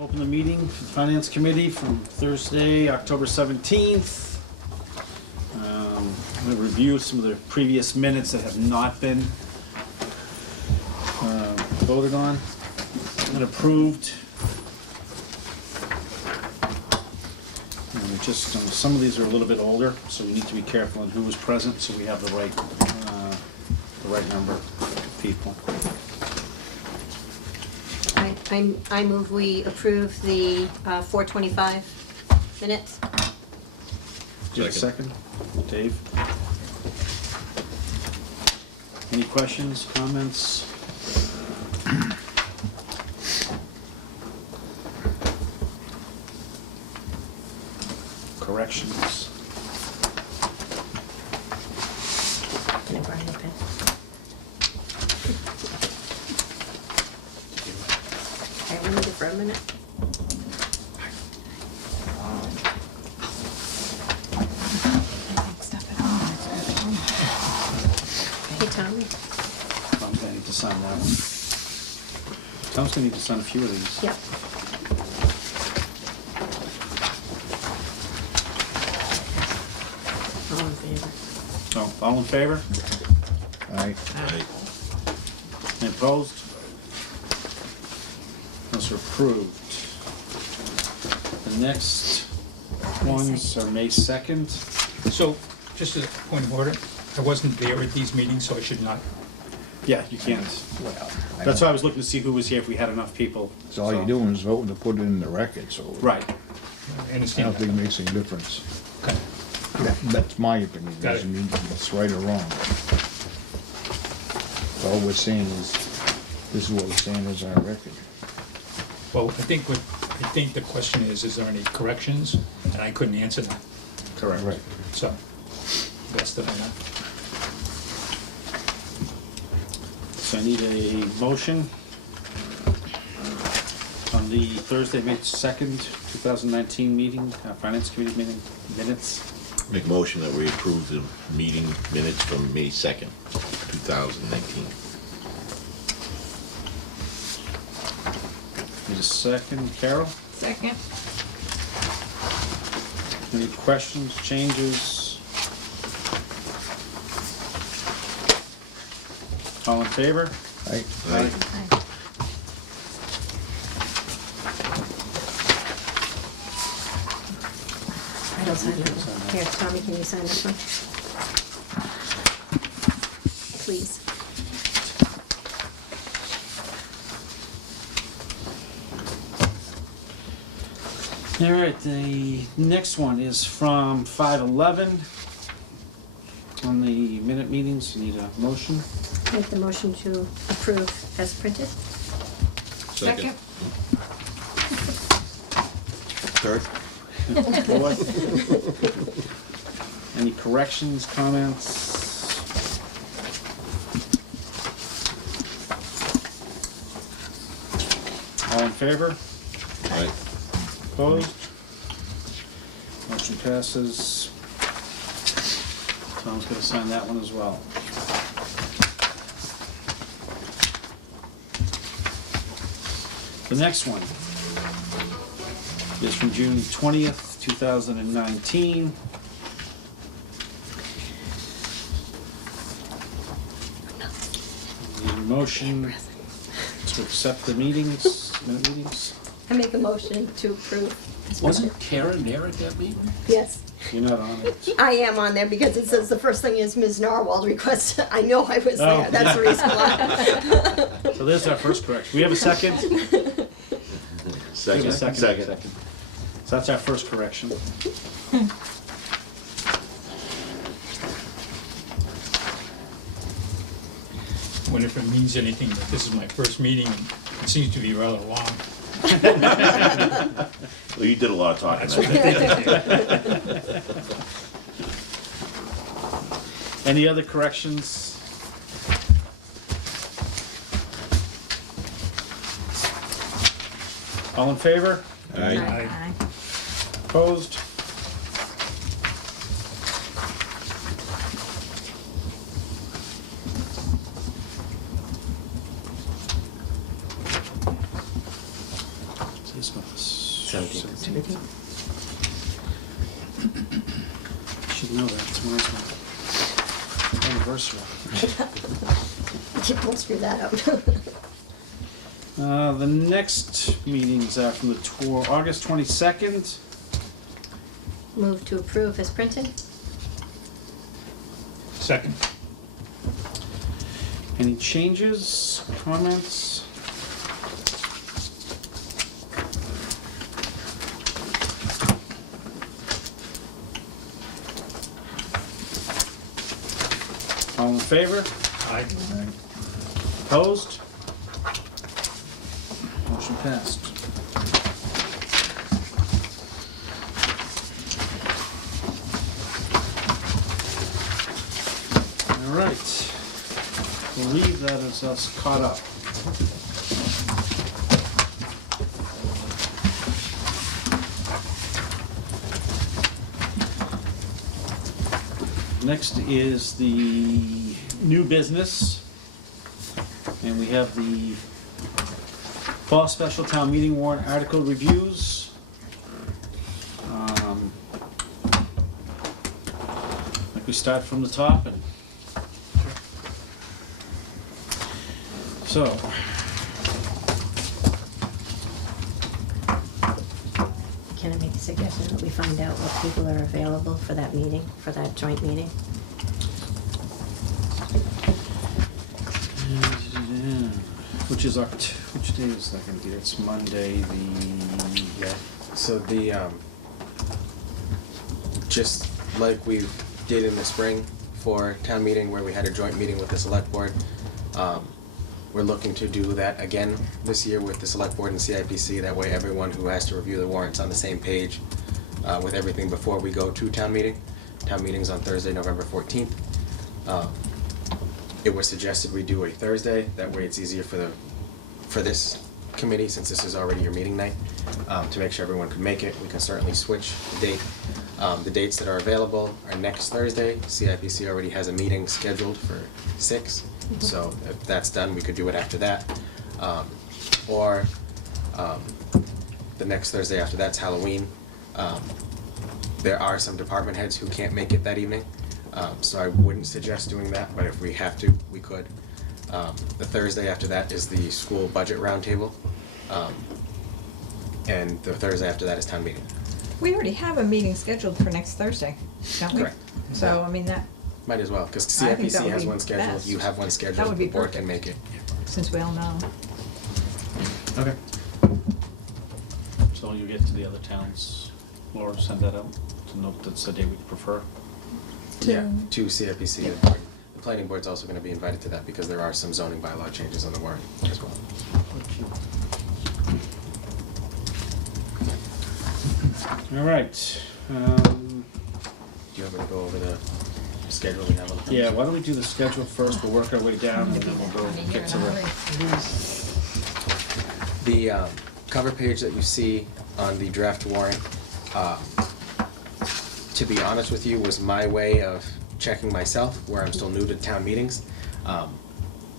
Open the meeting for the Finance Committee from Thursday, October 17th. I'm going to review some of the previous minutes that have not been voted on and approved. And just some of these are a little bit older, so we need to be careful on who was present, so we have the right number of people. I move we approve the 4:25 minutes. Do you have a second? Dave? Any questions, comments? Corrections? Can I borrow your pen? I will need it for a minute. Hey, Tommy. Tom's gonna need to sign that one. Tom's gonna need to sign a few of these. Yep. All in favor? Oh, all in favor? Aye. Any opposed? Those are approved. The next ones are May 2nd. So, just as a point of order, I wasn't there at these meetings, so I should not. Yeah, you can't. Well, That's why I was looking to see who was here, if we had enough people. So all you're doing is voting to put it in the record, so. Right. I I understand don't think it that. makes any difference. Okay. That's my opinion. Got it. Doesn't mean it's right or wrong. All we're saying is, this is what we're saying is our record. Well, I think the question is there any corrections? And I couldn't answer that, Correct. Right. so that's the thing. So I need a motion on the Thursday, May 2nd, 2019 meeting, Finance Committee meeting minutes. Make a motion that we approve the meeting minutes from May 2nd, 2019. Need a second, Carol? Second. Any questions, changes? All in favor? Aye. Aye. I don't sign that one. Here, Tommy, can you sign this one? Please. All right, the next one is from 5/11. On the minute meetings, you need a motion. Make the motion to approve as printed. Second. Third? Any corrections, comments? All in favor? Aye. Opposed? Motion passes. Tom's gonna sign that one as well. The next one is from June 20th, 2019. Need a motion to accept the meetings, minute meetings. I make a motion to approve. as Wasn't printed. Karen there at that meeting? Yes. You're not on it. I am on there because it says the first thing is Ms. Narwhal requests. I know I was Oh. there. That's the reason why. So there's our first correction. We have a second? We have a second. So that's our first correction. Wonder if it means anything that this is my first meeting, and it seems to be rather long. Well, you did a lot of talking. That's what I think. Any other corrections? All in favor? Aye. Opposed? this month is 17th. Should know that, tomorrow's my anniversary. Don't screw that up. The next meetings are from the tour, August 22nd. Move to approve as printed. Second. Any changes, comments? All in favor? Aye. Opposed? Motion passed. All right. Believe that is us caught up. Next is the new business, and we have the fall special town meeting warrant article reviews. Like we start from the top and so. Can I make a suggestion that we find out what people are available for that meeting, for that joint meeting? Which is which day is that gonna be? It's Monday, Yeah, so the, just like we did in the spring for town meeting where we had a joint meeting with the select board, we're looking to do that again this year with the select board and CIPC. That way everyone who has to review the warrants on the same page with everything before we go to town meeting. Town meeting's on Thursday, November 14th. It was suggested we do a Thursday, that way it's easier for this committee, since this is already your meeting night, to make sure everyone can make it. We can certainly switch the date. The dates that are available are next Thursday. CIPC already has a meeting scheduled for 6, so if that's done, we could do it after that. Or the next Thursday after that's Halloween. There are some department heads who can't make it that evening. So I wouldn't suggest doing that, but if we have to, we could. The Thursday after that is the school budget roundtable, and the Thursday after that is town meeting. We already have a meeting scheduled for next Thursday, don't we? Correct. So, I mean, that, Might as well, because I think that CIPC would has be one scheduled, best. you have one That scheduled, would the be board can perfect. make it. since we all know. Okay. So you get to the other towns, Laura, send that out to note that's the day we prefer. Yeah, to CIPC. The planning board's also gonna be invited to that, because there are some zoning bylaw changes on the warrant as well. All right. Do you want me to go over the schedule we have on the? Yeah, why don't we do the schedule first, we'll work our way down, and then we'll go get to the... The cover page that you see on the draft warrant, to be honest with you, was my way of checking myself, where I'm still new to town meetings.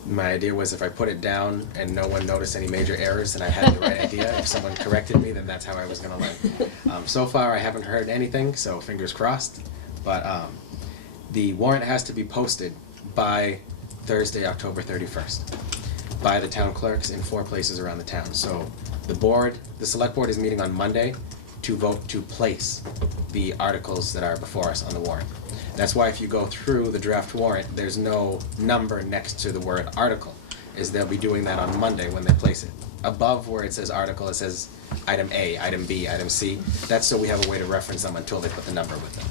My idea was if I put it down and no one noticed any major errors, then I had the right idea. If someone corrected me, then that's how I was gonna learn. So far, I haven't heard anything, so fingers crossed. But the warrant has to be posted by Thursday, October 31st, by the town clerks in 4 places around the town. So the select board is meeting on Monday to vote to place the articles that are before us on the warrant. That's why if you go through the draft warrant, there's no number next to the word article, is they'll be doing that on Monday when they place it. Above where it says article, it says item A, item B, item C. That's so we have a way to reference them until they put the number with them.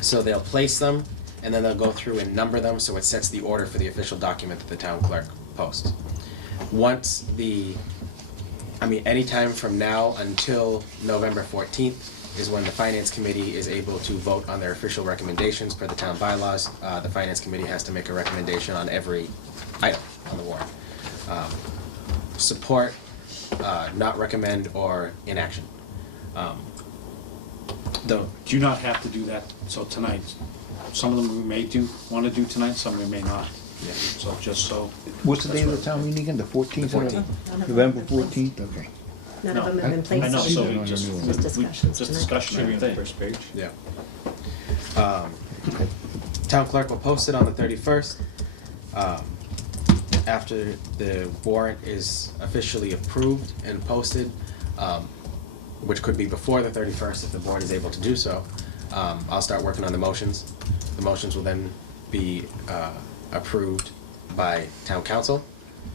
So they'll place them, and then they'll go through and number them, so it sets the order for the official document that the town clerk posts. Anytime from now until November 14th is when the finance committee is able to vote on their official recommendations per the town bylaws. The finance committee has to make a recommendation on every item on the warrant. Support, not recommend, or inaction. Do you not have to do that, so tonight, some of them we may want to do tonight, some we may not. Yeah. So just so. What's the that's date of what- the town meeting again, the 14th? 14th. November 14th, okay. None No, of them have been placed. I know, See so that we on just, your new one. Just discussions just tonight. discussion, Should be I on the think. first page. Yeah. Town clerk will post it on the 31st. After the warrant is officially approved and posted, which could be before the 31st if the board is able to do so, I'll start working on the motions. The motions will then be approved by town council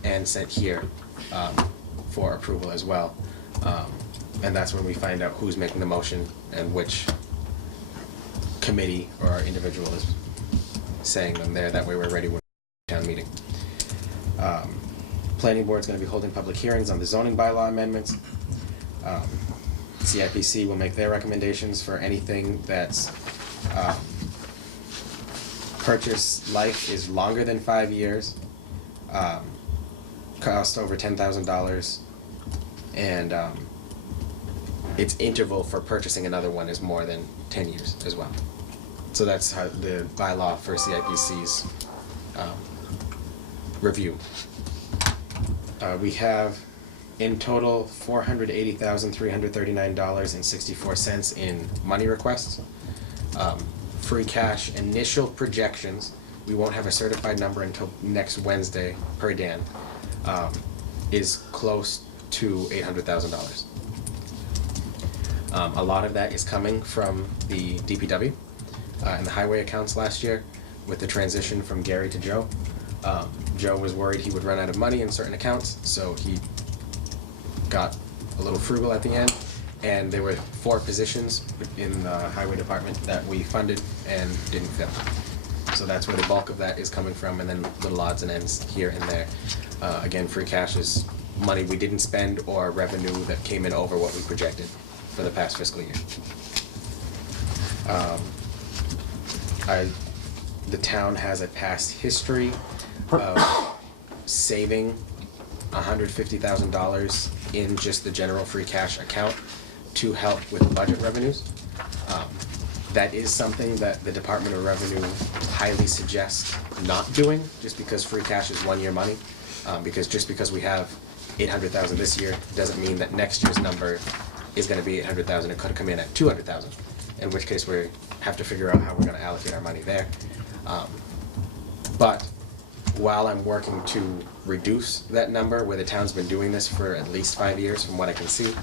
and sent here for approval as well. And that's when we find out who's making the motion and which committee or individual is saying them there. That way we're ready when town meeting. Planning board's gonna be holding public hearings on the zoning bylaw amendments. CIPC will make their recommendations for anything that's purchase life is longer than 5 years, cost over $10,000, and its interval for purchasing another one is more than 10 years as well. So that's how the bylaw for CIPC's review. We have in total $480,339.64 in money requests. Free cash initial projections, we won't have a certified number until next Wednesday per Dan, is close to $800,000. A lot of that is coming from the DPW and the highway accounts last year with the transition from Gary to Joe. Joe was worried he would run out of money in certain accounts, so he got a little frugal at the end, and there were 4 positions in the highway department that we funded and didn't fill. So that's where the bulk of that is coming from, and then little odds and ends here and there. Again, free cash is money we didn't spend or revenue that came in over what we projected for the past fiscal year. The town has a past history of saving $150,000 in just the general free cash account to help with budget revenues. That is something that the Department of Revenue highly suggests not doing, just because free cash is 1 year money. Because just because we have $800,000 this year doesn't mean that next year's number is going to be $800,000. It could have come in at $200,000, in which case we have to figure out how we're going to allocate our money there. But while I'm working to reduce that number, where the town's been doing this for at least 5 years from what I can see,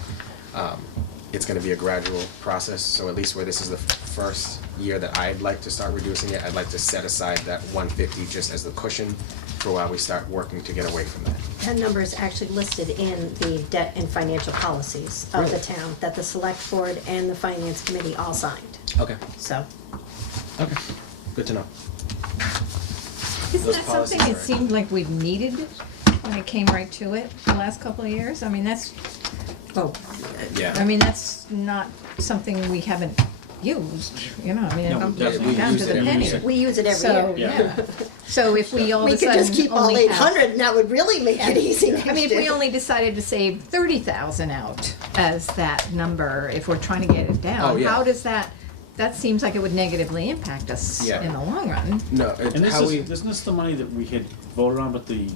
it's going to be a gradual process. So at least where this is the first year that I'd like to start reducing it, I'd like to set aside that 150 just as the cushion for while we start working to get away from that. That number is actually listed in the debt and financial policies of the Really? town that the select board and the finance committee all signed. Okay. So, Okay. Good to know. Isn't Those that policies something it are- seemed like we've needed when it came right to it the last couple of years? I mean, that's, Yeah. I mean, that's not something we haven't used, you know, I mean, No, it definitely down use to it the every penny. year. we use it every So, year. yeah. So if we all of We a could sudden just keep all only have- 800 and that would really make it easy next I mean, if year. we only decided to save 30,000 out as that number, if we're trying to get it down, Oh, yeah. how does that seems like it would negatively impact us Yeah. in the long run. No, And how we. isn't this the money that we had voted on, but the,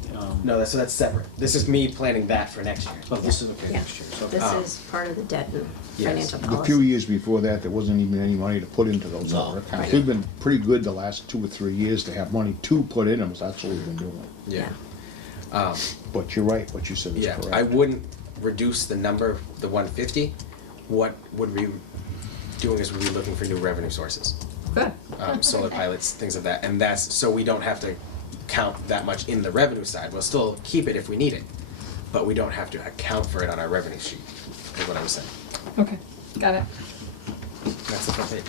No, so that's separate. This is me planning that for next year. oh, this is okay Yeah. next year, so. This Ah. is part of the debt and Yes. financial The policy. few years before that, there wasn't even any money to put into those other accounts. We've been pretty good the last 2 or 3 years to have money to put in them, so that's what we've been doing. Yeah. But you're right, what you said is Yeah, correct. I wouldn't reduce the number, the 150. What would we doing is we'd be looking for new revenue sources. Good. Solar pilots, things of that. And that's, so we don't have to count that much in the revenue side. We'll still keep it if we need it, but we don't have to account for it on our revenue sheet, is what I was saying. Okay, got it. That's the front page.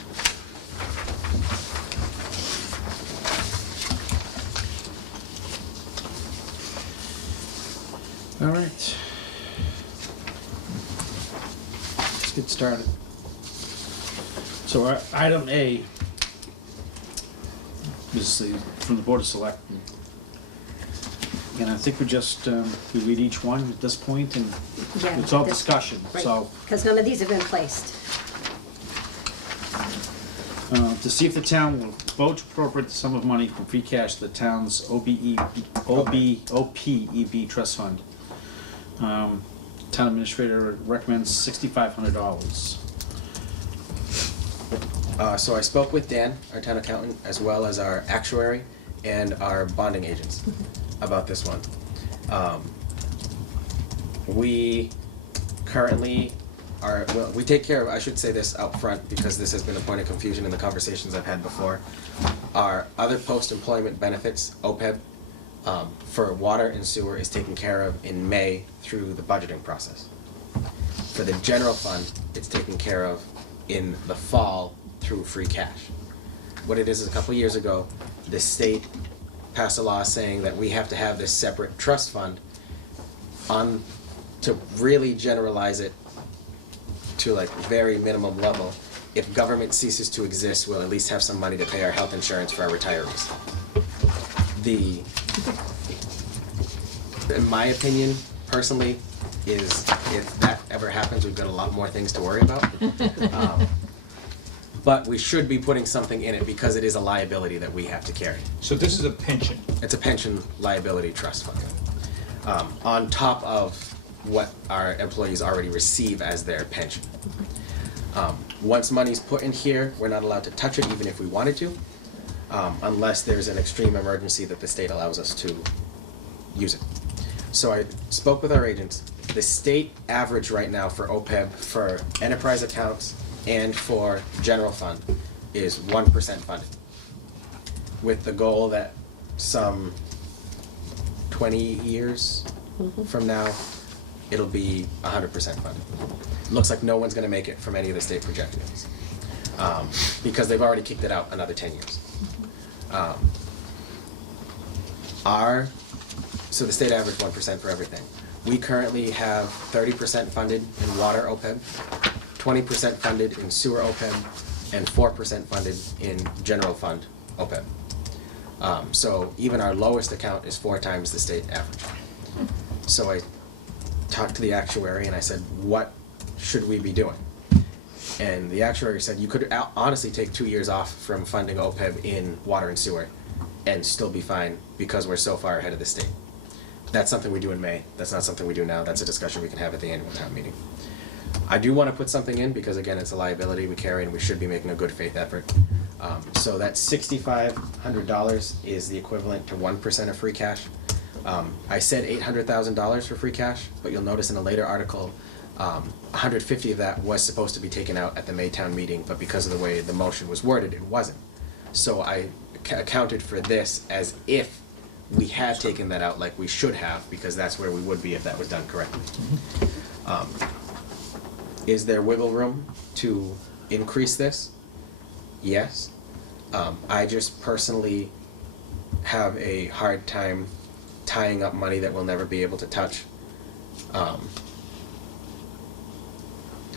All right. Let's get started. So our item A is from the Board of Selectmen. And I think we just, we read each one at this point, and Yeah, it's all this- discussion, Right, so. because none of these have been placed. To see if the town will vote to appropriate the sum of money from free cash to the town's OPEB trust fund. Town administrator recommends $6,500. So I spoke with Dan, our town accountant, as well as our actuary and our bonding agents about this one. We currently we take care of, I should say this out front because this has been a point of confusion in the conversations I've had before. Our other post-employment benefits, OPEB, for water and sewer is taken care of in May through the budgeting process. For the general fund, it's taken care of in the fall through free cash. What it is a couple of years ago, the state passed a law saying that we have to have this separate trust fund to really generalize it to like very minimum level. If government ceases to exist, we'll at least have some money to pay our health insurance for our retirees. In my opinion, personally, is if that ever happens, we've got a lot more things to worry about. But we should be putting something in it because it is a liability that we have to carry. So this is a pension. It's a pension liability trust fund. On top of what our employees already receive as their pension. Once money's put in here, we're not allowed to touch it even if we wanted to, unless there's an extreme emergency that the state allows us to use it. So I spoke with our agents. The state average right now for OPEB for enterprise accounts and for general fund is 1% funded, with the goal that some 20 years from now, it'll be 100% funded. Looks like no one's gonna make it from any of the state projections, because they've already kicked it out another 10 years. So the state average 1% for everything. We currently have 30% funded in water OPEB, 20% funded in sewer OPEB, and 4% funded in general fund OPEB. So even our lowest account is 4 times the state average. So I talked to the actuary and I said, what should we be doing? And the actuary said, you could honestly take 2 years off from funding OPEB in water and sewer and still be fine because we're so far ahead of the state. That's something we do in May. That's not something we do now. That's a discussion we can have at the annual town meeting. I do want to put something in because again, it's a liability we carry and we should be making a good faith effort. So that $6,500 is the equivalent to 1% of free cash. I said $800,000 for free cash, but you'll notice in a later article, 150 of that was supposed to be taken out at the May town meeting, but because of the way the motion was worded, it wasn't. So I accounted for this as if we had taken that out like we should have, because that's where we would be if that was done correctly. Is there wiggle room to increase this? Yes. I just personally have a hard time tying up money that we'll never be able to touch.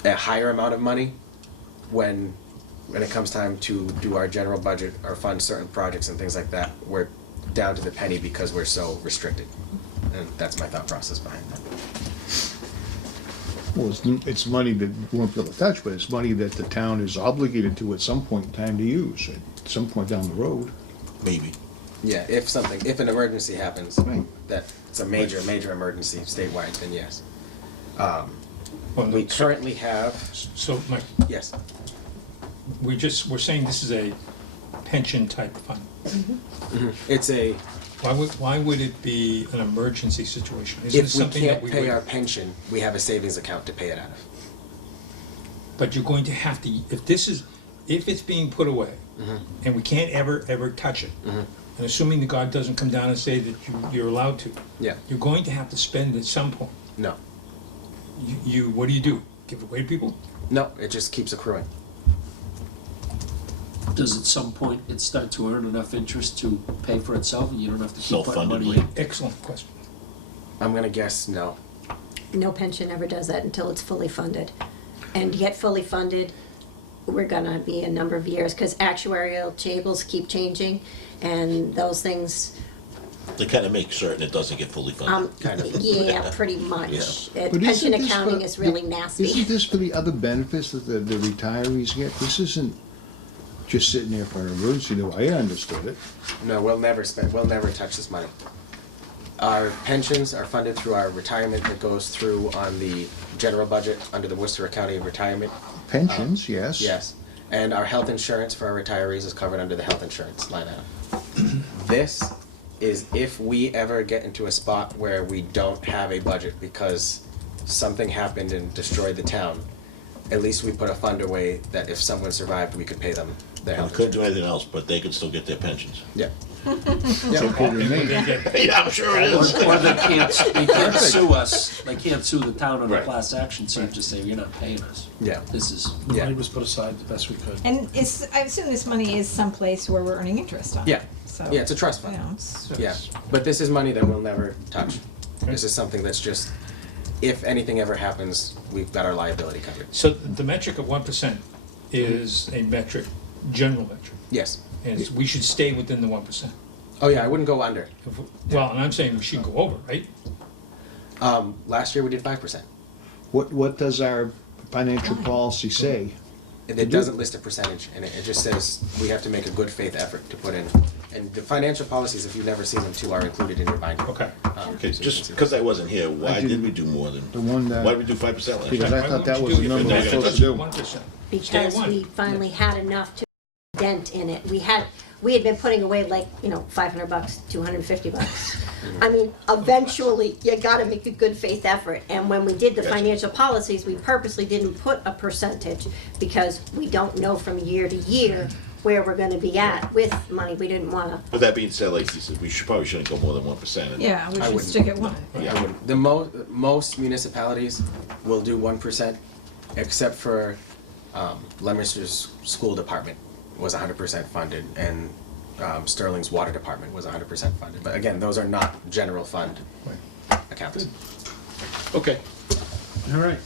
A higher amount of money when it comes time to do our general budget or fund certain projects and things like that, we're down to the penny because we're so restricted. And that's my thought process behind that. Well, it's money that we won't be able to touch, but it's money that the town is obligated to at some point in time to use, at some point down the road. Maybe. Yeah, if an emergency happens, Right. that it's a major emergency statewide, then yes. Well, We currently have, So, Mike, yes, we're saying this is a pension type fund. it's a, Why would it be an emergency situation? Isn't it if we something that can't we pay would? our pension, we have a savings account to pay it out of. But you're going to have to, if it's being put away, and we can't ever touch it, and assuming that God doesn't come down and say that you're allowed to, Yeah, you're going to have to spend at some point. no, What do? Give it away to people? no, it just keeps accruing. Does at some point it start to earn enough interest to pay for itself and you don't have to keep putting Self-funded money in? Excellent question. I'm gonna guess no. No pension ever does that until it's fully funded. And to get fully funded, we're gonna be a number of years, because actuarial tables keep changing, and those things, They kind of make certain it doesn't get fully funded. Kind of. yeah, pretty much. Yeah. But Pension isn't this accounting for- is really nasty. Isn't this for the other benefits that the retirees get? This isn't just sitting there for an emergency, the way I understood it. No, we'll never touch this money. Our pensions are funded through our retirement that goes through on the general budget under the Worcester County Retirement. Pensions, yes. Yes, and our health insurance for our retirees is covered under the health insurance line item. This is if we ever get into a spot where we don't have a budget because something happened and destroyed the town, at least we put a fund away that if someone survived, we could pay them their And health they couldn't do insurance. anything else, but they could still get their pensions. Yeah. So could we They make- get- Yeah, I'm sure it is. Or they can't sue us, they can't sue the town on a Right. class action suit, just say, you're not paying us. Yeah. This is, The Yeah. money was put aside the best we could. And it's, I assume this money is someplace where we're earning interest on it. Yeah. So, Yeah, it's a trust you fund. know, it's- Yeah, but this is money that we'll never touch. Okay. This is something that's just, if anything ever happens, we've got our liability covered. So the metric of 1% is a metric, general metric, Yes. and we should stay within the 1%. Oh yeah, I wouldn't go under. Well, and I'm saying we should go over, right? Last year we did 5%. What does our financial policy say? It doesn't list a percentage in it. It just says we have to make a good faith effort to put in. And the financial policies, if you've never seen them too, are included in your binder. Okay. Okay, So you just can see because I wasn't here, why didn't- did we do more than, The one that- why did we do 5% last Because year? I thought that was the number we're supposed to do. 1%. Because one. we finally had enough to dent in it. We had been putting away like, $500, $250. I mean, eventually, you gotta make a good faith effort, and when we did the Gotcha. financial policies, we purposely didn't put a percentage, because we don't know from year to year where we're gonna be at with money, we didn't wanna. But that being said, like you said, probably shouldn't go more than 1%. and- Yeah, we I should wouldn't. stick at 1. I would. Most municipalities will do 1%, except for Leominster's school department was 100% funded, and Sterling's water department was 100% funded. But again, those are not general fund accounts. Okay. All right.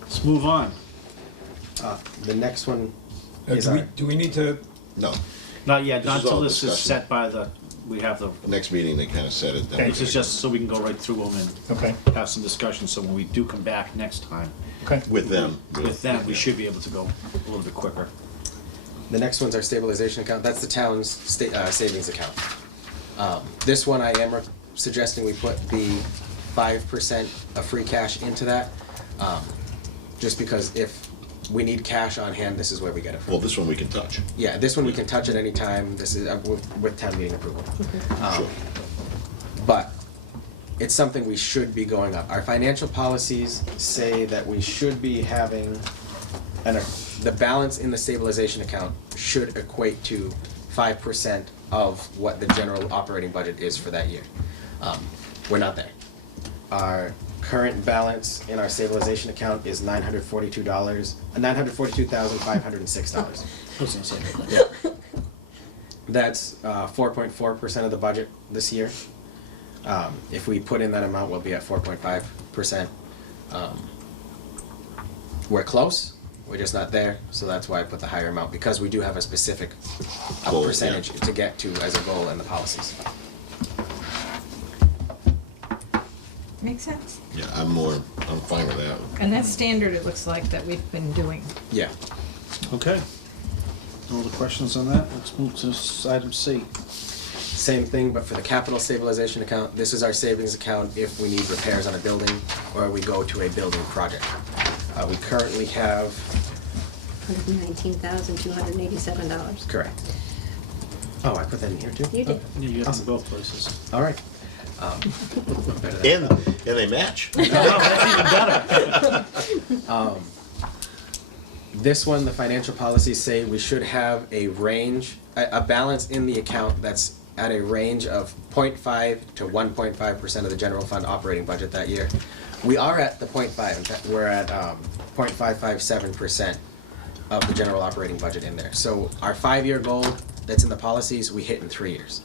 Let's move on. The next one is our, Do we need to, No, Not yet, This not is till all this is discussion. set by we have the, next meeting, they kind of said it. that this is just so we can go right through them and okay, have some discussion, so when we do come back next time okay. With them. with them, we should be able to go a little bit quicker. the next one's our stabilization account. That's the town's savings account. This one I am suggesting we put the 5% of free cash into that, just because if we need cash on hand, this is where we get it from. Well, this one we can touch. Yeah, this one we can touch at any time. This is with town meeting approval. Sure. But it's something we should be going up. Our financial policies say that we should be having the balance in the stabilization account should equate to 5% of what the general operating budget is for that year. We're not there. Our current balance in our stabilization account is $942,506. I was gonna say, Yeah. That's 4.4% of the budget this year. If we put in that amount, we'll be at 4.5%. We're close, we're just not there, so that's why I put the higher amount, because we do have a specific Goal, percentage yeah. to get to as a goal in the policies. Makes sense. Yeah, I'm fine with that. And that's standard, it looks like, that we've been doing. Yeah. okay. No other questions on that? Let's move to item C. Same thing, but for the capital stabilization account, this is our savings account if we need repairs on a building or we go to a building project. We currently have, $119,287. correct. Oh, I put that in here too? You did. Yeah, you have to go places. All right. Better than- And they match. This one, the financial policies say we should have a range, a balance in the account that's at a range of 0.5 to 1.5% of the general fund operating budget that year. We are at the 0.5, in fact, we're at 0.557% of the general operating budget in there. So our 5-year goal that's in the policies, we hit in 3 years,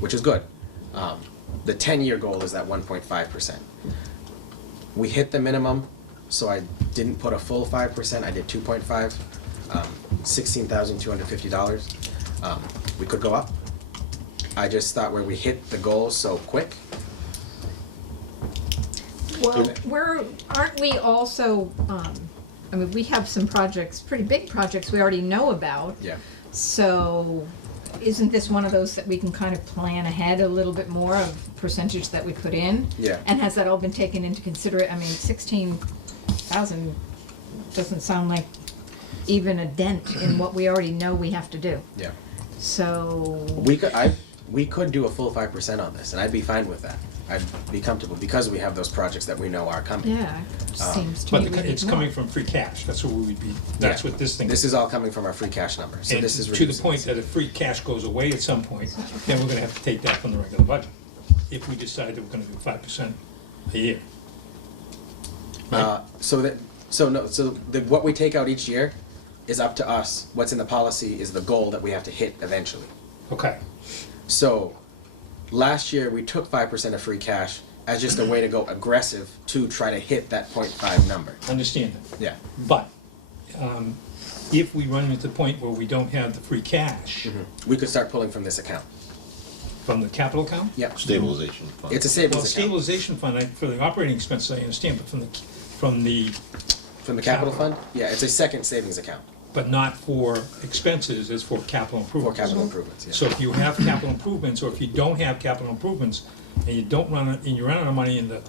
which is good. The 10-year goal is that 1.5%. We hit the minimum, so I didn't put a full 5%, I did 2.5, $16,250. We could go up. I just thought where we hit the goal so quick. Well, aren't we also I mean, we have some projects, pretty big projects we already know about. Yeah. So isn't this one of those that we can kind of plan ahead a little bit more of percentage that we put in? Yeah. And has that all been taken into consideration? I mean, 16,000 doesn't sound like even a dent in what we already know we have to do. Yeah. So, We could do a full 5% on this, and I'd be fine with that. I'd be comfortable because we have those projects that we know are coming. yeah, it seems to But me we need it's more. coming from free cash, that's what we would be, that's Yeah. what this thing. This is all coming from our free cash number, so And this is to the reducing point this. that if free cash goes away at some point, then we're gonna have to take that from the regular budget, if we decide that we're gonna do 5% a year. What we take out each year is up to us. What's in the policy is the goal that we have to hit eventually. Okay, So, last year we took 5% of free cash as just a way to go aggressive to try to hit that 0.5 number. understand that. Yeah. But, if we run into the point where we don't have the free cash We could start pulling from this account. from the capital account? Yep. Stabilization fund. It's a Well, savings account. stabilization fund, for the operating expenses, I understand, but from the, From the capital fund? Yeah, it's a second savings account but not for expenses, it's for capital for improvements. capital improvements, yeah. So if you have capital improvements, or if you don't have capital improvements, and you don't run, and you run out of money in the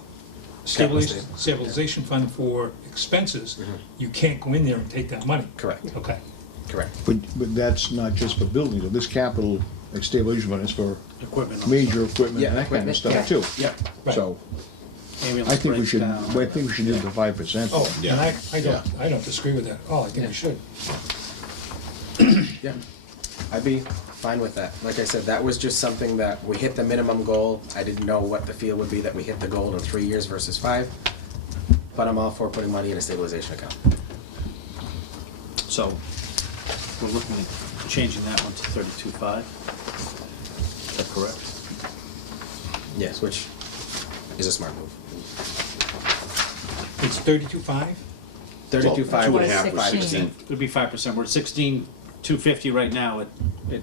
stabilization fund for expenses, you can't go in there and take that money. Correct, Okay, correct. But that's not just for buildings, though. This capital stabilization fund is for Equipment. also. major equipment Yeah, and that kind of equipment, stuff too. Yeah. right. So, Ambulance I think we should, breakdown. I think we should do the 5%. Oh, and Yeah. I don't disagree with that at all, I think we should. Yeah, I'd be fine with that. Like I said, that was just something that we hit the minimum goal. I didn't know what the feel would be that we hit the goal in 3 years versus 5. But I'm all for putting money in a stabilization account. So, we're looking at changing that one to 32.5. Is that correct? Yes, which is a smart move. It's 32.5? 32.5 Well, would have 16. 5%. It'd be 5%. We're at 16,250 right now at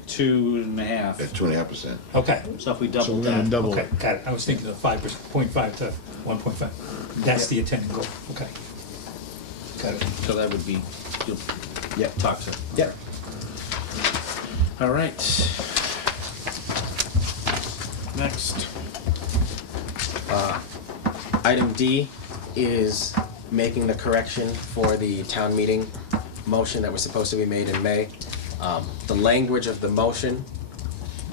2.5. At 2.5%. Okay, So if we So double we're gonna that, double okay, it. got it, I was thinking of 5%, 0.5 to 1.5, that's the intended goal, okay. Got it. so that would be, you'll Yeah. talk to. Yeah. All right. Next. Item D is making the correction for the town meeting motion that was supposed to be made in May. The language of the motion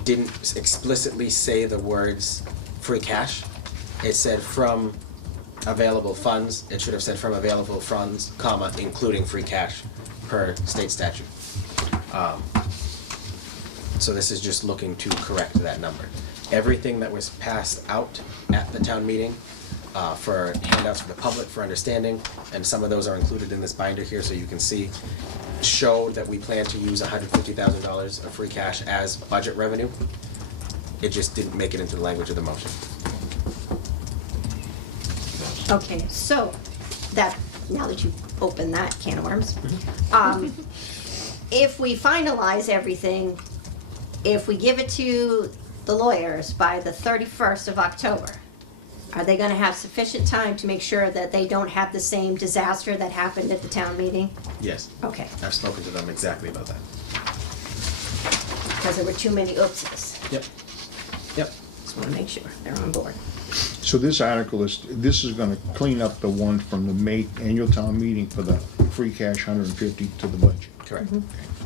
didn't explicitly say the words free cash. It said from available funds. It should have said from available funds, comma, including free cash per state statute. So this is just looking to correct that number. Everything that was passed out at the town meeting for handouts for the public for understanding, and some of those are included in this binder here so you can see, showed that we plan to use $150,000 of free cash as budget revenue. It just didn't make it into the language of the motion. Okay, so that, now that you've opened that can of worms, if we finalize everything, if we give it to the lawyers by the 31st of October, are they gonna have sufficient time to make sure that they don't have the same disaster that happened at the town meeting? Yes, Okay, I've spoken to them exactly about that. because there were too many oopsies. Yep. Yep. Just wanna make sure they're on board. So this article this is gonna clean up the one from the May annual town meeting for the free cash 150 to the budget. Correct.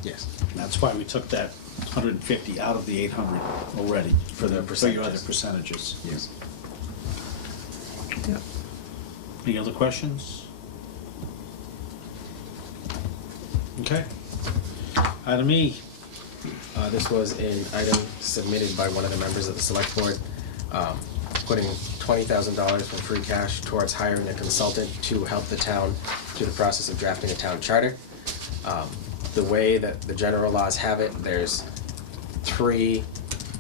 Yes. That's why we took that 150 out of the 800 already for your other percentages. percentages. Yes. Any other questions? Okay. Item E. This was an item submitted by one of the members of the select board, putting $20,000 from free cash towards hiring a consultant to help the town through the process of drafting a town charter. The way that the general laws have it, there's 3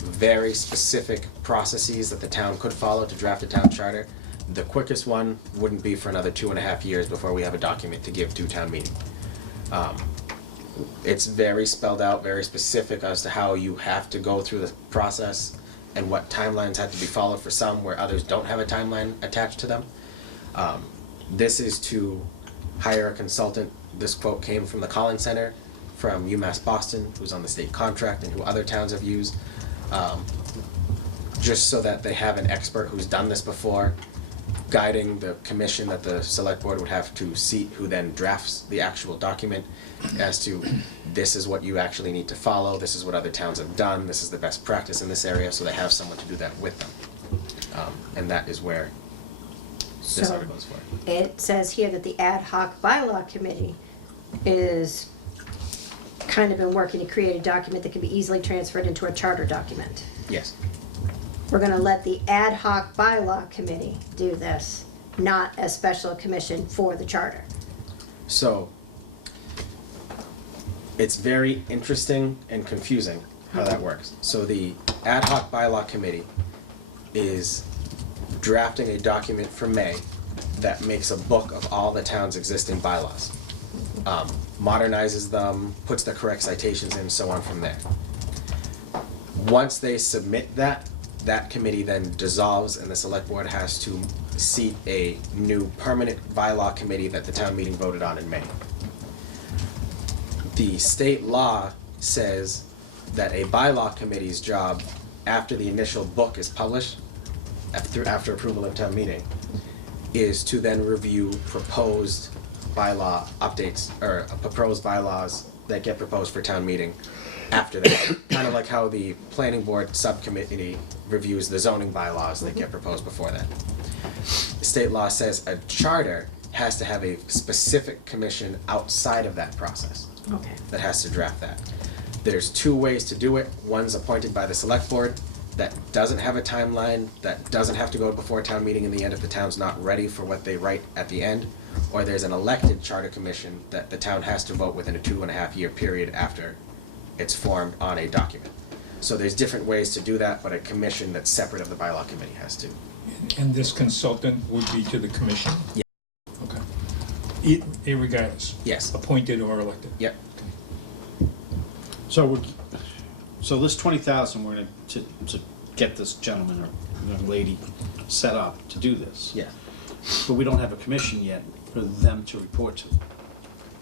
very specific processes that the town could follow to draft a town charter. The quickest one wouldn't be for another 2.5 years before we have a document to give to town meeting. It's very spelled out, very specific as to how you have to go through the process and what timelines have to be followed for some, where others don't have a timeline attached to them. This is to hire a consultant. This quote came from the Collins Center, from UMass Boston, who's on the state contract and who other towns have used, just so that they have an expert who's done this before, guiding the commission that the select board would have to seat, who then drafts the actual document as to this is what you actually need to follow, this is what other towns have done, this is the best practice in this area, so they have someone to do that with them. And that is where this So, article is for. it says here that the ad hoc bylaw committee is kind of been working to create a document that can be easily transferred into a charter document. Yes. We're gonna let the ad hoc bylaw committee do this, not a special commission for the charter. So, it's very interesting and confusing how that works. So the ad hoc bylaw committee is drafting a document for May that makes a book of all the town's existing bylaws. Modernizes them, puts the correct citations in, so on from there. Once they submit that, that committee then dissolves and the select board has to seat a new permanent bylaw committee that the town meeting voted on in May. The state law says that a bylaw committee's job, after the initial book is published, after approval of town meeting, is to then review proposed bylaw updates, or proposed bylaws that get proposed for town meeting after that. Kind of like how the planning board subcommittee reviews the zoning bylaws that get proposed before that. The state law says a charter has to have a specific commission outside of that process Okay. that has to draft that. There's two ways to do it. One's appointed by the select board that doesn't have a timeline, that doesn't have to go before town meeting in the end if the town's not ready for what they write at the end. Or there's an elected charter commission that the town has to vote within a 2.5 year period after it's formed on a document. So there's different ways to do that, but a commission that's separate of the bylaw committee has to. And this consultant would be to the commission? Yeah. Okay. Irregardless? Yes. Appointed or elected? Yep. So this 20,000, we're gonna, to get this gentleman or young lady set up to do this. Yeah. But we don't have a commission yet for them to report to.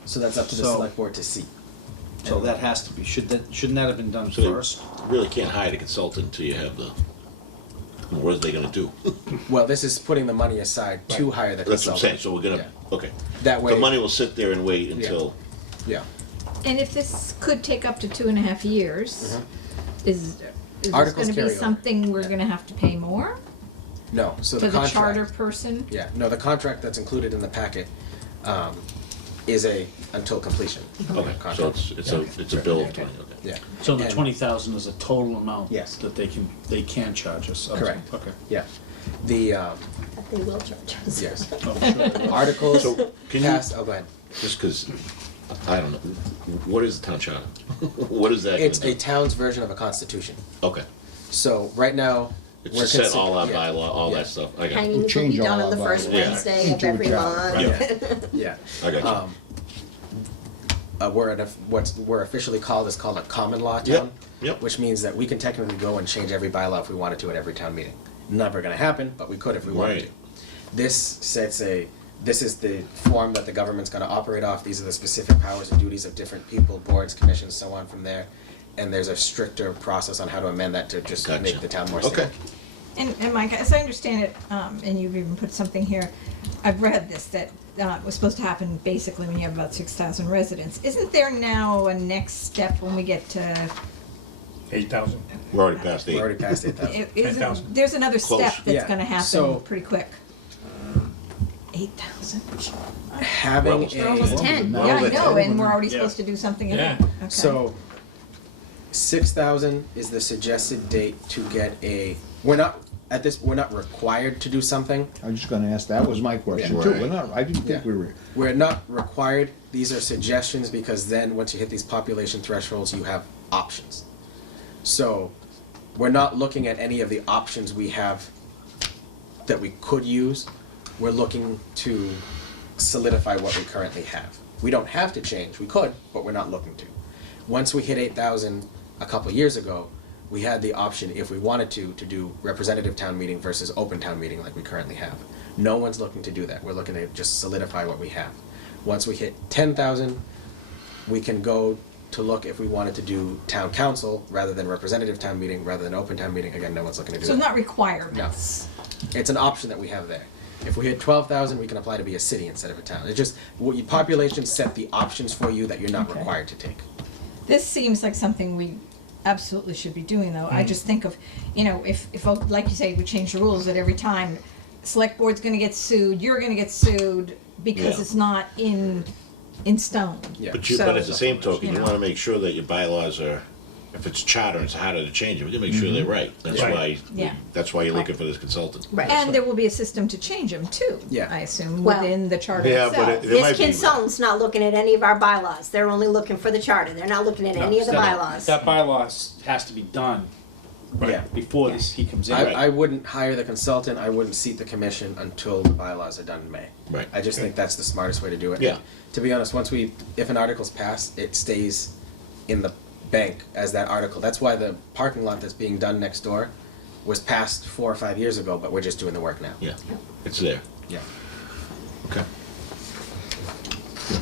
So that's up to the So- select board to see. So that has to be, shouldn't that have been done So they first? really can't hire a consultant until you have the, what are they gonna do? Well, this is putting the money aside to hire the That's what I'm saying, consultant. so we're gonna, Yeah. okay. That way. The money will sit there and wait until, Yeah. And if this could take up to 2.5 years, is this Articles gonna carry be over. something we're gonna have to pay more No, so to the the contract. charter person? Yeah, no, the contract that's included in the packet is a until completion. okay, so contract. it's a bill of 20, okay. Yeah. So the And- 20,000 is a total amount? Yes. That they can charge us? Correct. Okay. Yeah. The, But they will charge us. yes, Oh, sure. articles So, can you- passed, oh, go ahead. Just because, I don't know, what is the town charter? What is that gonna It's a do? town's version of a constitution. Okay, So, right now, it's we're to set consider- all our yeah, bylaw, all yeah, that stuff, I got it, Hangings will be change all done on our the first bylaws. Yeah. Wednesday of Into a every charter. month. Yeah. I got you. We're officially called is called a common law town. Yep, yep. Which means that we can technically go and change every bylaw if we wanted to at every town meeting. Never gonna happen, but we could if we wanted Right. to. This is the form that the government's gonna operate off, these are the specific powers and duties of different people, boards, commissions, so on from there. And there's a stricter process on how to amend that to just Gotcha. make the town more stable. Okay, And Mike, as I understand it, and you've even put something here, I've read this, that was supposed to happen basically when you have about 6,000 residents. Isn't there now a next step when we get to, 8,000? we're already past We're already 8. past 8,000. isn't, 10,000. there's another Close. step that's Yeah, gonna so- happen pretty quick. 8,000? Having We're We're almost a, 10. Yeah, I know, and we're already Yeah. supposed to do something in Yeah. it. Okay. so 6,000 is the suggested date to get we're not required to do something. I was just gonna ask, that was my question Yeah. too. Right. We're not, I didn't think Yeah. we were. We're not required, these are suggestions because then once you hit these population thresholds, you have options. So we're not looking at any of the options we have that we could use. We're looking to solidify what we currently have. We don't have to change, we could, but we're not looking to. Once we hit 8,000 a couple years ago, we had the option, if we wanted to do representative town meeting versus open town meeting like we currently have. No one's looking to do that. We're looking to just solidify what we have. Once we hit 10,000, we can go to look if we wanted to do town council rather than representative town meeting, rather than open town meeting. Again, no one's looking to do So that. not requirements. It's an option that we have there. If we hit 12,000, we can apply to be a city instead of a town. It's just, your population set the options for you that you're not Okay. required to take. This seems like something we absolutely should be doing, though. I just think of, you know, if, like you say, we change the rules at every time, select board's gonna get sued, you're gonna get sued, because Yeah. it's not in stone. Yeah. But So- but at the same token, you you know. wanna make sure that your bylaws are, if it's charter, it's harder to change it, we gotta make sure they're right. That's Right. why, Yeah. that's why you're looking for this consultant. Right. And there will be a system to change them too, Yeah. I assume, Well- within the charter Yeah, but itself. it- There might This be- consultant's not looking at any of our bylaws. They're only looking for the charter. They're not looking at any of the bylaws. That bylaws has to be done Yeah. before this, he comes in. I wouldn't hire the consultant, I wouldn't seat the commission until the bylaws are done in May. Right. I just think that's the smartest way to do it. Yeah. To be honest, if an article's passed, it stays in the bank as that article. That's why the parking lot that's being done next door was passed 4 or 5 years ago, but we're just doing the work now. Yeah, it's there. Yeah. Okay.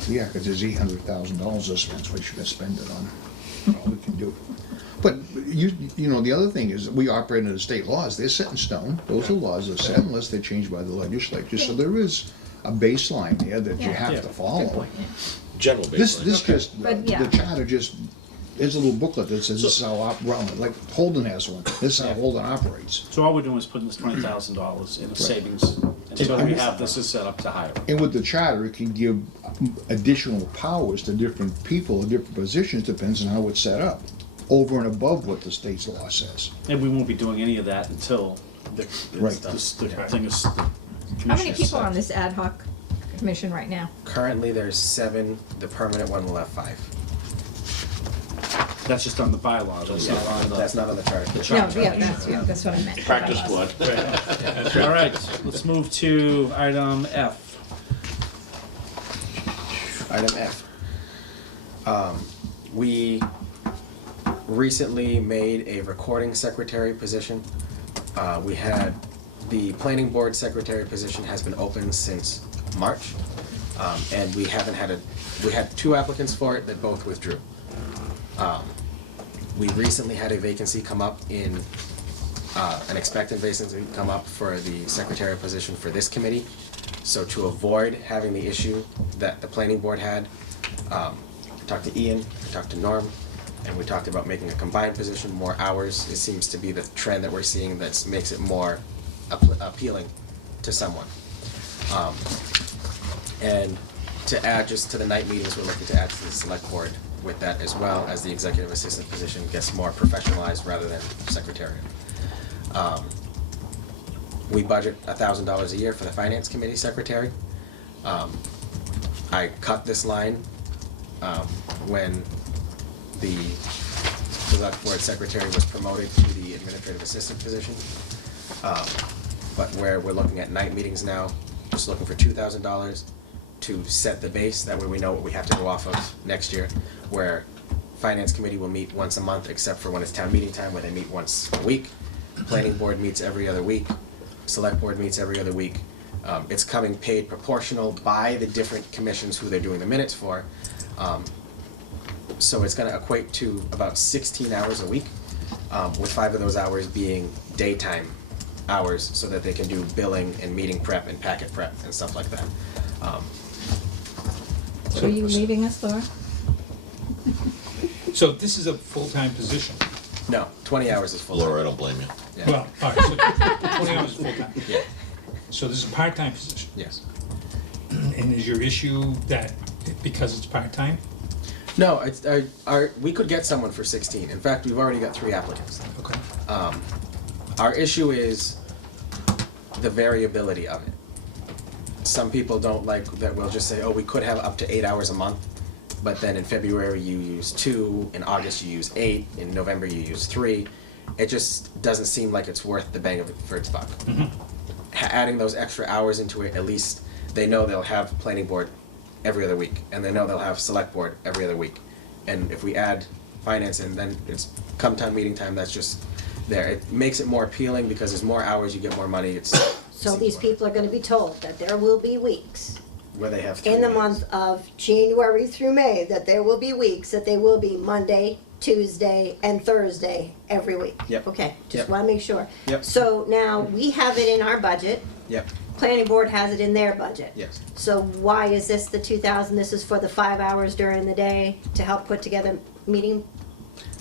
Yeah, because there's $800,000 this month, we should have spent it on all we can do. But you know, the other thing is, we operate under state laws, they're set in stone, those are laws are set unless they're changed by the legislature, so there is a baseline there that you Yeah. have Yeah. to Good follow. point, yeah. General This baseline. just, But, yeah. the charter just, there's a little booklet that says this is how, like Holden has one, this is how Holden operates. So all we're doing is putting this $20,000 in a savings until we have this is set up to hire. And with the charter, it can give additional powers to different people in different positions, depends on how it's set up, over and above what the state's law says. And we won't be doing any of that until the Right. the thing is, the How many commission is people are set. on this ad hoc commission right now? Currently, there's 7, the permanent one will have 5. That's just on the bylaw, that's not on the. That's not on the chart. the No, charter. yeah, that's what I meant. Practice squad. All right, let's move to item F. Item F. We recently made a recording secretary position. We had, the planning board secretary position has been open since March. And we haven't had we had 2 applicants for it that both withdrew. We recently had a vacancy come up in, an expected vacancy come up for the secretarial position for this committee. So to avoid having the issue that the planning board had, I talked to Ian, I talked to Norm, and we talked about making a combined position, more hours. It seems to be the trend that we're seeing that makes it more appealing to someone. And to add just to the night meetings, we're looking to add to the select board with that as well, as the executive assistant position gets more professionalized rather than secretarial. We budget $1,000 a year for the finance committee secretary. I cut this line when the select board secretary was promoted to the administrative assistant position. But where we're looking at night meetings now, just looking for $2,000 to set the base, that way we know what we have to go off of next year, where finance committee will meet once a month, except for when it's town meeting time, where they meet once a week. Planning board meets every other week, select board meets every other week. It's coming paid proportional by the different commissions who they're doing the minutes for. So it's gonna equate to about 16 hours a week, with 5 of those hours being daytime hours, so that they can do billing and meeting prep and packet prep and stuff like that. So are you leaving us, Laura? So this is a full-time position. No, 20 hours is full. Laura, I don't blame you. Yeah. Well, all right, so 20 hours is full-time. Yeah, So this is a part-time position. yes. And is your issue that because it's part-time? No, it's, we could get someone for 16. In fact, we've already got 3 applicants. Okay. Our issue is the variability of it. Some people don't like that we'll just say, oh, we could have up to 8 hours a month, but then in February you use 2, in August you use 8, in November you use 3. It just doesn't seem like it's worth the bang of it for its buck. Adding those extra hours into it, at least they know they'll have planning board every other week, and they know they'll have select board every other week. And if we add finance in, then it's come time meeting time, that's just there. It makes it more appealing because there's more hours, you get more money. It's So these people are gonna be told that there will be weeks Where they have 3 in the meetings. month of January through May, that there will be weeks that they will be Monday, Tuesday, and Thursday every week. Yep. Okay, just Yep. wanna make sure. Yep. So now, we have it in our budget, Yep, planning board has it in their budget. yes. So why is this the 2,000? This is for the 5 hours during the day to help put together meeting,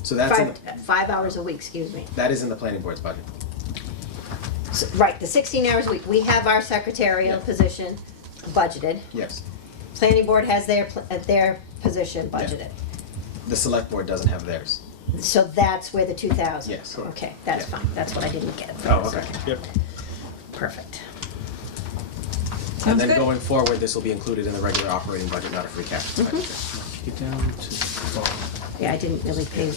So that's in five, 5 hours a week, excuse me. that is in the planning board's budget. So, right, the 16 hours a week. We have our secretarial Yeah. position budgeted. Yes. Planning board has their position budgeted. The select board doesn't have theirs. So that's where the 2,000. Yes. Okay, that's Yeah. fine. That's what I didn't get. Oh, okay. Yep. Perfect. And Sounds then good. going forward, this will be included in the regular operating budget, not a free cash expenditure. Get down to the bottom. Yeah, I didn't really pay. It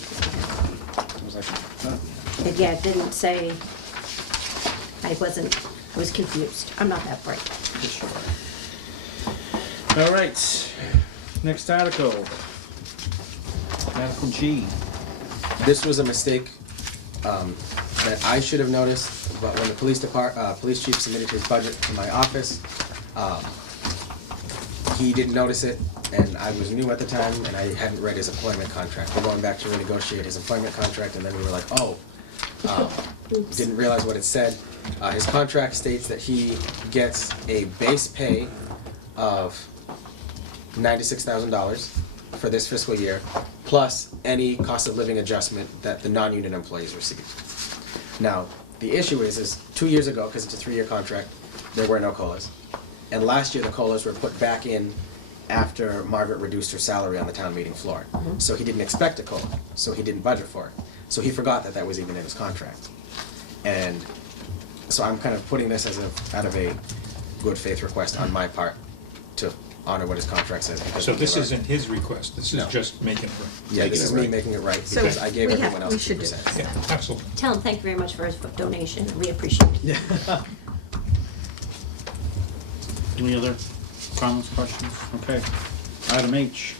was like- Yeah, it didn't say. I was confused. I'm not that bright. Just short. All right, next article. Article G. This was a mistake that I should have noticed, but when the police chief submitted his budget to my office, he didn't notice it, and I was new at the time, and I hadn't read his employment contract. We're going back to renegotiate his employment contract, and then we were like, oh, didn't realize what it said. His contract states that he gets a base pay of $96,000 for this fiscal year, plus any cost of living adjustment that the non-union employees receive. Now, the issue is 2 years ago, because it's a 3-year contract, there were no COLAs. And last year, the COLAs were put back in after Margaret reduced her salary on the town meeting floor. So he didn't expect a COLA, so he didn't budget for it. So he forgot that that was even in his contract. And so I'm kind of putting this as out of a good faith request on my part to honor what his contract says. Because So we this are- isn't his request, this is No. just making it right. Yeah, this Making is it me right. making it right, So because I gave we have- everyone else we should do 2%. Yeah, absolutely. Tell him thank you very much for his donation. We appreciate it. Yeah. Any other comments, questions? Okay. Item H.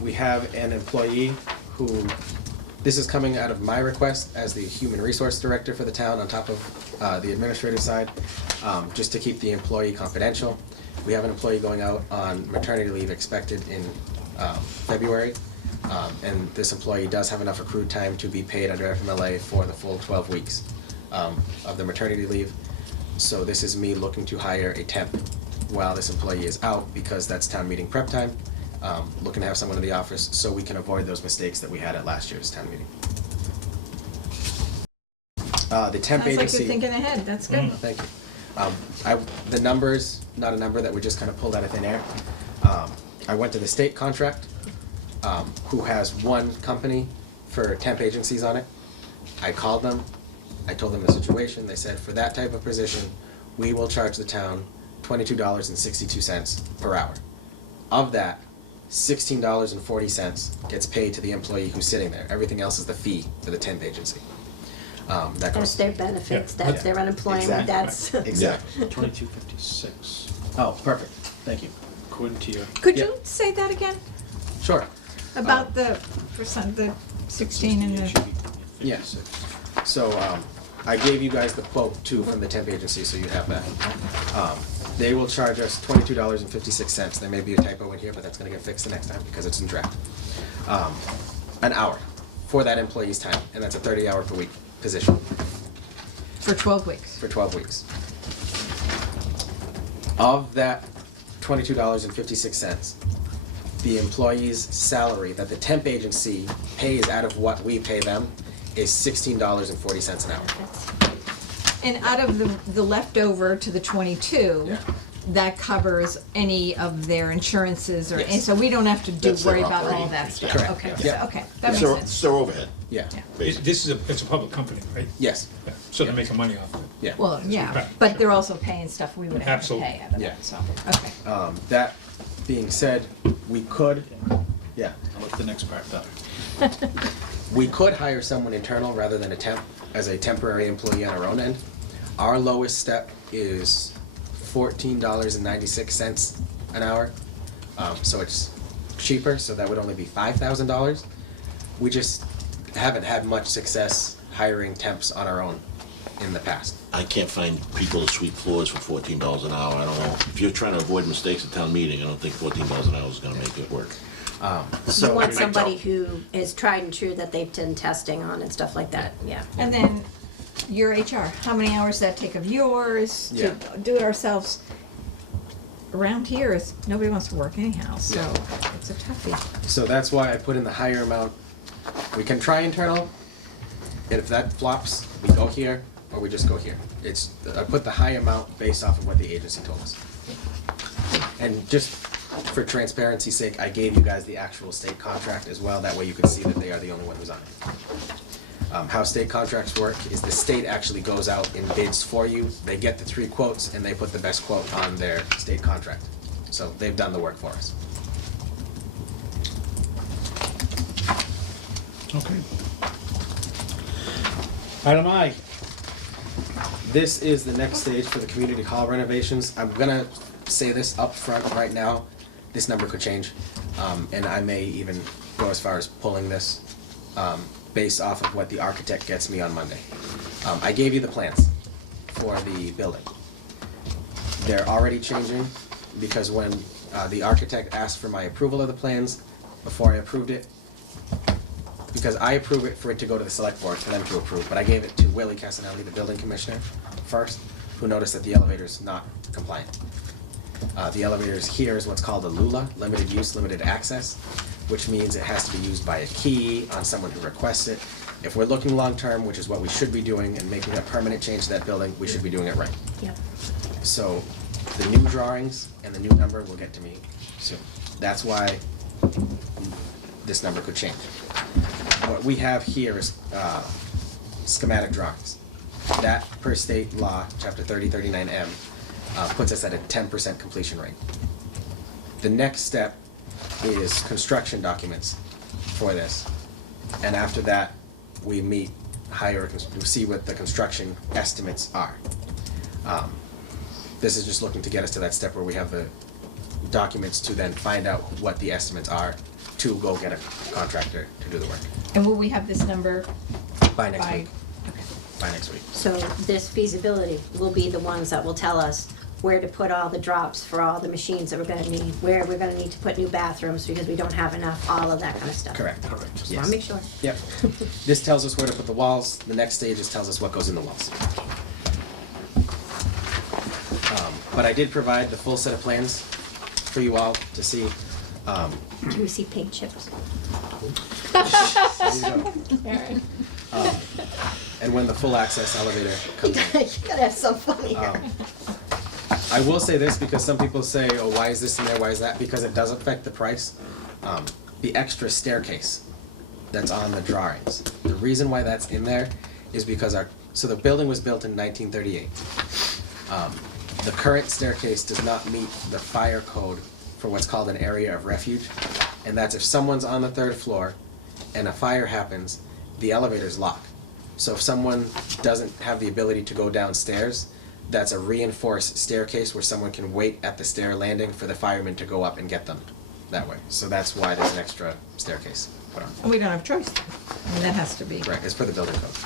We have an employee who, this is coming out of my request as the human resource director for the town on top of the administrative side, just to keep the employee confidential. We have an employee going out on maternity leave expected in February, and this employee does have enough accrued time to be paid under FMLA for the full 12 weeks of the maternity leave. So this is me looking to hire a temp while this employee is out, because that's town meeting prep time. Looking to have someone in the office so we can avoid those mistakes that we had at last year's town meeting. The temp Sounds like agency. you're thinking ahead, that's good. Thank you. The numbers, not a number that we just kind of pulled out of thin air. I went to the state contract, who has one company for temp agencies on it. I called them, I told them the situation, they said for that type of position, we will charge the town $22.62 per hour. Of that, $16.40 gets paid to the employee who's sitting there. Everything else is the fee for the temp agency. That That's goes. their benefits, Yeah. that's their unemployment, Exactly. that's. Exactly. 2256. Oh, perfect. Thank you. According to your. Could Yeah. you say that again? Sure. About the percent, the 16 and the, Yeah. So, I gave you guys the quote too from the temp agency, so you have that. They will charge us $22.56. There may be a typo in here, but that's gonna get fixed the next time because it's in draft. An hour for that employee's time, and that's a 30-hour per week position for 12 weeks. for 12 weeks. Of that $22.56, the employee's salary that the temp agency pays out of what we pay them is $16.40 an hour. And out of the leftover to the 22, Yeah. that covers any of their insurances or, Yes. and so we don't have to That's their worry about all operating that fees, stuff. Correct. Okay, Yeah. so, okay, that It's makes their, sense. it's their overhead, Yeah. Yeah. basically. This is it's a public company, right? Yes. Yeah. So they're making money off of it. Yeah. Well, yeah, Right, but sure. they're also paying stuff we would have to Absolutely. pay out of Yeah. that, so, okay. That being said, we could, yeah, I'll let the next part up. we could hire someone internal rather than a temp, as a temporary employee on our own end. Our lowest step is $14.96 an hour, so it's cheaper, so that would only be $5,000. We just haven't had much success hiring temps on our own in the past. I can't find people to sweep floors for $14 an hour. I don't know. If you're trying to avoid mistakes at town meeting, I don't think $14 an hour is gonna make it work. You want somebody who is tried and true that they've done testing on and stuff like that, yeah. And then your HR, how many hours does that take of yours to Yeah. do it ourselves? Around here is, nobody wants to work anyhow, so it's a toughie. So that's why I put in the higher amount. We can try internal, and if that flops, we go here, or we just go here. I put the high amount based off of what the agency told us. And just for transparency's sake, I gave you guys the actual state contract as well, that way you could see that they are the only one who's on it. How state contracts work is the state actually goes out and bids for you. They get the 3 quotes and they put the best quote on their state contract. So they've done the work for us. Okay. Item I. This is the next stage for the community hall renovations. I'm gonna say this up front right now, this number could change. And I may even go as far as pulling this, based off of what the architect gets me on Monday. I gave you the plans for the building. They're already changing because when the architect asked for my approval of the plans, before I approved it, because I approve it for it to go to the select board for them to approve, but I gave it to Willie Casanelli, the building commissioner, first, who noticed that the elevator's not compliant. The elevators here is what's called a LULA, limited use, limited access, which means it has to be used by a key on someone who requests it. If we're looking long-term, which is what we should be doing, and making a permanent change to that building, we should be doing it right. Yep. So the new drawings and the new number will get to me soon. That's why this number could change. What we have here is schematic drawings. That, per state law, chapter 3039M, puts us at a 10% completion rate. The next step is construction documents for this. And after that, we meet higher, we see what the construction estimates are. This is just looking to get us to that step where we have the documents to then find out what the estimates are to go get a contractor to do the work. And will we have this number By next by? week. Okay. By next week. So this feasibility will be the ones that will tell us where to put all the drops for all the machines that we're gonna need, where we're gonna need to put new bathrooms because we don't have enough, all of that kind of stuff. Correct. Just Yes. wanna make sure. Yep. This tells us where to put the walls. The next stage just tells us what goes in the walls. But I did provide the full set of plans for you all to see. Do we see pink chips? There you go. And when the full access elevator You comes in. gotta have some fun here. I will say this because some people say, oh, why is this in there, why is that? Because it does affect the price. The extra staircase that's on the drawings. The reason why that's in there is because so the building was built in 1938. The current staircase does not meet the fire code for what's called an area of refuge. And that's if someone's on the 3rd floor and a fire happens, the elevator's locked. So if someone doesn't have the ability to go downstairs, that's a reinforced staircase where someone can wait at the stair landing for the firemen to go up and get them that way. So that's why there's an extra staircase put on. And we don't have choice. I mean, that has to be. Right, it's for the building code.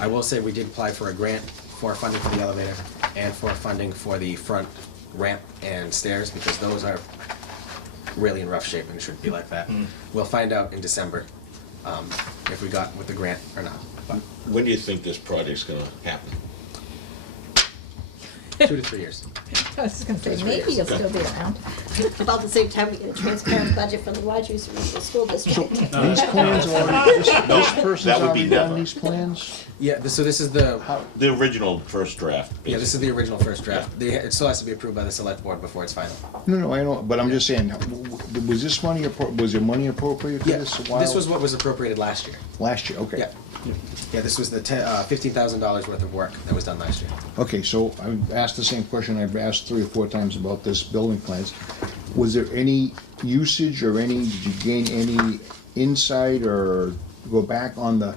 I will say we did apply for a grant for funding for the elevator and for funding for the front ramp and stairs because those are really in rough shape and shouldn't be like that. We'll find out in December if we got with the grant or not. But When do you think this project's gonna happen? 2 to 3 years. I was just gonna say, That's maybe right. you'll still be around. About the same time we get a transparent budget from the Rogers Regional School District. These plans already, this person's that would be already done never. these plans? Yeah, so this is the The original first draft. yeah, this is the original first draft. It still has to be approved by the select board before it's final. No, I know, but I'm just saying, was this money, was there money appropriated for Yeah, this a while? this was what was appropriated last year. Last year, okay. Yeah. Yeah, this was the $15,000 worth of work that was done last year. Okay, so I've asked the same question I've asked 3 or 4 times about this building plans. Was there any usage or did you gain any insight or go back on the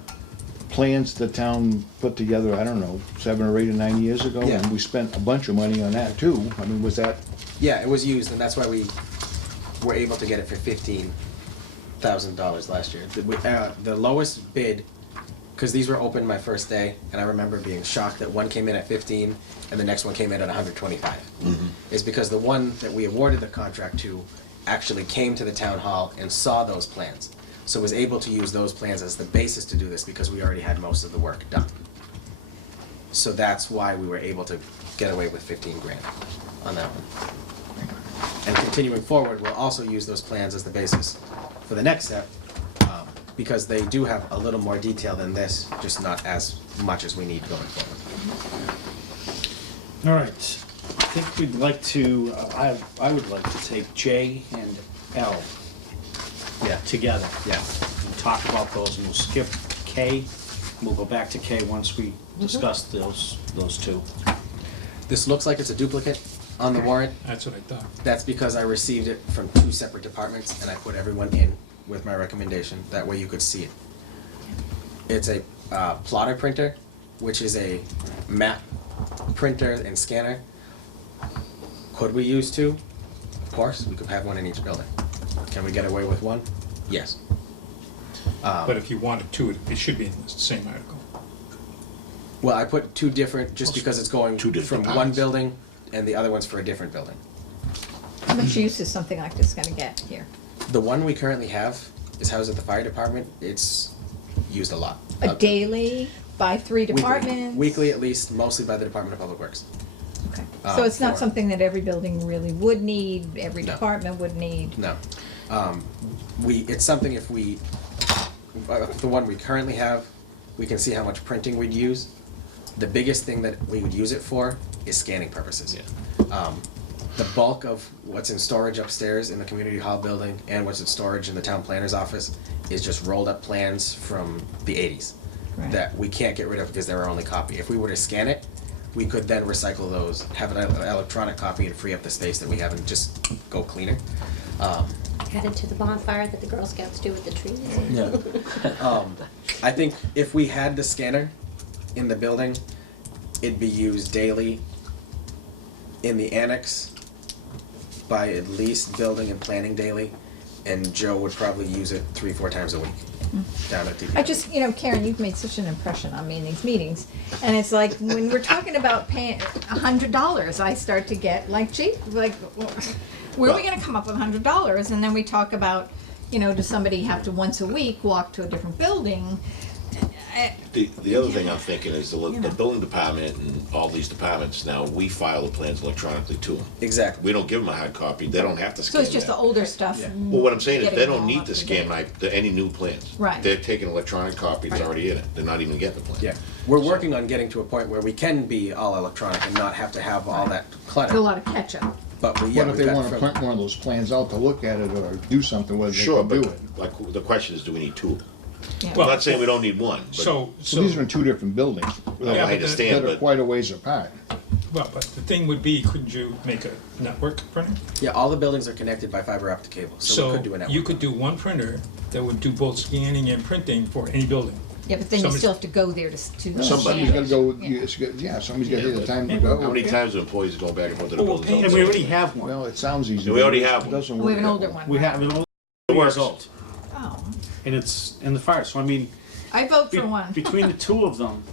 plans the town put together, I don't know, 7 or 8 or 9 years ago? Yeah. And we spent a bunch of money on that too. I mean, was that, Yeah, it was used, and that's why we were able to get it for $15,000 last year. The lowest bid because these were open my first day, and I remember being shocked that one came in at 15 and the next one came in at 125. Is because the one that we awarded the contract to actually came to the town hall and saw those plans. So was able to use those plans as the basis to do this because we already had most of the work done. So that's why we were able to get away with 15 grand on that one. And continuing forward, we'll also use those plans as the basis for the next step, because they do have a little more detail than this, just not as much as we need going forward. All right, I think we'd like to, I would like to take J and L Yeah, together yeah. and talk about those, and we'll skip K. We'll go back to K once we discuss those two. This looks like it's a duplicate on the warrant. That's what I thought. That's because I received it from 2 separate departments and I put everyone in with my recommendation. That way you could see it. It's a plotter printer, which is a map printer and scanner. Could we use 2? Of course, we could have one in each building. Can we get away with 1? Yes. But if you wanted to, it should be in the same article. Well, I put 2 different, just because it's going 2 different from one departments. building and the other one's for a different building. How much use is something like this gonna get here? The one we currently have is housed at the fire department. It's used a lot. A daily, by 3 Weekly. departments? Weekly at least, mostly by the Department of Public Works. Okay. So it's not for- something that every building really would need, every No. department would need? No. It's something if we, the one we currently have, we can see how much printing we'd use. The biggest thing that we would use it for is scanning purposes. The bulk of what's in storage upstairs in the community hall building and what's in storage in the town planner's office is just rolled up plans from the 80s Right. that we can't get rid of because they're our only copy. If we were to scan it, we could then recycle those, have an electronic copy and free up the space that we have and just go cleaner. Add it to the bonfire that the Girl Scouts do with the trees. Yeah. I think if we had the scanner in the building, it'd be used daily in the annex by at least building and planning daily, and Joe would probably use it 3-4 times a week down at DPW. I just, Karen, you've made such an impression on me in these meetings, and it's like, when we're talking about paying $100, I start to get like, gee, like, where are we gonna come up with $100? And then we talk about, does somebody have to once a week walk to a different building? The other thing I'm thinking is the building department and all these departments now, we file the plans electronically to them. Exactly. We don't give them a hard copy, they don't have to So scan it's just the that. older stuff. Yeah. Well, what I'm saying is, they getting don't all need up to to scan date. any new plans. Right. They're taking electronic copy, it's Right. already in it, they're not even getting the plan. Yeah, we're working on getting to a point where we can be all electronic and not have to have all that There's a clutter. lot of catch up. But we, What if they we've got wanna from- print one of those plans out to look at it or do something with it, they Sure, can do but it? like, the question is, do we need 2? Yeah. I'm not saying we don't need 1, but So, So these are in 2 different buildings. well, Yeah, I but understand, That are but quite a ways apart. well, but the thing would be, couldn't you make a network printer? Yeah, all the buildings are connected by fiber optic cable, so we could do a network. You could do one printer that would do both scanning and printing for any building. Yeah, but then you Somebody- still have to go there to Somebody- Somebody's scan gotta it. go, Yeah. somebody's gotta hit the time to And go. how many times do employees go back and forth to the Well, building? And we already have one. Well, it sounds easy. We already but it have one. doesn't We have an work older that way. one. We have it all It works. years old, Oh, and it's in the fire, so I mean, I vote for one. between the 2 of them,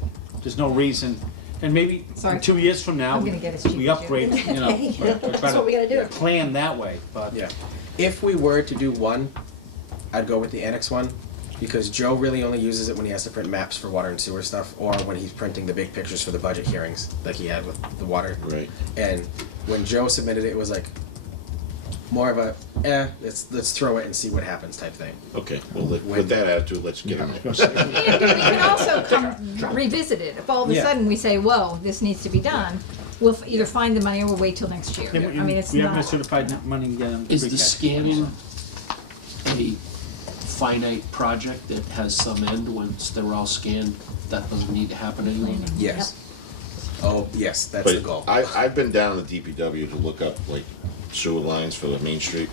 there's no reason, and maybe Sorry. in 2 years from now, I'm gonna get as cheap we as you. upgrade, Okay. we'll try That's what we gotta do. to plan that way, but. Yeah. If we were to do one, I'd go with the annex one, because Joe really only uses it when he has to print maps for water and sewer stuff, or when he's printing the big pictures for the budget hearings that he had with the water. Right. And when Joe submitted it, it was like more of a, let's throw it and see what happens type thing. Okay, well, with that attitude, let's get I on was it. gonna say, And we can also come revisit it. If all of a Yeah. sudden we say, whoa, this needs to be done, we'll either find the money or we'll wait till next year. Yeah, I mean, it's we have no not, certified money, Is free the cash. scanning a finite project that has some end once they're all scanned? That doesn't need to happen anymore? Yes. Oh, yes, that's the But goal. I've been down to DPW to look up, like, sewer lines for the Main Street.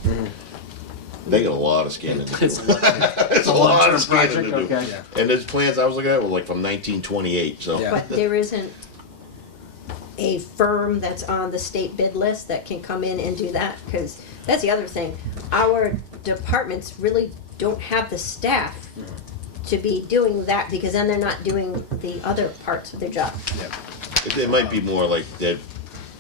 They got a lot of scanning to do. It's a It's a lot long-term of scanning to project, do. okay. Yeah. And there's plans I was looking at were like from 1928, so. Yeah. But there isn't a firm that's on the state bid list that can come in and do that, because that's the other thing. Our departments really don't have the staff to be doing that, because then they're not doing the other parts of their job. It might be more like they're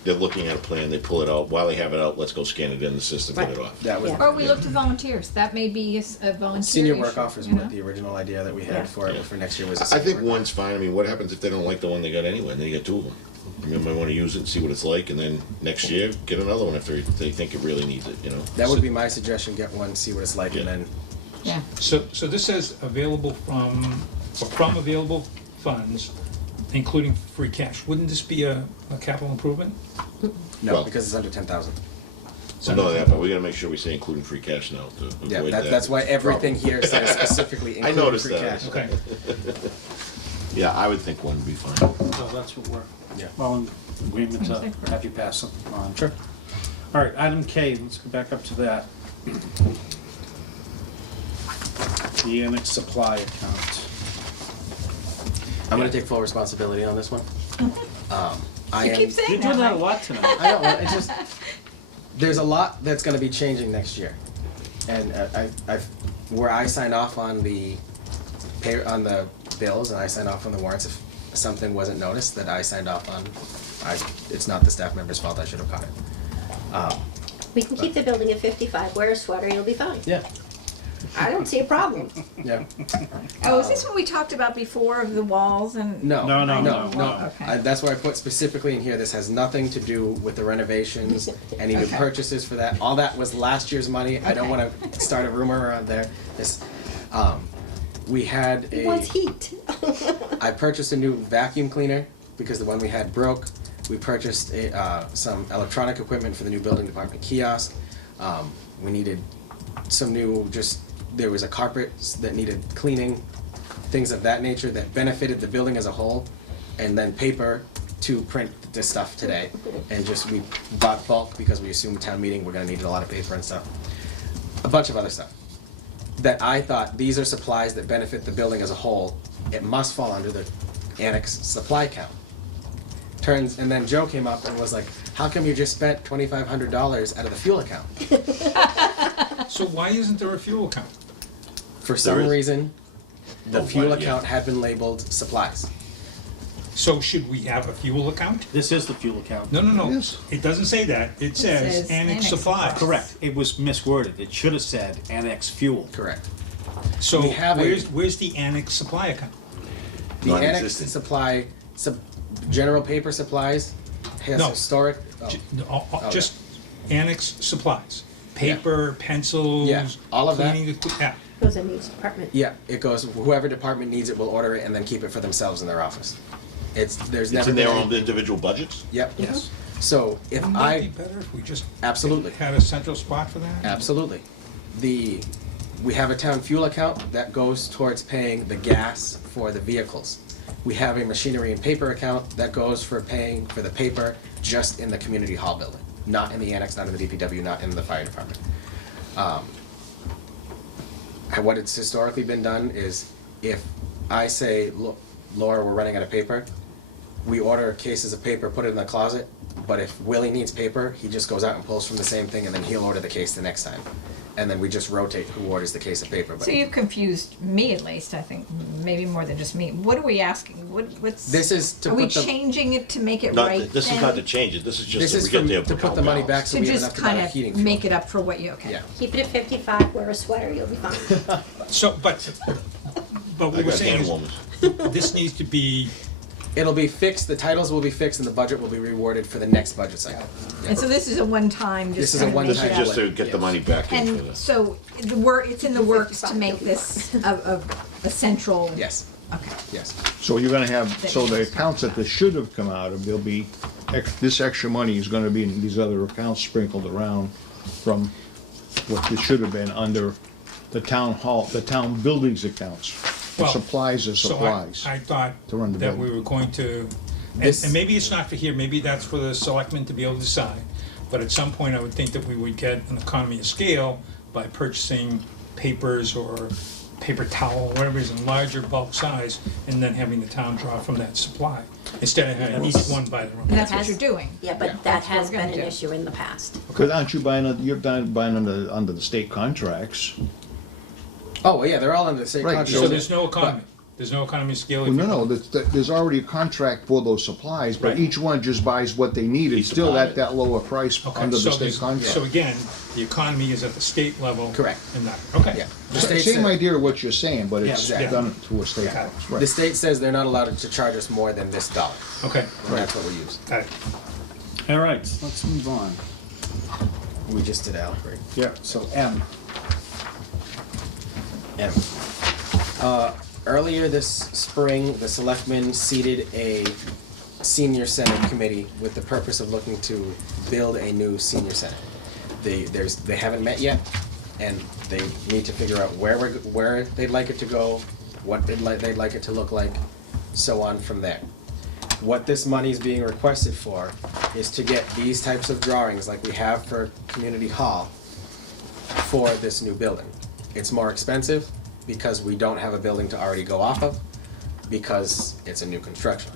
looking at a plan, they pull it out, while they have it out, let's go scan it in the system, get it off. That was Yeah. Or we look to volunteers, that may be a volunteer senior issue, work off is you what know? the original idea that we had Yeah. for next year was. A I senior think work one's fine, I mean, what happens if they don't like the one they got anyway, and then you get two of them? I mean, they might wanna use it and see what it's like, and then next year, get another one if they think it really needs it, you know? That would be my suggestion, get one, see what it's like, and Yeah. then, Yeah, So this says available from available funds, including free cash. Wouldn't this be a capital improvement? no, Well- because it's under 10,000. So no, that, but we gotta make sure we say including free cash now to Yeah, avoid that. that's why everything here says specifically I including noticed free that. cash. Okay. Yeah, I would think one would be fine. So that's what we're, Yeah. well, in agreement Seems to like we're- have you pass it on. Sure. All right, item K, let's go back up to that. The annex supply account. I'm gonna take full responsibility on this one. I you am. keep saying You're that, doing that a Mike. lot tonight. I know, well, it's just, there's a lot that's gonna be changing next year. And where I sign off on the on the bills and I sign off on the warrants, if something wasn't noticed that I signed off on, it's not the staff member's fault, I should have caught it. We can keep the building at 55, wear a sweater, you'll be fine. Yeah, I don't see a problem. yeah. Oh, is this what we talked about before of the walls and? No, No, no, no, no. no. Okay. That's why I put specifically in here, this has nothing to do with the renovations, any new Okay. purchases for that. All that was last year's money. I don't Okay. wanna start a rumor around there. This, we had It wants a, heat. I purchased a new vacuum cleaner because the one we had broke. We purchased some electronic equipment for the new building department kiosk. We needed some new, there was a carpet that needed cleaning, things of that nature that benefited the building as a whole, and then paper to print this stuff today. And we bought bulk because we assumed town meeting, we're gonna need a lot of paper and stuff. A bunch of other stuff. That I thought, these are supplies that benefit the building as a whole, it must fall under the annex supply count. And then Joe came up and was like, how come you just spent $2,500 out of the fuel account? So why isn't there a fuel account? For There some is. reason, the Oh, fuel but, yeah. account had been labeled supplies. So should we have a fuel account? This is the fuel account. No. Yes. It doesn't say that. It says says annex annex supplies. Correct, it was misworded, it should have said annex fuel. Correct. So We have where's the annex supply account? The annex Non-existent. supply, general paper supplies, has No. historic, Just annex supplies. Paper, pencils. Yeah, all of that. Cleaning yeah. Goes in each department. yeah, it goes, whoever department needs it will order it and then keep it for themselves in their office. There's It's never in been their any- own individual budgets? Yep. Yes. So if Wouldn't that be better if we just absolutely. had a central spot for that? Absolutely. We have a town fuel account that goes towards paying the gas for the vehicles. We have a machinery and paper account that goes for paying for the paper just in the community hall building, not in the annex, not in the DPW, not in the fire department. What it's historically been done is if I say, "Look, Laura, we're running out of paper," we order cases of paper, put it in the closet, but if Willie needs paper, he just goes out and pulls from the same thing and then he'll order the case the next time. And then we just rotate who orders the case of paper. But So you've confused me at least, I think, maybe more than just me. What are we asking? What's? this is to Are we put the, changing it to make it right Not, this is then? not to change it, this is this just is to get from, their to put account the money back balance. so To we have just enough to buy kind a of heating make fuel. it up for what you, okay. Yeah. Keep it at 55, wear a sweater, you'll be fine. So, but I what we're got saying hand is warmers. this needs to be. It'll be fixed, the titles will be fixed, and the budget will be rewarded for the next budget cycle. Yeah. And so this is a one-time, This just is a kind of make This one-time it is up. just to get the money back in for And this. so it's in the works to make this a central. Yes, Okay. yes. So you're gonna have, so the accounts that this should have come out of, there'll be, this extra money is gonna be in these other accounts sprinkled around from what this should have been under the town hall, the town buildings accounts. The Well, supplies are So supplies. I thought to run the that we building. were going to, This- and maybe it's not for here, maybe that's for the selectmen to be able to decide. But at some point, I would think that we would get an economy of scale by purchasing papers or paper towel, whatever is in larger bulk size, and then having the town draw from that supply, instead of having each one buy their own. And that's what Has- you're doing. Yeah, Yeah. but that That's what has we're gonna been an do. issue in the past. Cause aren't you buying, you're buying under the state contracts? Oh, well, yeah, they're all under the same Right, contract. So there's no economy, there's no economy of scale. Well, no, there's already a contract for those supplies, but Right. each one just buys what they need. It's Each still at department. that lower price Okay, under the so state there's- contract. So again, the economy is at the state level. Correct. And that, okay. Yeah. The state Same said- idea of what you're saying, but it's Yeah, done to a state Yeah. law. The Right. state says they're not allowed to charge us more than this dollar, Okay, and that's what we use. got it. All right, let's move on. We just did Al, right? Yeah, so M. M. Earlier this spring, the selectmen seated a senior center committee with the purpose of looking to build a new senior center. They haven't met yet, and they need to figure out where they'd like it to go, what they'd like it to look like, so on from there. What this money is being requested for is to get these types of drawings like we have for Community Hall for this new building. It's more expensive because we don't have a building to already go off of, because it's a new construction.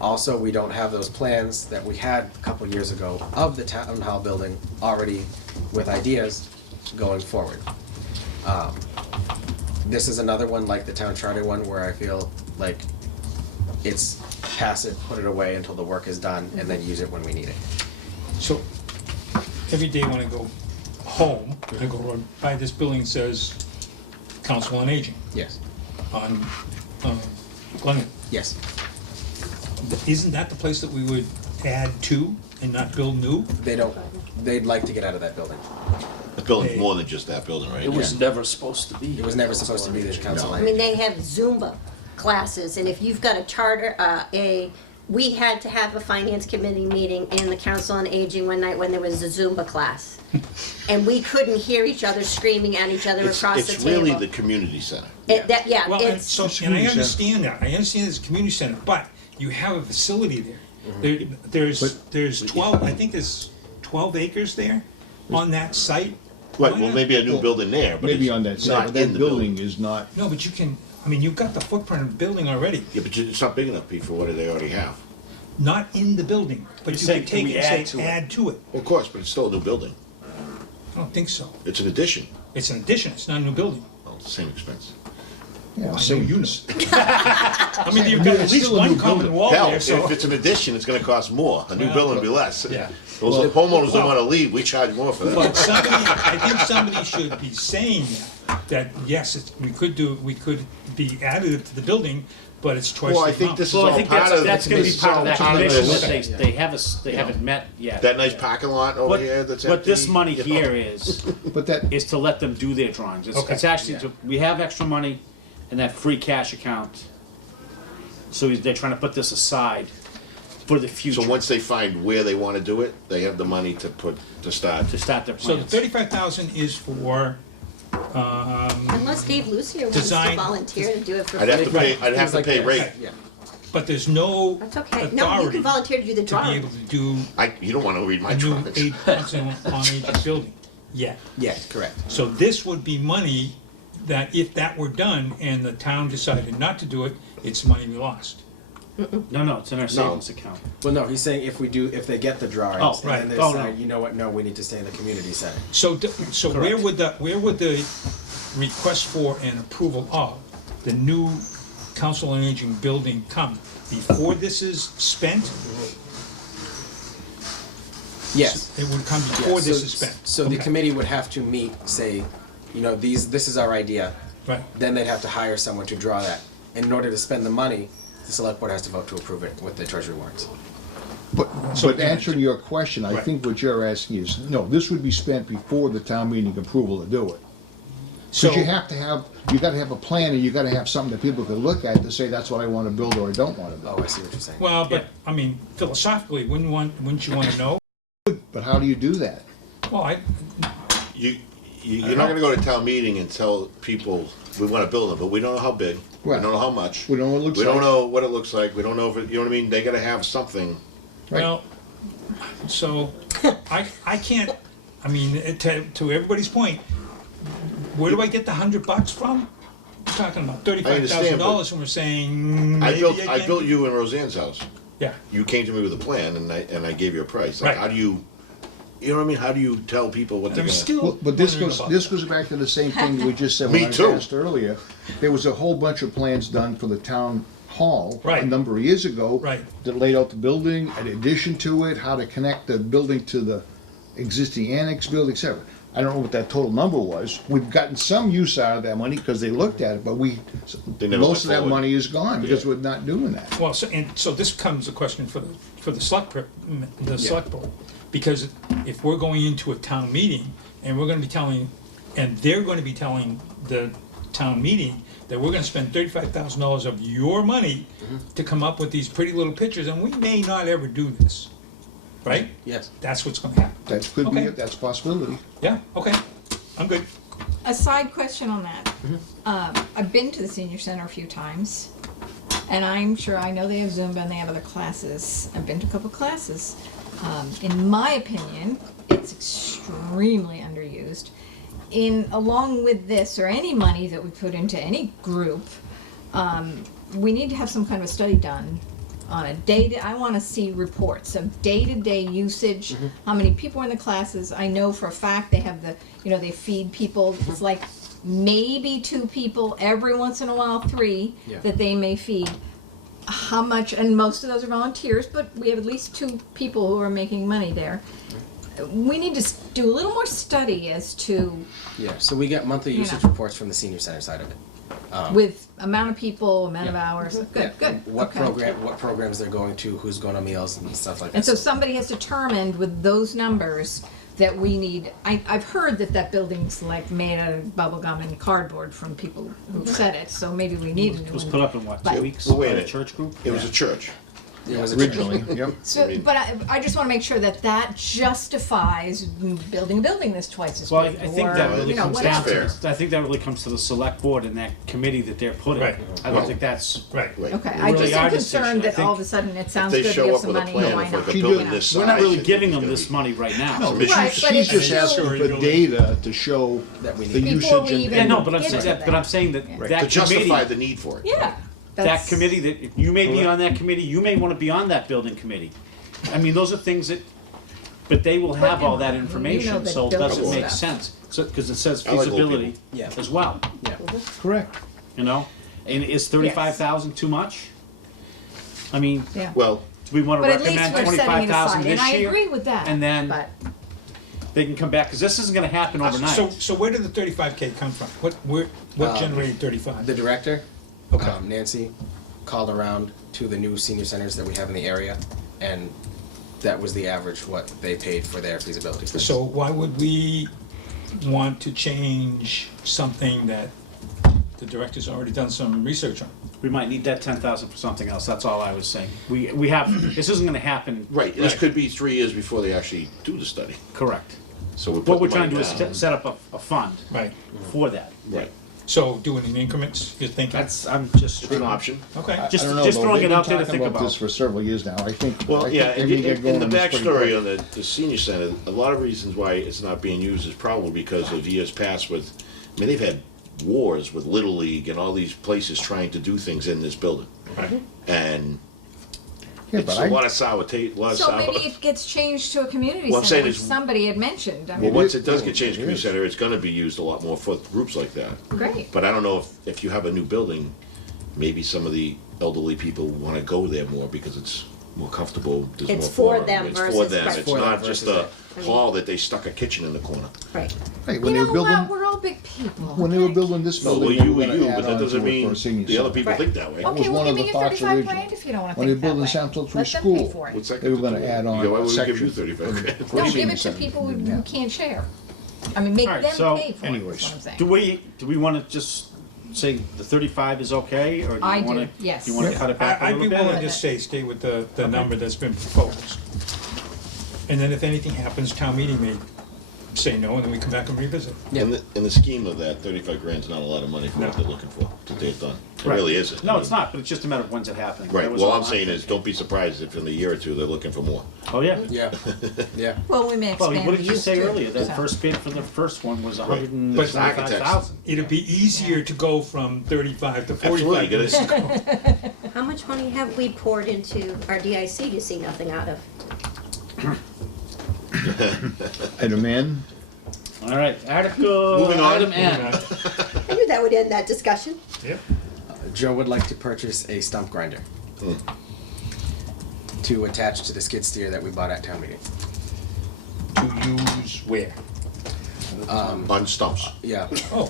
Also, we don't have those plans that we had a couple years ago of the town hall building already with ideas going forward. This is another one like the town charter one where I feel like it's pass it, put it away until the work is done, and then use it when we need it. So, every day when I go home, I go run by this building that says Council on Aging Yes. on, Glenwood. Yes. Isn't that the place that we would add to and not build new? They'd like to get out of that building. The building's more than just that building, right? It was never supposed to be. It was never supposed to be the council. I mean, they have Zumba classes, and if you've got a charter, we had to have a finance committee meeting in the Council on Aging one night when there was a Zumba class. And we couldn't hear each other screaming at each other across the It's table. really the community center. Yeah, Well, and it's, so, and I understand that, I understand it's a community center, but you have a facility there. There's 12, I think there's 12 acres there on that site. Right, Why well, not? maybe a new building there, but Maybe it's on that side, not but that in the building is not, No, but you can, I mean, you've got the footprint of the building already, Yeah, but it's not big enough, Pete, for what they already have. not in the building, but You're you saying, can can take we it add and to say, it? add to it. Well, of course, but it's still a new building. I don't think so. It's an addition. It's an addition, it's not a new building. Well, it's the same expense. yeah, I know same. you know. I mean, you've got at It's least still a one new common building. wall Hell, there, if so. it's an addition, it's gonna cost more. A new Well, building will be less. yeah. Those homeowners that wanna leave, we charge more for that. But somebody, I think somebody should be saying that yes, we could be additive to the building, but it's twice the Well, I amount. think this is Well, I all think part of. that's gonna be this is part all of that part of commission this. that they haven't met yet. That nice parking lot over What, here that's empty. what this money you know. here is But that, to let them do their drawings. Okay. It's actually, we have extra money in that free cash account. So they're trying to put this aside for the future. So once they find where they wanna do it, they have the money to start. To start their So the plans. 35,000 is for, unless Dave Lucier wants to Design- volunteer to do it for I'd have to free. pay, I'd have Things to like pay that. rate. Yeah. but there's no That's okay. No, you authority can volunteer to do the to be able drawing. to do You don't wanna read my a new drawings. Council on Aging building yet. Yeah, correct. So this would be money that if that were done and the town decided not to do it, it's money we lost. No, it's in our savings account. Well, no, he's saying if they get the drawings, Oh, and right. then they Oh, decide, no. you know what, no, we need to stay in the community center. So, where would the request for and approval of the new Council on Aging building come? Before this is spent? Yes. It would come Yeah, before this so- is spent? So the Okay. committee would have to meet, say, this is our idea. Right, Then they'd have to hire someone to draw that. And in order to spend the money, the select board has to vote to approve it with the treasury warrants. So but again, answering your question, I Right. think what you're asking is, no, this would be spent before the town meeting approval to do it. so, Because you gotta have a plan, and you gotta have something that people can look at to say, that's what I wanna build or I don't wanna build. Oh, I see what you're saying. well, but, I mean, philosophically, wouldn't you wanna know? But how do you do that? Well, You're not gonna go to town meeting and tell people, we wanna build them, but we don't know how big, we Right. don't know how much. We don't know what it looks We don't like. know what it looks like, we don't know if it, you know what I mean, they gotta have something. Right. well, so, I can't, I mean, to everybody's point, where do I get the $100 from? We're talking about $35,000 and we're saying, I maybe I can- built you in Roseanne's house. Yeah, You came to me with a plan and I gave you a price. Like, Right. how do you You know what I mean? How do you tell people what they're I'm gonna? still Well, but this wondering goes, about this that. goes back to the same thing that we just said Me when I too. asked earlier. There was a whole bunch of plans done for the town hall a Right. number of years ago. Right. That laid out the building, an addition to it, how to connect the building to the existing annex building, et cetera. I don't know what that total number was. We've gotten some use out of that money because they looked at it, but They never most of went that forward. money is gone because Yeah. we're not doing that. Well, so this comes a question for the select board, because if we're going into a town meeting and we're gonna be telling, and they're gonna be telling the town meeting that we're gonna spend $35,000 of your money to come up with these pretty little pictures, and we may not ever do this, right? Yes. That's what's gonna happen. That could be Okay. it, that's a possibility. Yeah, okay, I'm good. A side question on that. I've been to the senior center a few times, and I'm sure, I know they have Zumba and they have other classes. I've been to a couple classes. In my opinion, it's extremely underused. Along with this, or any money that we put into any group, we need to have some kind of a study done on I want to see reports of day-to-day usage, how many people are in the classes. I know for a fact they have they feed people. It's like maybe 2 people, every once in a while 3, Yeah. that they may feed. How much, and most of those are volunteers, but we have at least 2 people who are making money there. We need to do a little more study as to, Yeah, so we get monthly Yeah. usage reports from the senior center side of it. with amount of people, amount of Yeah. hours. Yeah, Good. What Okay. what programs they're going to, who's going on meals and stuff like that. And so somebody has determined with those numbers that we need, I've heard that building's like made out of bubble gum and cardboard from people who've said it, so maybe we need a new It was one. put up in what, But- 2 weeks? Well, wait a By a minute. church group? It was a church. It was a Originally, yep. So, but I just wanna make sure that justifies building a building that's twice as Well, I big, think or, that really you know, comes down whatever. to, I think that really comes to the select board and that committee that they're putting. Right. I don't think that's, Right. Right. Okay, It I really just am are decisions. concerned I that all of think a sudden it sounds They good, we show have up some with a money, plan why of not? like a She building did. this size. we're not really and giving it's them gonna this be- money right now. No, but Right, she's, but she's it's just still- asking for Really- data to show That we the need. Before usage we and. even- Yeah, no, but I'm Give saying it that, to but them. I'm saying that Yeah. that To justify committee, the need for it. Yeah. that that's- committee, that if you may be on that committee, you may wanna be on that building committee. I mean, those are things that, but they will have all that information, that so building does it make stuff. sense? So, cause it says I like old feasibility people. Yeah. as well, Yeah. Correct. you know? And is 35,000 too much? I mean, Yeah. Well, do we wanna But at least recommend we're setting it 25,000 aside, and this I year? agree with that, And then but. they can come back, cause this isn't gonna happen overnight. So where did the 35K come from? What generated 35? The director, Okay. Nancy, called around to the new senior centers that we have in the area, and that was the average what they paid for their feasibility studies. So why would we want to change something that the director's already done some research on? We might need that 10,000 for something else, that's all I was saying. We have, this isn't gonna happen. right, this could be 3 years before they actually do the study. Correct. So we're What putting we're the trying to do money is down. set up a fund Right. for that. Right, So doing in increments, you're thinking? I'm just. it's an option. Okay. Just- I don't know, just though. throwing They've it been out there to talking think about. this for several years now, I think. Well, I yeah, think they and may get in going the on this pretty backstory quick. on the senior center, a lot of reasons why it's not being used is probably because of years past with, I mean, they've had wars with Little League and all these places trying to do things in this building. And Yeah, it's but a I, lot of sour taste, a lot of So sour. maybe it gets changed to a community Well, I'm center, saying which is- somebody had mentioned, I Well, mean, once it does get It changed to community is. center, it's gonna be used a lot more for groups like that. great. But I don't know if you have a new building, maybe some of the elderly people wanna go there more because it's more comfortable, there's more It's for them. them It's for versus- them, right. it's For them not just versus a hall that they stuck a kitchen in the corner. Right. hey, when You they know were building, what, we're all big people. when they were okay? building this No, well, building, they you were were gonna you, add but that on to doesn't it mean for a senior the other center. people Right. think that way. That was Okay, one well, of give the me your thoughts 35 originally. grand if you don't wanna When they think were building that way. Sample through Let them pay school, for it. What's that they were got to gonna do? add on Yeah, why a would we give section. you 35 grand? for a No, give senior it to center. people Yeah. who can't share. I mean, make All right, them so pay for it, anyways, is what I'm saying. Do we wanna just say the 35 is okay, or do I you do, wanna? yes. You wanna Yeah. cut it back a I'd little be bit? willing to stay with the number that's been proposed. And then if anything happens, town meeting may say no, and then we come back and revisit. In the scheme of that, 35 grand's not a lot of money for what they're looking for, to get it done. It Right. really isn't. No, it's not, but it's just a matter of when's it happening. Right, That was well, all I'm saying is, thinking. don't be surprised if in a year or two, they're looking for more. Oh, yeah. Yeah, yeah. Well, we may Well, expand what the did you use say too, earlier? That so. first bid for the first one was But 125,000. It'd be easier to go from 35 to 45. Absolutely, get it. How much money have we poured into our DIC to see nothing out of? Item N, All right, article, Moving on. item N. I knew that would end that discussion. Joe would like to purchase a stump grinder to attach to the skid steer that we bought at town meeting. To use where? On stumps. Yeah. Oh,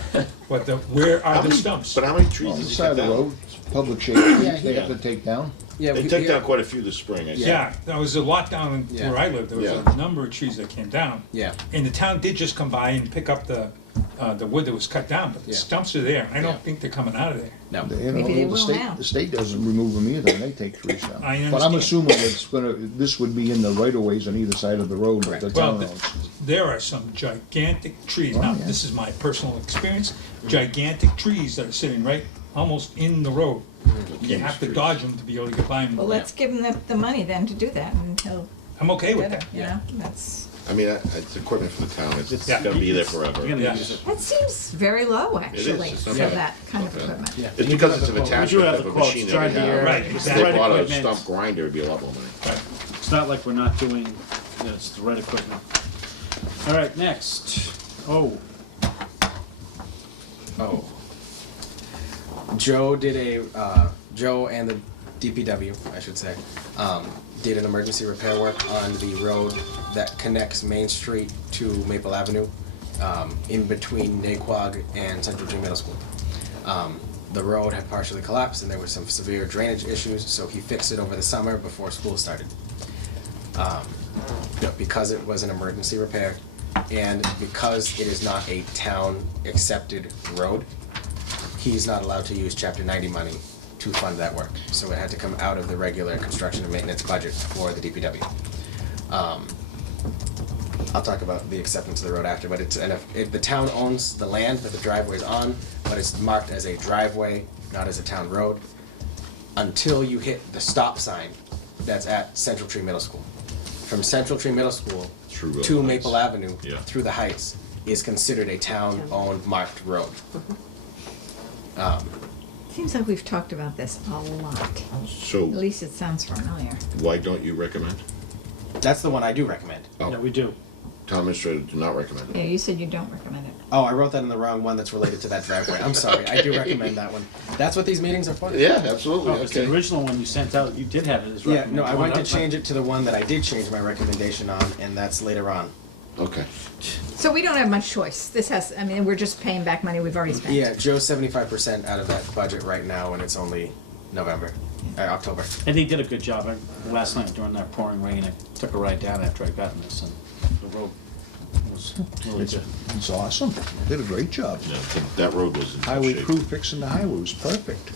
where are How the many- stumps? But how many trees on the does he side cut of the down? road, public shade, they have to take down. Yeah, They took down quite a few this spring, I see. Yeah, there was a lot down Yeah. where I lived, there was Yeah. a number of trees that came down. Yeah. And the town did just come by and pick up the wood that was cut down, but the Yeah. stumps are there. I Yeah. don't think they're coming out of there. No. Maybe they will the state, now. the state doesn't remove them either, and they take trees down. I But I'm understand. assuming it's gonna, this would be in the right of ways on either side of the road that the Well, town owns. there are some gigantic trees, Oh, now, yeah. this is my personal experience, gigantic trees that are sitting right almost in the road. You have to dodge them to be able to get by them. Well, let's give him the money then to do that, and he'll I'm okay with better, that. you know, that's, I mean, it's equipment for the town, it's Yeah. gonna be there forever. You're Yeah. gonna use it. that seems very low, actually, It's for not bad. that kind of Not bad. equipment. Yeah. It's because it's an We do attachment have of the a quotes, machine that John we have. Deere. Right, If exactly. they bought a Equipment. stump grinder, it'd be a lot more money. Right. It's not like we're not doing, it's the right equipment. All right, next. Oh, Oh. Joe Joe and the DPW, I should say, did an emergency repair work on the road that connects Main Street to Maple Avenue, in between Naquag and Central Tree Middle School. The road had partially collapsed and there were some severe drainage issues, so he fixed it over the summer before school started. Because it was an emergency repair and because it is not a town accepted road, he's not allowed to use Chapter 90 money to fund that work. So it had to come out of the regular construction and maintenance budget for the DPW. I'll talk about the acceptance of the road after, but the town owns the land that the driveway is on, but it's marked as a driveway, not as a town road, until you hit the stop sign that's at Central Tree Middle School. From Central Tree Middle School Through to the Maple Heights. Avenue, Yeah. through the Heights, is considered a town-owned marked road. Seems like we've talked about this a lot. At So least it sounds familiar. why don't you recommend? That's the one I do recommend. yeah, we do. Town administrator do not recommend Yeah, it. you said you don't recommend it. Oh, I wrote that in the wrong one that's related to that driveway. I'm sorry, I do recommend that one. That's what these meetings are for? Yeah, absolutely, Oh, it's the okay. original one you sent out, you did have it as Yeah, recommended. no, I went to change it to the one that I did change my recommendation on, and that's later on. Okay. So we don't have much choice. This has, I mean, we're just paying back money we've already spent. Yeah, Joe's 75% out of that budget right now, and it's only October. And he did a good job. Last night during that pouring rain, I took a ride down after I got in this, and the road was really It's, good. it's awesome, did a great job. Yeah, that road was in good Highway shape. crew fixing the highway was perfect.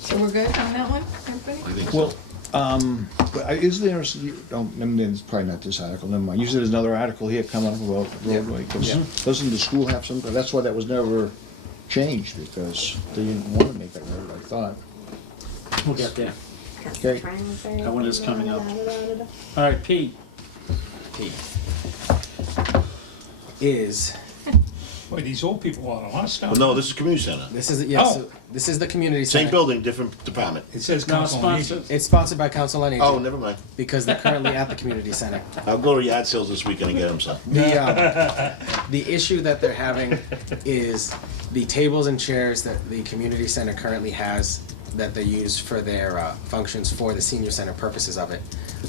So we're good on that one, everybody? I think Well, so. but is there, I mean, it's probably not this article, never mind. You said there's another article here coming up about roadway, 'cause Yeah. doesn't the school have some, that's why that was never changed, because they didn't wanna make it road, I thought. We'll get there. Okay. That one is coming up. All right, Pete. P is, Boy, these old people want a lot of stuff. Well, no, this is community center. this is, yes, Oh. this is the community Same center. building, different department. It says Now council on sponsored. aging. It's sponsored by Council on Aging. Oh, never mind. Because they're currently at the community center. I'll go to yard sales this weekend and get them some. The issue that they're having is the tables and chairs that the community center currently has that they use for their functions for the senior center purposes of it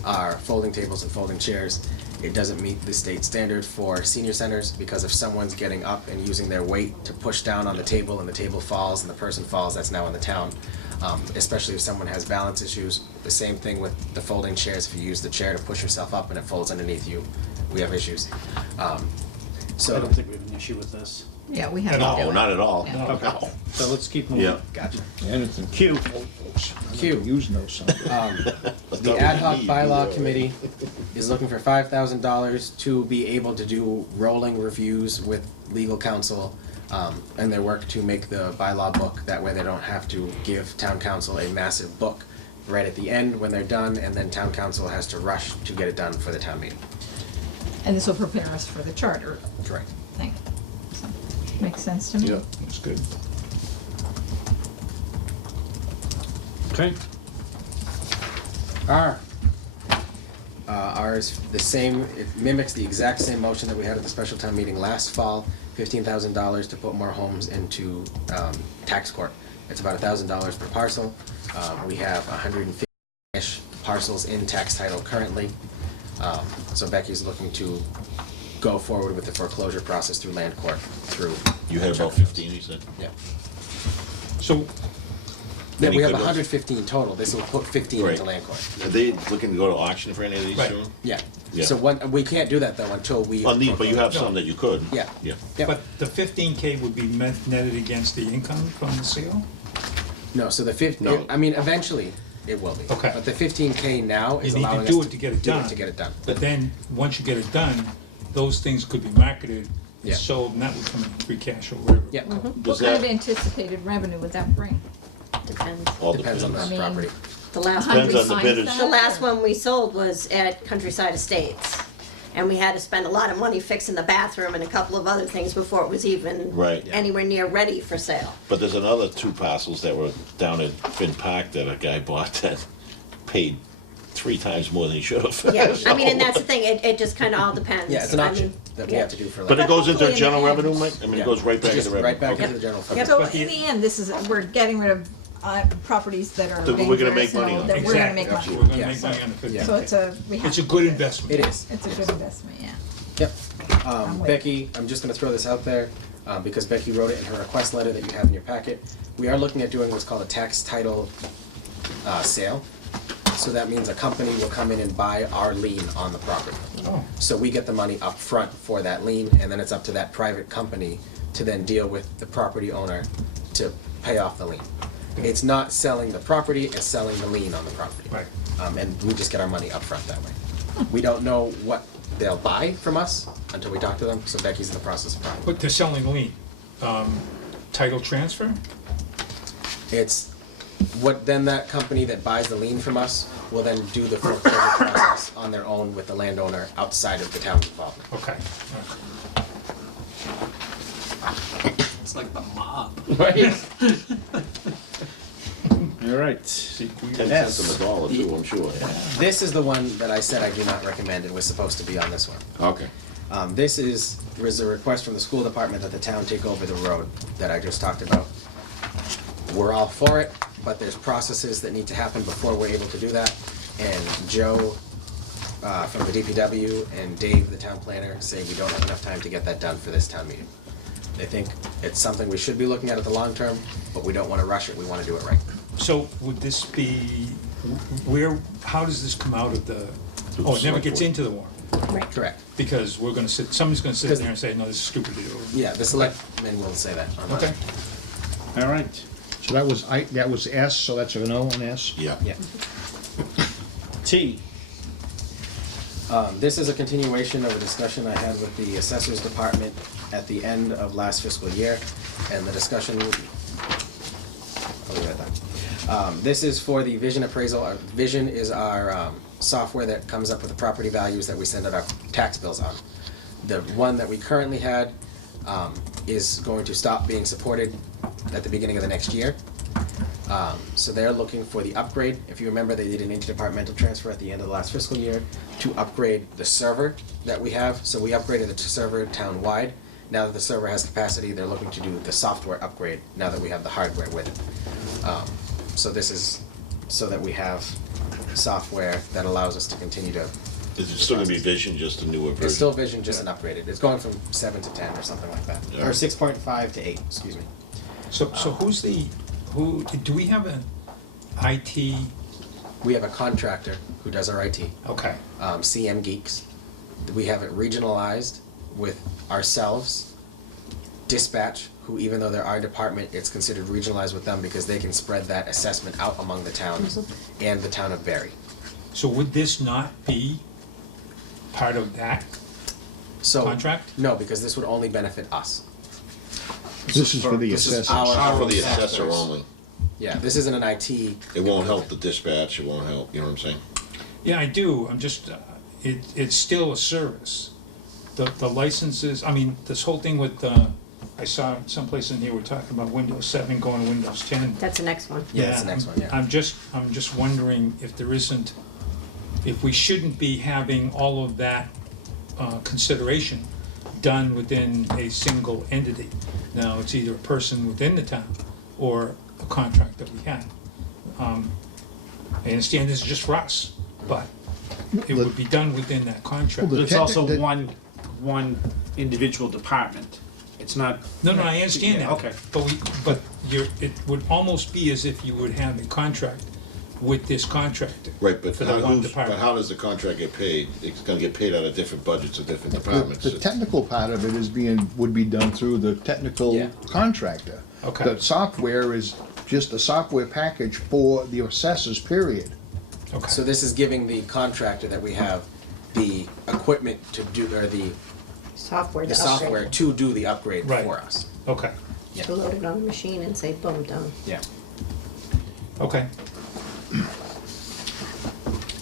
are folding tables and folding chairs. It doesn't meet the state standard for senior centers because if someone's getting up and using their weight to push down on the table and the table falls and the person falls, that's now on the town. Especially if someone has balance issues. The same thing with the folding chairs. If you use the chair to push yourself up and it folds underneath you, we have issues. I So, don't think we have an issue with this. Yeah, we have to do No, it. not at all. No. No. So let's keep moving. Yeah. gotcha. Anything. Q. Q. Using those something. The ad hoc bylaw committee is looking for $5,000 to be able to do rolling reviews with legal counsel and their work to make the bylaw book. That way they don't have to give town council a massive book right at the end when they're done, and then town council has to rush to get it done for the town meeting. And this will prepare us for the charter Correct. thing. So, makes sense to me. Yeah, that's good. Okay. R. Ours, the same, it mimics the exact same motion that we had at the special town meeting last fall, $15,000 to put more homes into tax court. It's about $1,000 per parcel. We have 150-ish parcels in tax title currently. So Becky's looking to go forward with the foreclosure process through land court, through. You had about 15, you said? Yeah. So, Yeah, we have Any good ones? 115 total. This will put 15 Right. into land court. Are they looking to go to auction for any of these Right. soon? Yeah. Yeah. So we can't do that though until we. On these, but you have No. some that you could. Yeah. Yeah. Yep. but the 15K would be netted against the income from the sale? No, so the 15, No. I mean, eventually it will be. Okay. But the 15K now is You need to allowing do us it to get it do done. To get it done. But then, once you get it done, those things could be marketed Yeah. and sold, and that would come in free cash or whatever. Yeah. What Does kind of that, anticipated revenue would that bring? Depends. all Depends on the I mean, property. The last Depends one, on the Signs bidders. that? the last one we sold was at Countryside Estates. And we had to spend a lot of money fixing the bathroom and a couple of other things before it was even Right. Yeah. anywhere near ready for sale. But there's another 2 parcels that were down at Finn Park that a guy bought that paid 3 times more than he should have. Yeah, I mean, and that's the thing, it just kinda all depends. Yeah, it's an I auction mean, that we yeah. have to do for. But it goes into Hopefully in general the end- revenue, Mike? I mean, Yeah. it goes right back Just into revenue? right back Okay. into the general fund. Okay. So But in the end, this is, we're getting rid of properties that are That we're gonna dangerous make money and all, on. that we're gonna Exactly. make money. We're gonna Yeah. make money on the 15K. Yeah. So it's a, we have. It's a to- good investment. It is. It's a good investment, yeah. Yep. I'm with Becky, I'm just gonna throw this out there, because Becky wrote it in her request letter that you have in your packet. We are looking at doing what's called a tax title sale. So that means a company will come in and buy our lien on the property. Oh. So we get the money up front for that lien, and then it's up to that private company to then deal with the property owner to pay off the lien. It's not selling the property, it's selling the lien on the property. Right. And we just get our money up front that way. We don't know what they'll buy from us until we talk to them, so Becky's in the process of buying. But they're selling lien. Title transfer? It's what, then that company that buys the lien from us will then do the foreclosure process on their own with the landowner outside of the town's involvement. Okay. It's like the mob. All right. 10 cents on the dollar too, I'm sure. This is the one that I said I do not recommend and was supposed to be on this one. Okay. This was a request from the school department that the town take over the road that I just talked about. We're all for it, but there's processes that need to happen before we're able to do that. And Joe from the DPW and Dave, the town planner, say we don't have enough time to get that done for this town meeting. They think it's something we should be looking at the long term, but we don't want to rush it, we want to do it right. So would this be, where, how does this come out of the, oh, it never gets into the warrant? Correct. Because we're gonna sit, somebody's gonna sit there and say, no, this is stupid to do. Yeah, the selectmen will say that. on Okay. All right. So that was S, so that's a no on S? Yeah. Yeah. T. This is a continuation of a discussion I had with the assessors department at the end of last fiscal year, and the discussion, I'll leave it at that. This is for the vision appraisal. Our Vision is our software that comes up with the property values that we send out our tax bills on. The one that we currently had is going to stop being supported at the beginning of the next year. So they're looking for the upgrade. If you remember, they did an interdepartmental transfer at the end of the last fiscal year to upgrade the server that we have. So we upgraded the server town-wide. Now that the server has capacity, they're looking to do the software upgrade now that we have the hardware with it. So this is so that we have software that allows us to continue to. Is it still gonna be Vision, just a newer version? It's still Vision, just an upgraded. It's going from 7 to 10 or something like that, Yeah. or 6.5 to 8. Excuse me. So who's the, do we have an IT, We have a contractor who does our IT. okay, CM Geeks. We have it regionalized with ourselves, Dispatch, who even though they're our department, it's considered regionalized with them because they can spread that assessment out among the towns and the town of Barry. so would this not be part of that So contract? No, because this would only benefit us. This is for the This is assessors. our For the assessors. assessor only. Yeah, this isn't an IT. It won't help the dispatch, it won't help, you know what I'm saying? Yeah, I do, I'm just, it's still a service. The licenses, I mean, this whole thing with, I saw someplace in here, we're talking about Windows 7 going to Windows 10. That's the next one. Yeah, that's the next one, yeah. I'm just wondering if there isn't if we shouldn't be having all of that consideration done within a single entity. Now, it's either a person within the town or a contract that we have. I understand this is just for us, but it would be done within that contract. Well, But it's also The- one individual department. It's not. No, I understand Yeah, that. okay. But it would almost be as if you would have a contract with this contractor. Right, but For that one but department. how does the contract get paid? It's gonna get paid out of different budgets of different departments. The technical part of it would be done through the technical Yeah. contractor. Okay. The software is just a software package for the assessors, period. Okay. So this is giving the contractor that we have the equipment to do, or the Software to software upgrade. to do the upgrade Right. for us. Okay, To load it on the machine and say, boom, done. Yeah. okay.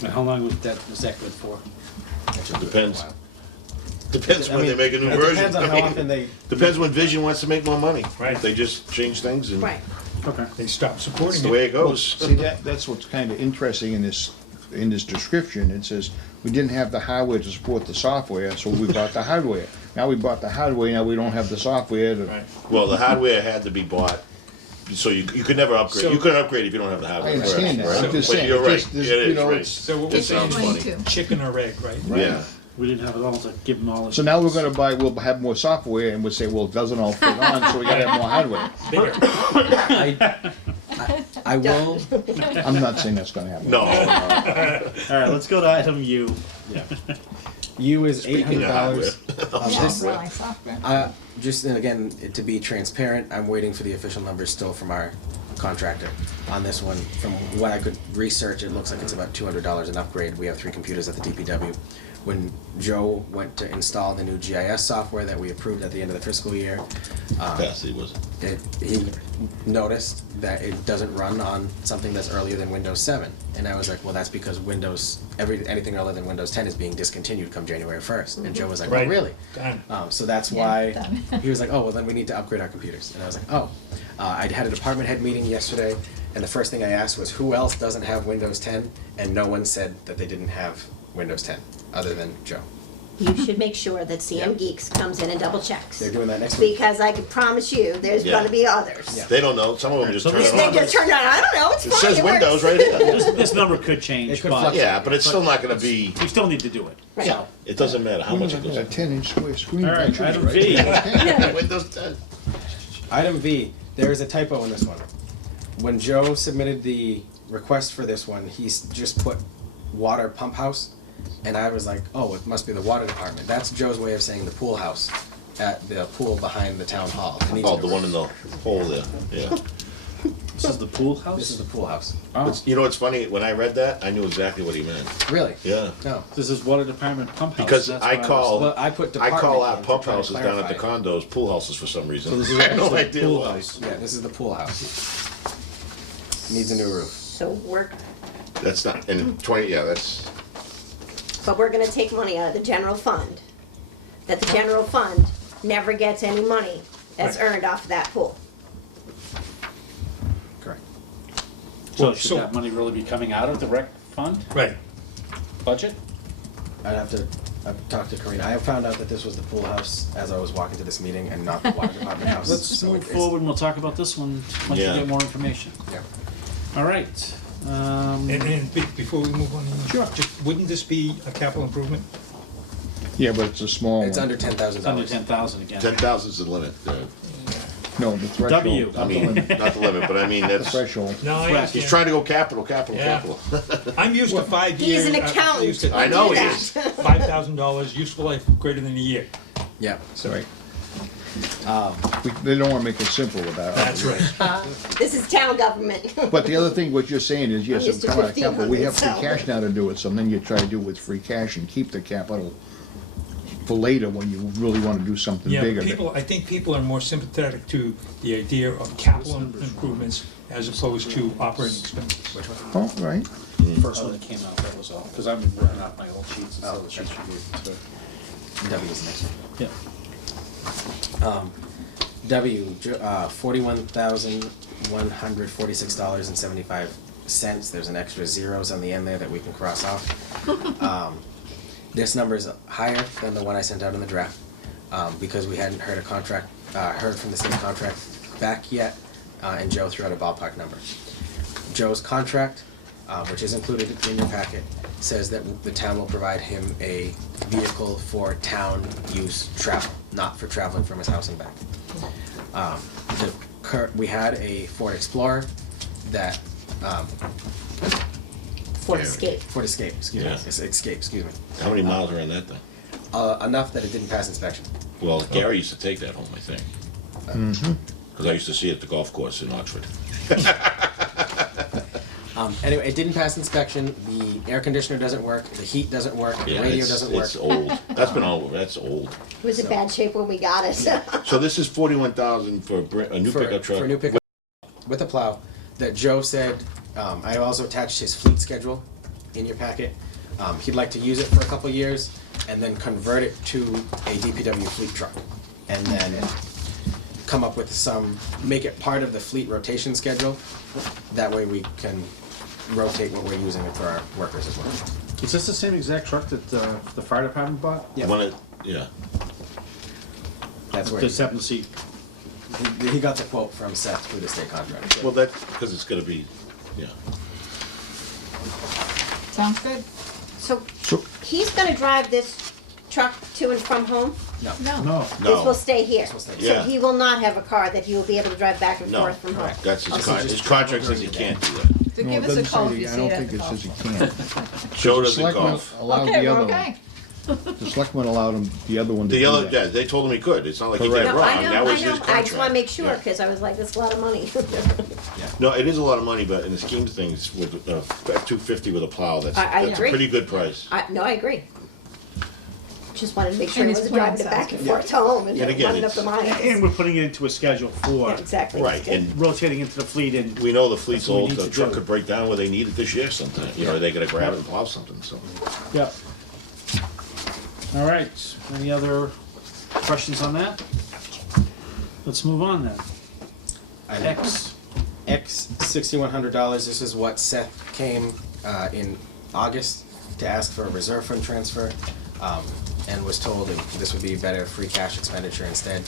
And how long was that good for? Depends. Depends when they make a new It version. depends on I how mean, often they. Depends when Vision wants to make more money. Right. They just change things and Right. Okay. They stopped supporting that's the way it. it goes. See, that's what's kind of interesting in this description. It says, we didn't have the hardware to support the software, so we bought the hardware. Now we bought the hardware, now we don't have the software to. Right. Well, the hardware had to be bought, so you could never upgrade. So- You couldn't upgrade if you don't have the I hardware. understand that, Right. I'm just But saying, you're it right. just, It this, is you know, right. it's. So what we're It sounds saying funny. is chicken or egg, right? Yeah. We didn't have it all to give them all. So now we're gonna we'll have more software, and we'll say, well, it doesn't all fit on, so we gotta have more hardware. Bigger. I will, I'm not saying that's gonna happen. No. All right, let's go to item U. U is eight Speaking hundred of hardware. dollars. Yeah, This, well, software. just, and again, to be transparent, I'm waiting for the official numbers still from our contractor on this one. From what I could research, it looks like it's about $200 an upgrade. We have 3 computers at the DPW. When Joe went to install the new GIS software that we approved at the end of the fiscal year, Capacity was. he noticed that it doesn't run on something that's earlier than Windows 7. And I was like, well, that's because anything earlier than Windows 10 is being discontinued come January 1st. And Joe was like, Right. oh, really? Done. So that's Yeah, why done. he was like, oh, well, then we need to upgrade our computers. And I was like, oh. I had a department head meeting yesterday, and the first thing I asked was, who else doesn't have Windows 10? And no one said that they didn't have Windows 10, other than Joe. You should make sure that CM Yeah. Geeks comes in and double checks. They're doing that next week. Because I can promise you, there's Yeah. gonna be others. Yeah. They don't know. Some of them just So turn this it They on. just turn it on, I don't know, it's It fine, says it works. Windows right here. This number could change, It could but fluctuate. Yeah, but it's still not gonna be. we still need to do it. Right. Yeah, it doesn't matter how much it goes A up. 10-inch square screen. All right, that should be item right. V. Yeah. Windows 10. Item V, there is a typo in this one. When Joe submitted the request for this one, he's just put water pump house, and I was like, oh, it must be the water department. That's Joe's way of saying the pool house at the pool behind the town hall. It needs Oh, to the be- one in the hole there. Yeah. This is the pool house? This is the pool house. Oh, You know what's funny? When I read that, I knew exactly what he meant. Really? Yeah. No. this is water department pump house. Because That's I what was- call. Well, I put I department call our in to pump try to houses down at the clarify. condos pool houses for some reason. So this is I had no actually idea pool why. house. Yeah, this is the pool house. Needs a new roof. So That's not, and 20, yeah, that's, but we're gonna take money out of the general fund. That the general fund never gets any money that's Right. earned off of that pool. Correct. So Well, should so- that money really be coming out of the rec fund Right. budget? I've talked to Karina. I found out that this was the pool house as I was walking to this meeting and not the water department house. Let's So move it's- forward and we'll talk about this one once we Yeah. get more information. Yeah. All right. And before we move on, Sure. wouldn't this be a capital improvement? Yeah, but it's a small one. It's under $10,000. It's under 10,000 again. 10,000 is the limit. No, the threshold. W. not I the mean, limit. not the limit, but I mean, The that's, threshold. No, I Correct. he's understand. trying to go capital. Yeah. I'm used to 5 He's years. an I'm accountant. used to I know Do he that. is. $5,000, useful life greater than a year. Yeah. Right. They don't wanna make it simple with that. That's right. This is town government. But the other thing, what you're saying is, yes, I'm used it'll to come out of capital, we have free 1500, cash now to do it, so then you try to do it with free cash and keep the capital for later when you really wanna do something Yeah, bigger. I think people are more sympathetic to the idea of capital improvements as opposed to operating expenses. Oh, right. First one that came out, that was all, because I've been working off my old sheets, and so the sheets should be to. W is the next one. Yeah. $41,146.75 cents. There's an extra zeros on the end there that we can cross off. This number is higher than the one I sent out in the draft, because we hadn't heard heard from the state contract back yet, and Joe threw out a ballpark number. Joe's contract, which is included in your packet, says that the town will provide him a vehicle for town use travel, not for traveling from his house and back. We had a Ford Explorer that, Ford Escape. Ford Escape, excuse me, Yeah. Escape, excuse me. How many miles are on that thing? Enough that it didn't pass inspection. Well, Gary used to take that home, I think. Because I used to see it at the golf course in Oxford. Anyway, it didn't pass inspection. The air conditioner doesn't work. The heat doesn't work. The Yeah, radio doesn't work. It's old. That's been old. That's old. It was in bad shape when we got it. So this is 41,000 for a new pickup truck. For a new pickup with a plow. That Joe said. I also attached his fleet schedule in your packet. He'd like to use it for a couple years and then convert it to a DPW fleet truck, and then come up with make it part of the fleet rotation schedule. That way we can rotate what we're using it for our workers as well. Is this the same exact truck that the fire department bought? Yeah. Yeah. That's where The 7-seat. he got the quote from Seth through the state contract. Well, that's because it's going to be, yeah. Sounds good. So So, he's gonna drive this truck to and from home? No. No. This will No, stay here. This will stay So here. he will not have a car that he will be able to drive back and no. forth from home? That's Also his just contract says he can't do that. So no, give it us a doesn't call if say, you I see don't it at think the it golf says he course. can't. Joe The doesn't selectmen golf. allowed Okay, the we're other, okay. the selectmen allowed him, the other one to The do other, that. yeah, they told him he could. It's not like he did it Correct. No, wrong. I That know, was I his know, contract. I just wanna make sure, Yeah. cause I was like, that's a lot of money. No, it is a lot of money, but in the scheme of things, with F-250 with a plow, that's I a agree. pretty good price. No, I agree. Just wanted to make sure And he his wasn't plan driving it back sounds and forth to home and And again, running up the it's- And miles. we're putting it into a schedule for Yeah, exactly. Right, and rotating into the fleet and we know the fleet's That's what we old, need the to truck do. could break down where they need it this year sometime. You know, they gotta grab it and plow something, so. yeah. All right, any other questions on that? Let's move on then. X. $6,100. This is what Seth came in August to ask for a reserve fund transfer, and was told that this would be better free cash expenditure instead.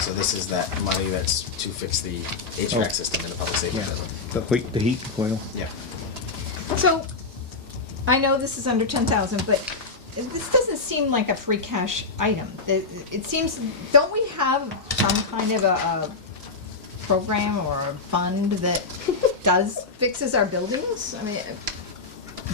So this is that money that's to fix the HVAC system in the public safety Yeah. building. The heat coil. Yeah. So, I know this is under 10,000, but this doesn't seem like a free cash item. It seems, don't we have some kind of a program or a fund that fixes our buildings? I mean,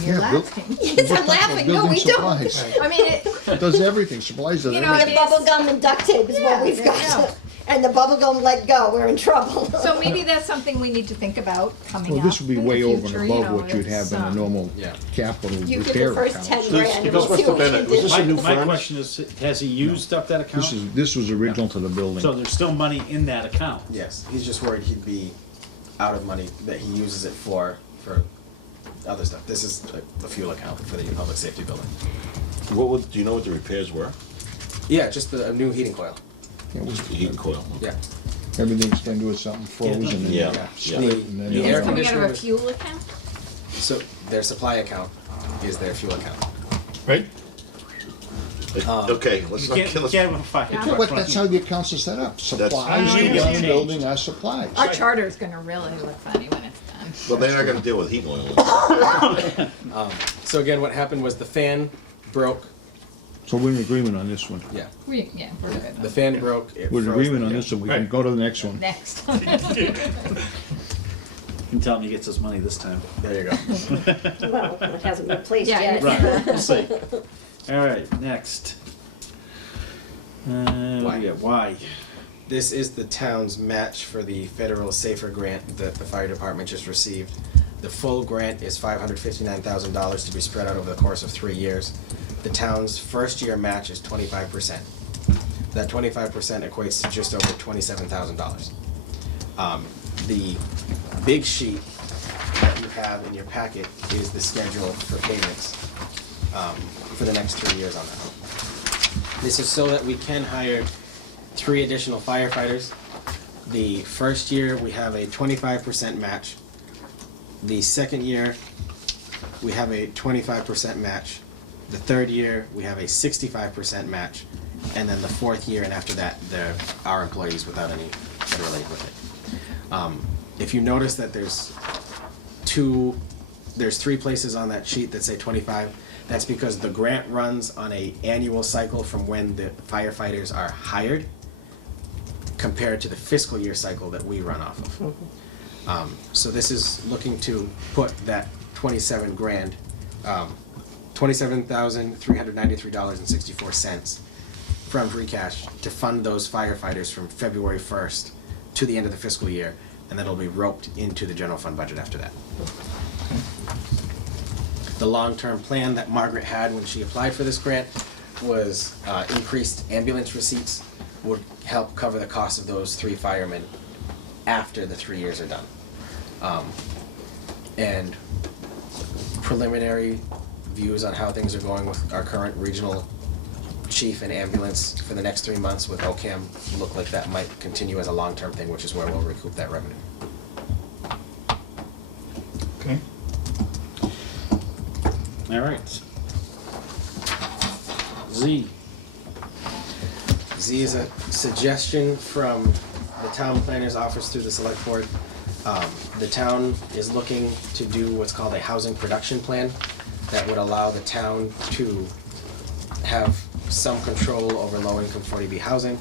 you're Yeah, laughing. Yes, I'm laughing, no, Building we don't. supplies. I mean, It does everything, supplies does You know, everything. And bubble gum and duct tape is Yeah, what we've there you got. go. And the bubble gum let go, we're in trouble. so maybe that's something we need to think about coming up Well, this would be in the way over future, and you above know, what you'd have it's, in a normal Yeah. capital You get repair the first account. 10 So grand this and we'll must see have what been you it. Was this did. a new My furnace? question is, has he used up that account? This was original to the building. So there's still money in that account? Yes. He's just worried he'd be out of money that he uses it for other stuff. This is the fuel account for the public safety building. Do you know what the repairs were? Yeah, just a new heating coil. It was, The heating coil. Yeah. everything's done to it, something froze and then Yeah, it yeah. split and then. The It's air coming out of a conditioner- fuel account? So their supply account is their fuel account. Right? Okay, let's You not can't, kill you us. can't have a fire Yeah. truck But that's running. how the accounts are set up. Supplies I know, go you in get the changed. building are supplies. Our charter's gonna really look funny when it's done. Well, they're not gonna deal with heat oil. So again, what happened was the fan broke. So we're in agreement on this one. Yeah. We're good. The fan broke. It We're in froze agreement the on air. this one, we can Right. go to the next one. Next. You can tell him he gets his money this time. There you go. Well, it hasn't been placed Yeah, yet. Right, we'll see. All right, next. Why? Yeah, why? This is the town's match for the federal SAFER grant that the fire department just received. The full grant is $559,000 to be spread out over the course of 3 years. The town's first year match is 25%. That 25% equates to just over $27,000. The big sheet that you have in your packet is the schedule for payments for the next 3 years on that. This is so that we can hire 3 additional firefighters. The first year, we have a 25% match. The second year, we have a 25% match. The third year, we have a 65% match. And then the fourth year and after that, they're our employees without any federal aid with it. If you notice that there's 3 places on that sheet that say 25, that's because the grant runs on a annual cycle from when the firefighters are hired compared to the fiscal year cycle that we run off of. So this is looking to put that 27 grand, $27,393.64 from free cash to fund those firefighters from February 1st to the end of the fiscal year, and then it'll be roped into the general fund budget after that. The long-term plan that Margaret had when she applied for this grant was increased ambulance receipts would help cover the cost of those 3 firemen after the 3 years are done. And preliminary views on how things are going with our current regional chief and ambulance for the next 3 months with OCAM look like that might continue as a long-term thing, which is where we'll recoup that revenue. Okay. All right. Z. Z is a suggestion from the town planner's office through the select board. The town is looking to do what's called a housing production plan that would allow the town to have some control over low-income 40B housing.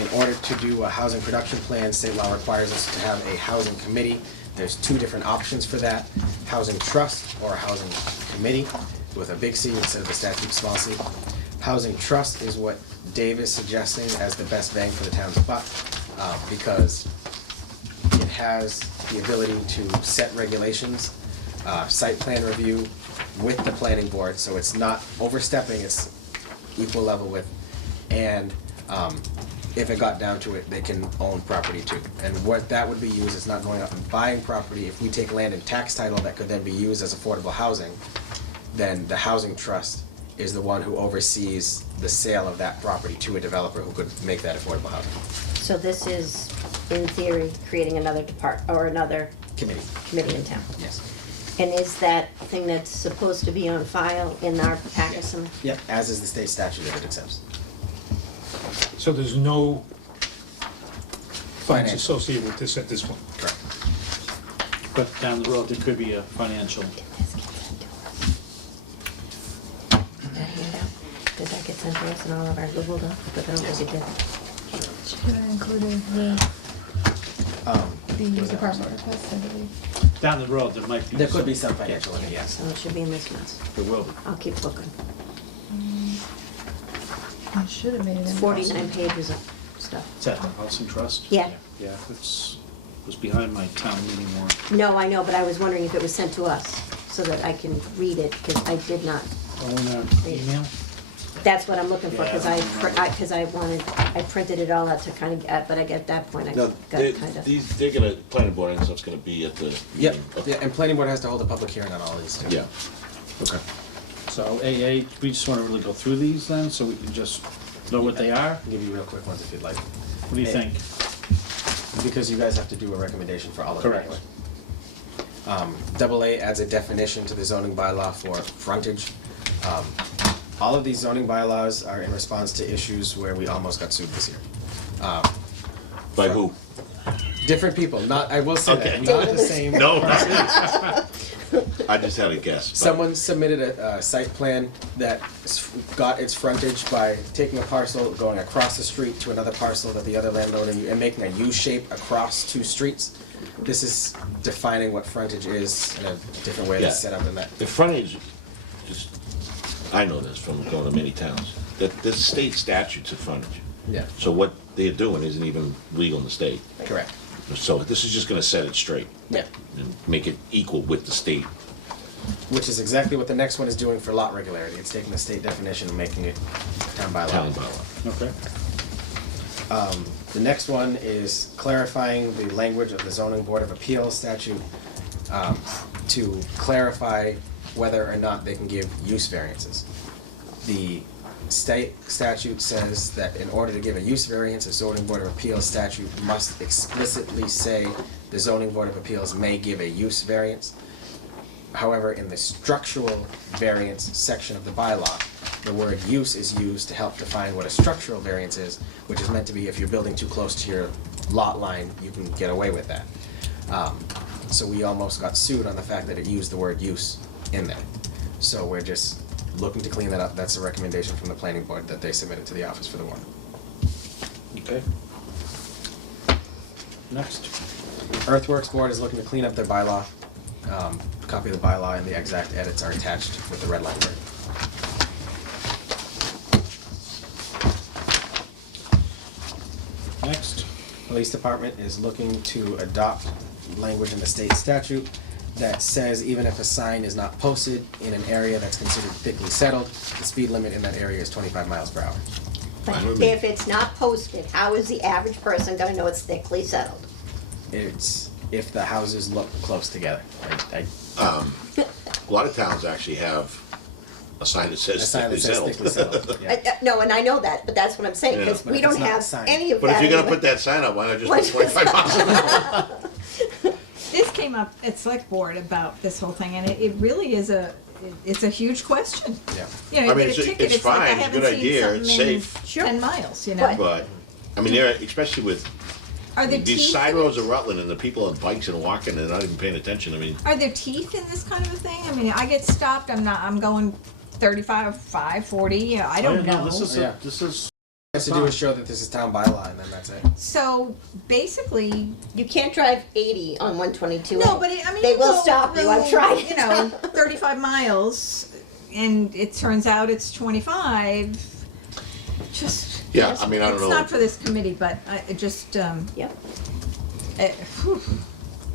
In order to do a housing production plan, state law requires us to have a housing committee. There's 2 different options for that: housing trust or a housing committee with a big C instead of a statute small c. Housing trust is what Dave is suggesting as the best bang for the town's buck, because it has the ability to set regulations, site plan review with the planning board, so it's not overstepping, it's equal level with, and if it got down to it, they can own property too. And what that would be used is not going out and buying property. If we take land and tax title that could then be used as affordable housing, then the housing trust is the one who oversees the sale of that property to a developer who could make that affordable housing. So this is, in theory, creating another another Committee. committee in town. Yes. And is that thing that's supposed to be on file in our packet somewhere? Yep, as is the state statute that it accepts. So there's no funds Financial. associated with this at this point? Correct. But down the road, there could be a financial. Did this get sent to us? That handout, did that get sent to us in all of our Google Docs? But I don't think it did. Should have included the department request, I believe. Down the road, there might be. There could be some financial in it, yes. So it should be in this mess. There will be. I'll keep looking. I should have made it. It's in. 49 pages of stuff. Is that the housing trust? Yeah. Yeah, it was behind my town meeting warrant. No, I know, but I was wondering if it was sent to us so that I can read it, because I did not. Oh, in our email? That's what I'm looking for, because Yeah. I printed it all out to kind of get, but at that point I No, got kind of. they're gonna, planning board and stuff's gonna be at the Yep, meeting. Okay. yeah, and planning board has to hold a public hearing on all of these too. Yeah, okay. So AA, we just want to really go through these then, so we can just know what they are? I'll give you real quick ones if you'd like. What do you think? Because you guys have to do a recommendation for all of them Correct. anyway. Double A adds a definition to the zoning bylaw for frontage. All of these zoning bylaws are in response to issues where we almost got sued this year. By who? Different people, not, I will say that, Okay. not the same. No, I just had a guess. but- Someone submitted a site plan that got its frontage by taking a parcel, going across the street to another parcel that the other landowner, and making a U shape across 2 streets. This is defining what frontage is in a different way Yeah. that's set up in that. The frontage, just, I know this from going to many towns, that there's state statutes of frontage. Yeah, So what they're doing isn't even legal in the state. correct. So this is just gonna set it straight Yeah, and make it equal with the state. which is exactly what the next one is doing for lot regularity. It's taking the state definition and making it town bylaw. Town bylaw. Okay. The next one is clarifying the language of the zoning board of appeals statute to clarify whether or not they can give use variances. The state statute says that in order to give a use variance, a zoning board of appeals statute must explicitly say the zoning board of appeals may give a use variance. However, in the structural variance section of the bylaw, the word use is used to help define what a structural variance is, which is meant to be if you're building too close to your lot line, you can get away with that. So we almost got sued on the fact that it used the word use in there. So we're just looking to clean that up. That's a recommendation from the planning board that they submitted to the office for the warrant. Okay. Next. Earthworks board is looking to clean up their bylaw. Copy of the bylaw and the exact edits are attached with the red line word. Next. Police department is looking to adopt language in the state statute that says even if a sign is not posted in an area that's considered thickly settled, the speed limit in that area is 25 miles per hour. But Fine with me. if it's not posted, how is the average person gonna know it's thickly settled? It's if the houses look close together. A lot of towns actually have a sign that A says sign that thickly says settled. thickly settled, yeah. No, and I know that, but that's what I'm saying, because But we if it's don't not a have sign. any of that. But if you're gonna anyway. put that sign up, why not just put 25 miles an hour? This came up at select board about this whole thing, and it really is it's a huge question. Yeah. You know, I you mean, get a it's ticket, it's like I fine, it's a haven't good seen idea, it's something in safe. Sure. 10 miles, you know? But- But, I mean, there, especially with Are there these teeth side in roads it? of Rutland and the people on bikes and walking, they're not even paying attention, I mean, Are there teeth in this kind of a thing? I mean, I get stopped, I'm going 35, 40, you know, I don't know. This is, Yeah. this is, What it has to do is show that this is town bylaw and then that's it. So basically, You can't drive 80 on 122. no, but I mean, They you will go stop you, I've through, tried it. You know, 35 miles, and it turns out it's 25. Just Yeah, I mean, I don't it's know. not for this committee, but it just Yep. whew.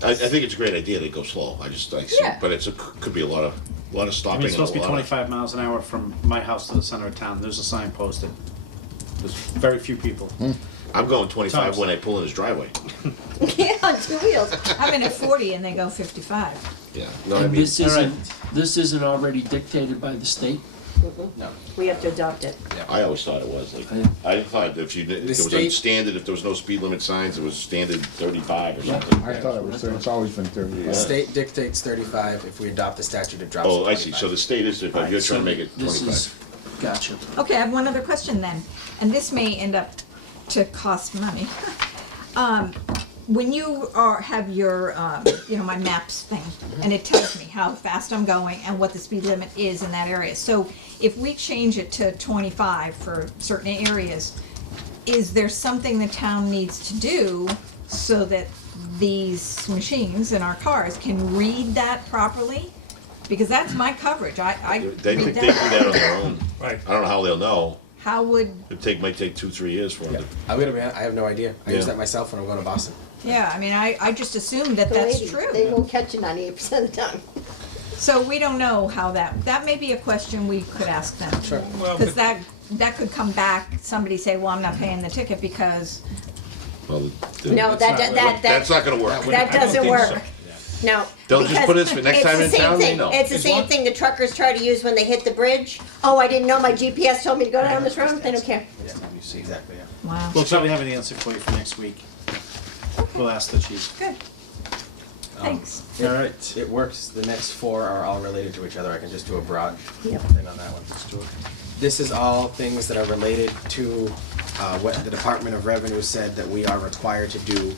I think it's a great idea, they go slow, I see, Yeah. but could be a lot of I stopping. mean, it's supposed to be and a lot of- 25 miles an hour from my house to the center of town. There's a sign posted. There's very few people. I'm going 25 Tops. when I pull in his driveway. Yeah, on 2 wheels. I'm in at 40 and they go 55. Yeah, no, I And mean, this isn't already dictated by the state? No. We have to adopt it. I always thought it was, like, I thought if if there was a state- standard, if there was no speed limit signs, it was standard 35 or something. I thought it was, it's always been 30. The state dictates 35. If we adopt the statute, it drops Oh, to I see, 25. so the state is, if you're trying to make it This 25. is, gotcha. Okay, I have one other question then, and this may end up to cost money. When you have your, my maps thing, and it tells me how fast I'm going and what the speed limit is in that area. So if we change it to 25 for certain areas, is there something the town needs to do so that these machines in our cars can read that properly? Because that's my coverage. I They read think they do that on their own. Right. I don't know how they'll know. How would, Might take 2-3 years for them to. I'm gonna be honest, I have no idea. I use Yeah. that myself when I'm going to Boston. yeah, I mean, I just assumed that The that's ladies, true. They won't catch you 98% of the time. So we don't know how that may be a question we could ask them. Sure. Well, Because but- that could come back, somebody say, well, I'm not paying the ticket because, Well, No, that's not gonna work. would- that I don't doesn't think work. so. No. They'll just because put it for next it's time the in same town, they thing. know. It's the same thing the truckers try to use when they hit the bridge. Oh, I didn't know, my GPS told me to go down this road, they don't care. Yeah, you see exactly, yeah. wow. We'll probably have an answer for you for next week. We'll ask the chief. Good. Thanks. It- All right. It works. The next 4 are all related to each other. I can just do a broad Yep. thing on that one. Let's do it. This is all things that are related to what the Department of Revenue said that we are required to do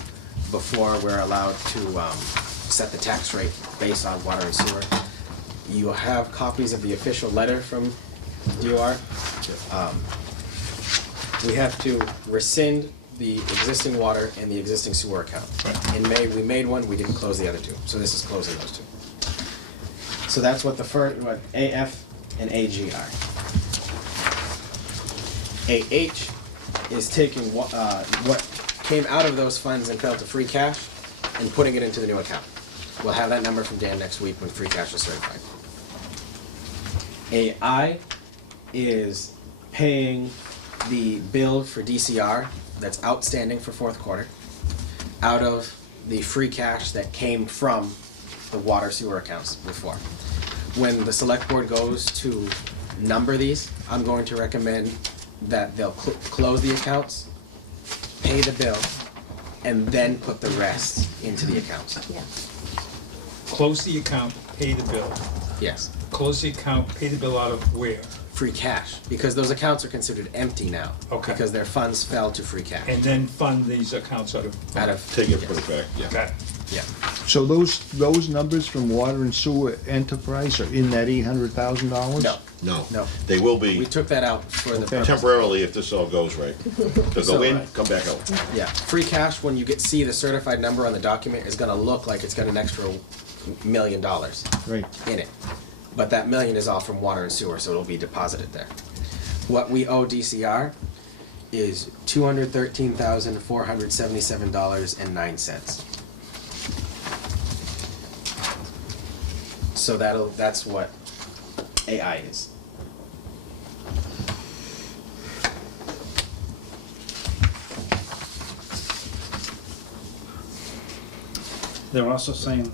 before we're allowed to set the tax rate based on water and sewer. You have copies of the official letter from DOR. We have to rescind the existing water and the existing sewer account. In May, we made one, we didn't close the other 2, so this is closing those 2. So that's what what AF and AG are. AH is taking what came out of those funds and fell to free cash and putting it into the new account. We'll have that number from Dan next week when free cash is certified. AI is paying the bill for DCR that's outstanding for 4th quarter out of the free cash that came from the water sewer accounts before. When the select board goes to number these, I'm going to recommend that they'll close the accounts, pay the bill, and then put the rest into the accounts. Yeah. Close the account, pay the bill. Yes. Close the account, pay the bill out of where? Free cash, because those accounts are considered empty now. Okay. Because their funds fell to free cash. And then fund these accounts out of. Out of. Take it, put it back, yeah. Got it. Yeah. So those numbers from water and sewer enterprise are in that $800,000? No. No. No. They will We be took that out for the Okay. purpose. temporarily if this all goes right. They'll go in, come back out. Yeah, free cash, when you see the certified number on the document, is gonna look like it's got an extra $1 million Right. in it. But that million is all from water and sewer, so it'll be deposited there. What we owe DCR is $213,477.09. So that's what AI is. They're also saying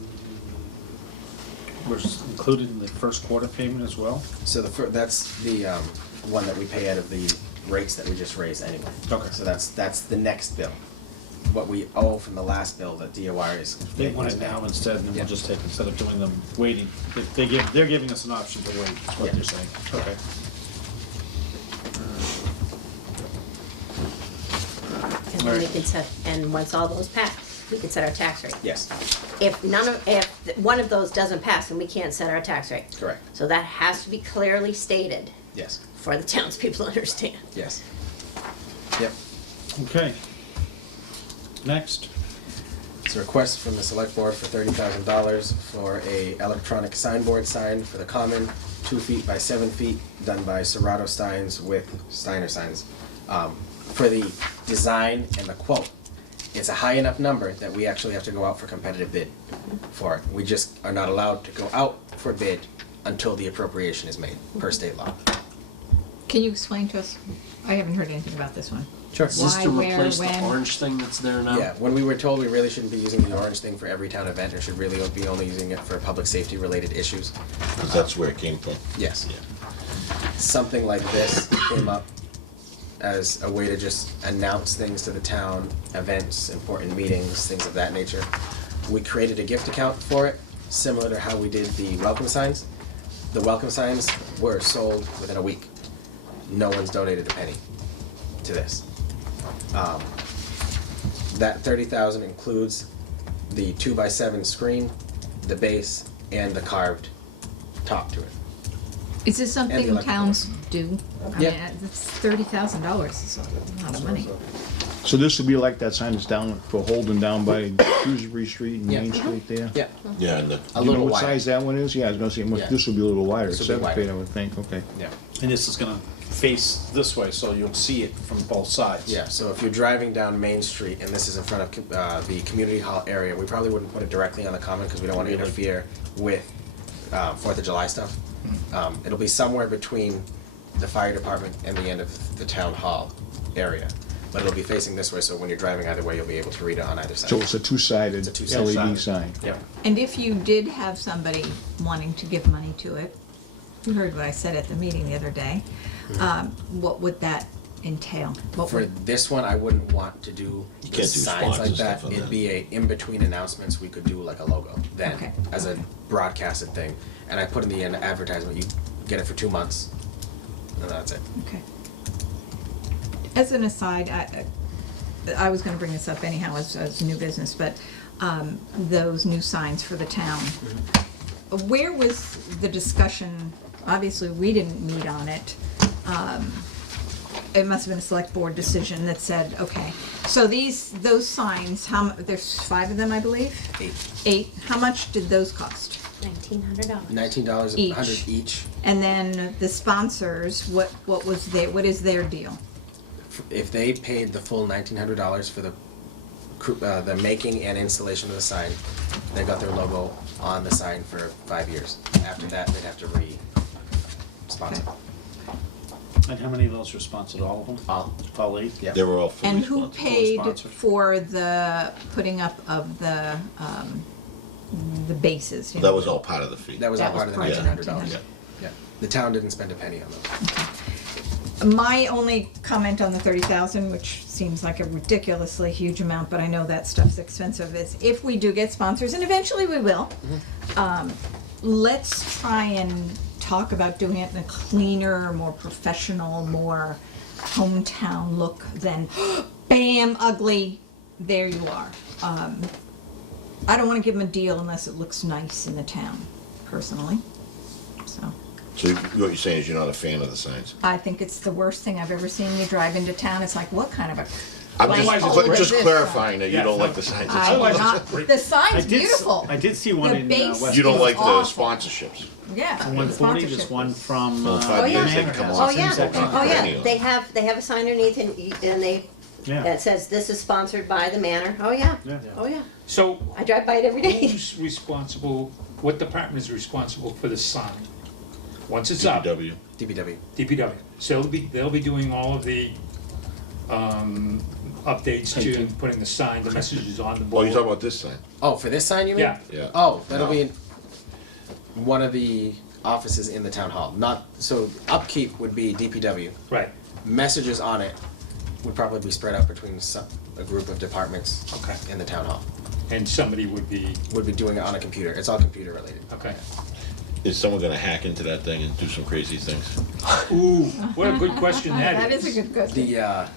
we're included in the first quarter payment as well? So that's the one that we pay out of the rates that we just raised anyway. Okay. So that's the next bill. What we owe from the last bill that DOR is. They want it now instead, and then Yeah. we'll just take, instead of doing them waiting, they're giving us an option to wait, is what Yeah. they're saying. Okay. And then we can set, and once all those pass, we can set our tax rate. Yes, If one of those doesn't pass, then we can't set our tax rate. correct. So that has to be clearly stated Yes, for the townspeople to understand. yes. Yep. Okay. Next. It's a request from the select board for $30,000 for a electronic signboard sign for the common, 2 feet by 7 feet, done by Serato Steins with Steiner Signs. For the design and the quote, it's a high enough number that we actually have to go out for competitive bid for it. We just are not allowed to go out for bid until the appropriation is made, per state law. Can you explain to us? I haven't heard anything about this one. Sure. Is this Why, to where, replace the when? orange thing that's there now? Yeah, when we were told we really shouldn't be using the orange thing for every town event, or should really be only using it for public safety related issues. Because that's where it came from. Yes. Something like this came up as a way to just announce things to the town, events, important meetings, things of that nature. We created a gift account for it, similar to how we did the welcome signs. The welcome signs were sold within a week. No one's donated a penny to this. That 30,000 includes the 2x7 screen, the base, and the carved top to it. Is this And the something electrical towns do? I Yeah. mean, it's $30,000 is a lot of money. So this will be like that sign that's down for Holden down by Shrewsbury Street and Yeah. Main Street there? Yeah, Yeah, and the, a Do you know little what wider. size that one is? Yeah, I was gonna say, Yeah. this will be a little wider, This will be 7 wider. feet, I would think, okay. Yeah. And this is gonna face this way, so you'll see it from both sides. Yeah, so if you're driving down Main Street and this is in front of the community hall area, we probably wouldn't put it directly on the common because we don't want to Really? interfere with 4th of July stuff. It'll be somewhere between the fire department and the end of the town hall area. But it'll be facing this way, so when you're driving either way, you'll be able to read it on either side. So it's a two-sided It's a two-sided LED sign. Yeah. And if you did have somebody wanting to give money to it, you heard what I said at the meeting the other day, what would that entail? What For would, this one, I wouldn't want to do You the can't do signs spots like and that. stuff on It'd that. be a in-between announcements, we could do like a logo then, Okay. as a broadcasted thing. And I put in the advertisement, you get it for 2 months, and that's it. okay. As an aside, I was gonna bring this up anyhow as new business, but those new signs for the town. Where was the discussion? Obviously, we didn't meet on it. It must have been a select board decision that said, okay, so those signs, there's 5 of them, I believe? 8. 8, how much did those cost? $1,900. $19 Each. 100 each. And then the sponsors, what is their deal? If they paid the full $1,900 for the making and installation of the sign, they got their logo on the sign for 5 years. After that, they'd have to re-sponsor. Okay. And how many of those are sponsored? All of them? All 8? Yeah. they were all fully And who sponsored. paid sponsored. for the putting up of the bases? you That know? was all part of the fee. That was all That part of the was part of $1,900. it. Yeah. The town didn't spend a penny on those. My only comment on the 30,000, which seems like a ridiculously huge amount, but I know that stuff's expensive, is if we do get sponsors, and eventually we will, let's try and talk about doing it in a cleaner, more professional, more hometown look than, bam, ugly, there you are. I don't want to give them a deal unless it looks nice in the town, personally. So what you're saying is you're not a fan of the signs? I think it's the worst thing I've ever seen. You drive into town, it's like, what kind of a I'm blank hole just, is just this clarifying that you Yeah, don't no. like the signs. I do not, the sign's beautiful. I did see one The in base West. You don't It's like the awful. sponsorships? Yeah. the 140, there's sponsorship one is- from. Well, 5 years they Manor come has off. Oh, yeah, same section. oh, yeah, Anyway. they have a sign underneath and they, Yeah. that says, this is sponsored by the Manor, oh, yeah, Yeah. oh, yeah. So I drive by it every day. who's responsible, what department is responsible for the sign? Once it's up, DPW. DPW. DPW. So they'll be doing all of the, updates to Painting. putting the sign, the messages on the Oh, board. you're talking about this sign? Oh, for this sign, you mean? Yeah. Yeah. Oh, that'll No. be in one of the offices in the town hall. Not, so upkeep would be DPW. Right, Messages on it would probably be spread out between a group of departments okay. in the town hall. And somebody would be, Would be doing it on a computer. It's all computer related. okay. Is someone gonna hack into that thing and do some crazy things? Ooh, what a good question That is a good question. The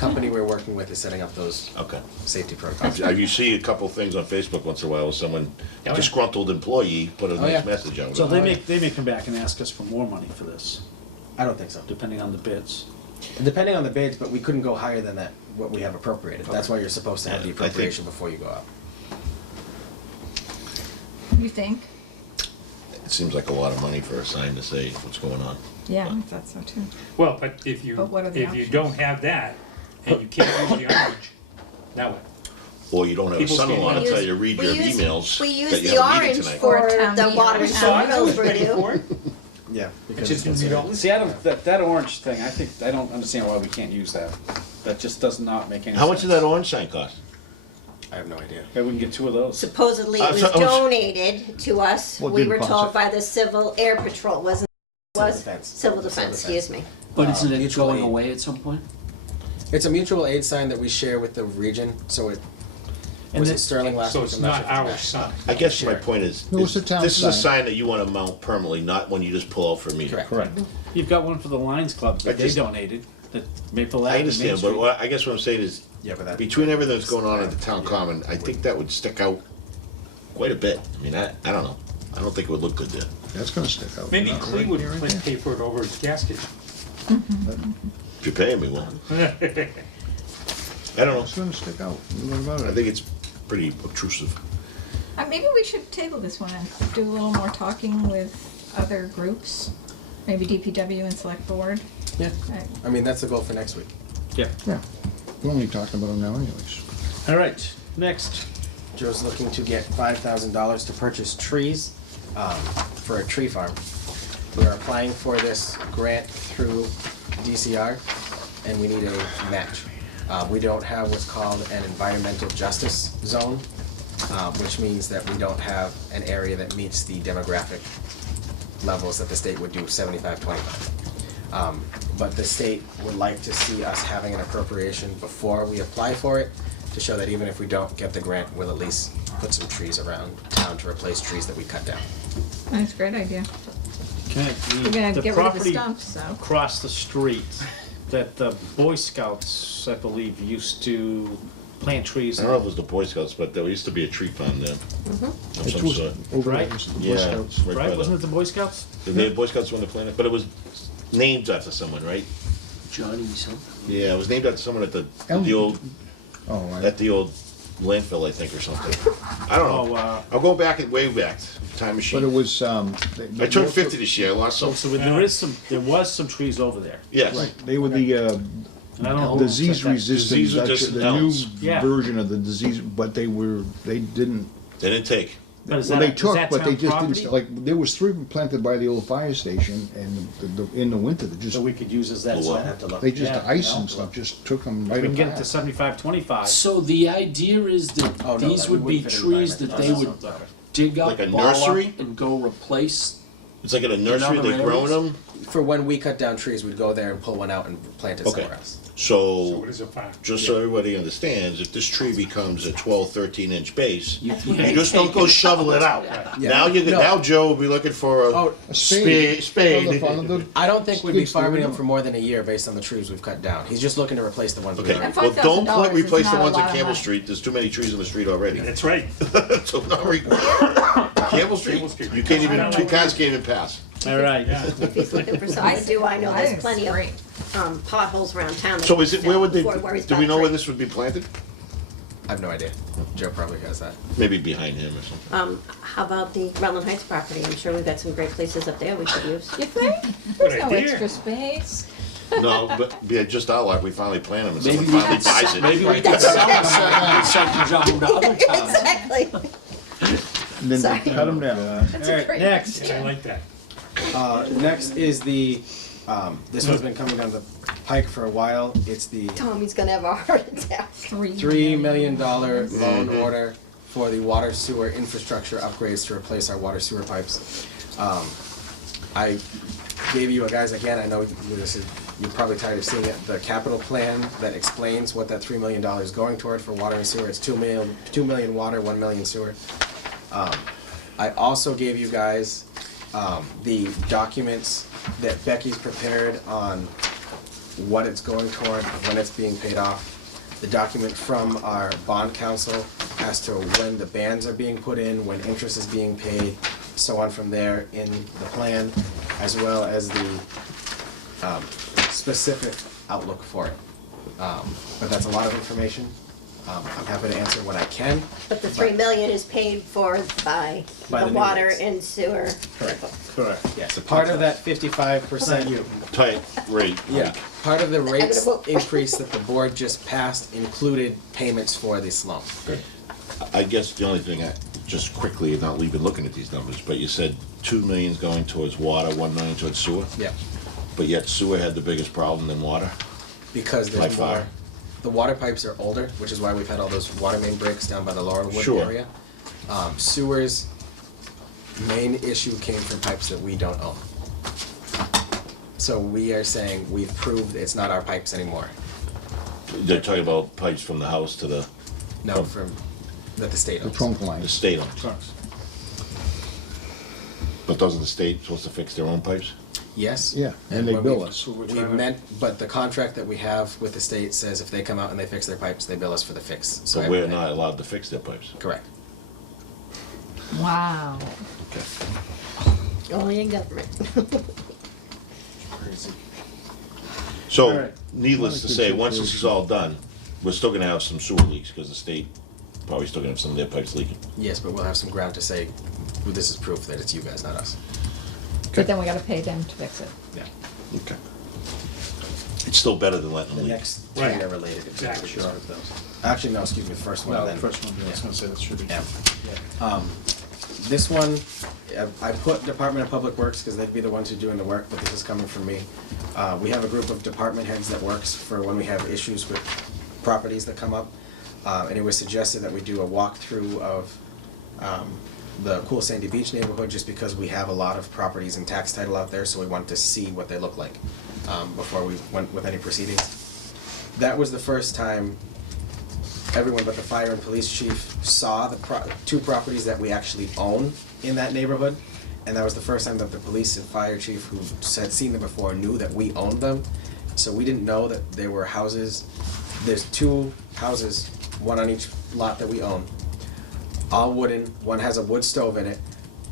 company we're working with is setting up those Okay. safety protocols. You see a couple things on Facebook once in a while, someone, yeah. disgruntled employee put a Oh, nice yeah. message out. So they may come back and ask us for more money for this, I don't think so. depending on the bids. Depending on the bids, but we couldn't go higher than that, what we have appropriated. That's why you're supposed to have the Yeah, I think- appropriation before you go out. You think? It seems like a lot of money for a sign to say what's going on. Yeah, I thought so too. Well, but if you, But what are the if you options? don't have that, and you can't use the orange, now what? Or you don't have a People son-in-law to We tell use- you, read we your use- emails We use that you the have a meeting orange tonight. for Or a town the meeting. water Or and town sewer bills Ready review. for it? Yeah, It's just, you don't, See, that orange thing, I don't understand why we can't use that. That just does not make any sense. How much does that orange sign cost? I have no idea. Okay, we can get two of those. Supposedly it was so- donated to us, What we didn't were cost told it? by the Civil Air Patrol, wasn't, Civil was? defense. Civil Defense, excuse me. But isn't it mutual going aid. away at some point? It's a mutual aid sign that we share with the region, so it, And was it this- Sterling last so week? it's I'm not sure if our it's sign. I guess my Sure. point is, No, it's a town this is a sign. sign that you wanna mount permanently, not when you just pull out for a meeting. Correct. Correct. You've got one for the Lions Club I that they just- donated, that Maple I Ave and Main understand, Street. but I guess what I'm saying is, Yeah, but that. between everything that's going on at the town common, I think that would stick out quite a bit. I mean, I don't know. I don't think it would look good there. That's gonna stick out. Maybe Not Clea right would here, right there. pay for it over at the gas station. If you're paying me well. I don't It's know. gonna stick out. What about I it? think it's pretty obtrusive. Maybe we should table this one and do a little more talking with other groups, maybe DPW and select board. Yeah, Right. I mean, that's the goal for next week. Yeah. Yeah. We're only talking about them now anyways. All right, next. Joe's looking to get $5,000 to purchase trees for a tree farm. We are applying for this grant through DCR, and we need a match. We don't have what's called an environmental justice zone, which means that we don't have an area that meets the demographic levels that the state would do 75-25. But the state would like to see us having an appropriation before we apply for it, to show that even if we don't get the grant, we'll at least put some trees around town to replace trees that we cut down. That's a great idea. Okay, We're gonna the get rid of the property stumps, so. across the street that the Boy Scouts, I believe, used to plant trees. I don't know if it was the Boy Scouts, but there used to be a tree farm there. Of It some was sort. over Right? there, the Boy Yeah, Scouts. right by Right, wasn't it the, the Boy Scouts? the Boy Scouts won the planet, but it was named after someone, right? Johnny something? Yeah, it was named after someone at the Elm- old, Oh, right. at the old landfill, I think, or something. I don't know. Oh, I'll go back and way back, time But it machine. was, I turned 50 this year, I lost some. So there was some trees over there. Yes. Right, they were the, And I don't know who disease set that- resistant, Disease-resistant the new elms. Yeah. version of the disease, but they didn't, They didn't take. But is well, that, they is took, that but they town just property didn't, like, there was 3 planted by the old fire station, and in the winter, they that just, we could use as that Well, we'll zone? have to look. they just, Yeah, the ice no. and stuff just took them We right can get it to apart. 75-25. So the idea is that Oh, no, these that would be wouldn't fit trees that they environmental would dig up, Like a ball up, nursery? and go replace It's like in a nursery, they're growing them? For when we cut down trees, we'd go there and pull one out and plant it Okay. somewhere else. So So, it is a fact. just so everybody understands, if this tree becomes a 12, 13-inch base, you what just don't go shovel it out. Yeah. Now No. now Joe will be looking for Oh, A spade. From the- I don't think we'd be Sticks to farming it. them for more than a year based on the trees we've cut down. He's just looking to replace the ones we Okay, already. And well, don't $5,000 is replace the not a ones lot on of Campbell money. Street, there's too many trees on the street already. That's right. So not Campbell Street, you can't even, 2 cars can't even pass. All right. If he's looking for something to do, I know there's plenty of potholes around town. that So is it, where would they, before he worries do about we know where trees. this would be planted? I have no idea. Joe probably has that. Maybe behind him or something. How about the Rutland Heights property? I'm sure we've got some great places up there we could use. You think? Good There's no idea. extra space. No, but yeah, just our luck, we finally plant them and Maybe someone we finally could, buys it. maybe we could sell them and send them to other towns. Exactly. And then Sorry. they cut them down. All That's a right, great next. I like that. Next is the, this one's been coming down the pike for a while. It's the Tommy's gonna have a heart attack. $3 million loan order for the water sewer infrastructure upgrades to replace our water sewer pipes. I gave you guys, again, I know this is, you're probably tired of seeing it, the capital plan that explains what that $3 million is going toward for water and sewer. It's 2 million water, 1 million sewer. I also gave you guys the documents that Becky's prepared on what it's going toward, when it's being paid off. The document from our bond council as to when the bans are being put in, when interest is being paid, so on from there in the plan, as well as the specific outlook for it. But that's a lot of information. I'm happy to answer what I can. But the 3 million is paid for by By the the new water rates. and sewer. Correct. Yes, part of that 55%. Tight rate. Yeah, part of the rates Equitable. increase that the board just passed included payments for the slump. I guess the only thing, just quickly, not even looking at these numbers, but you said 2 million's going towards water, 1 million towards sewer? Yeah, But yet sewer had the biggest problem than water? because By there's far. more. The water pipes are older, which is why we've had all those water main breaks down by the Laurelwood Sure. area. Sewers, main issue came from pipes that we don't own. So we are saying we've proved it's not our pipes anymore. They're talking about pipes from the house to the No, from, that the state The owns. trunk line. state owns. But doesn't the state supposed to fix their own pipes? Yes. Yeah, and they when bill we- us. We meant, but the contract that we have with the state says if they come out and they fix their pipes, they bill us for the fix. So we're everything- not allowed to fix their pipes. Correct. Wow. Okay. Only in government. So, All right. needless to say, once this is all done, we're still gonna have some sewer leaks, because the state probably still gonna have some of their pipes leaking. Yes, but we'll have some ground to say, well, this is proof that it's you guys, not us. But then we gotta pay them to fix it. Yeah. Okay. It's still better than letting The them leak. next three Right. are related. Exactly. Sure. Actually, no, excuse me, the first one Well, the then. first one, I was gonna say that should be. Yeah. This one, I put Department of Public Works because they'd be the ones who are doing the work, but this is coming from me. We have a group of department heads that works for when we have issues with properties that come up. And it was suggested that we do a walkthrough of the Cool Sandy Beach neighborhood just because we have a lot of properties in tax title out there, so we wanted to see what they look like before we went with any proceedings. That was the first time everyone but the fire and police chief saw the two properties that we actually own in that neighborhood. And that was the first time that the police and fire chief who had seen them before knew that we owned them. So we didn't know that there were houses. There's 2 houses, one on each lot that we own. All wooden, one has a wood stove in it,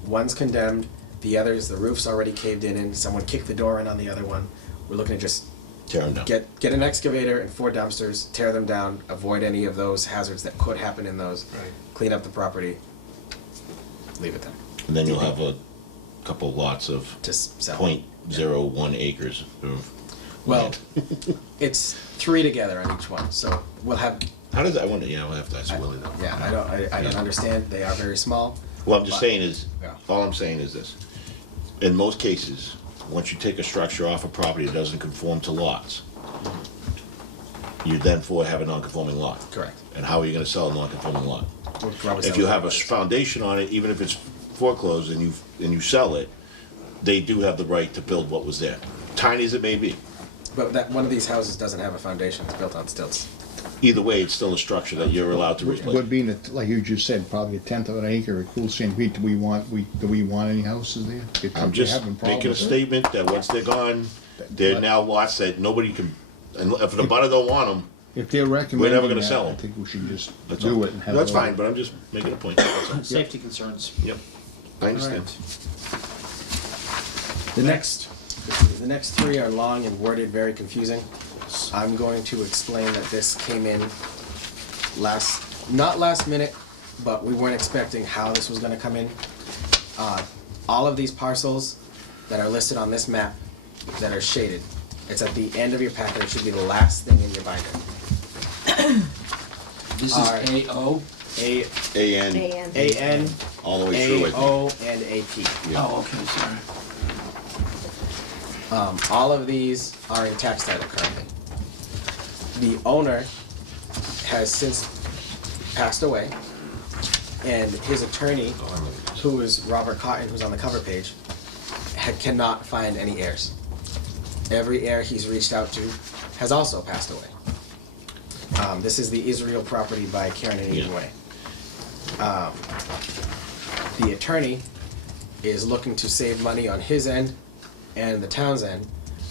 one's condemned, the other's, the roof's already caved in, someone kicked the door in on the other one. We're looking to just Tear them down. get an excavator and 4 dumpsters, tear them down, avoid any of those hazards that could happen in those. Right. Clean up the property, leave it there. And then you'll have a couple lots of Just sell. .01 acres of Well, land. it's 3 together on each one, so we'll have. How does that, I wonder, yeah, we'll have to ask Willie though. Yeah, I don't understand. They are very small. Well, I'm just But- saying is, Yeah. all I'm saying is this. In most cases, once you take a structure off a property that doesn't conform to lots, you then have a non-conforming lot. Correct. And how are you gonna sell a non-conforming lot? We'll probably If sell you it. have a foundation on it, even if it's foreclosed and you sell it, they do have the right to build what was there, tiny as it may be. But that, one of these houses doesn't have a foundation, it's built on stilts. Either way, it's still a structure that you're allowed to replace. But being, like you just said, probably a tenth of an acre, a cool sand beach, do we want any houses there? I'm We're just having making a problems. statement that once they're gone, they're now lots that nobody can, and if the butter don't want them, If they're recommending We're never gonna that, sell I 'em. think we should just that's do all. it and have. That's it fine, but I'm just making a point. That's all. Safety concerns. Yep, I understand. The next three are long and worded very confusing. I'm going to explain that this came in not last minute, but we weren't expecting how this was gonna come in. All of these parcels that are listed on this map that are shaded, it's at the end of your packet, it should be the last thing in your binder. This is Alright. AO? AN, AN, all the way through it. AO, and AP. Yeah. Oh, okay, sorry. All of these are in tax title currently. The owner has since passed away, and his attorney, who is Robert Cotton, who's on the cover page, cannot find any heirs. Every heir he's reached out to has also passed away. This is the Israel property by Karen and Eden Yeah. Way. The attorney is looking to save money on his end and the town's end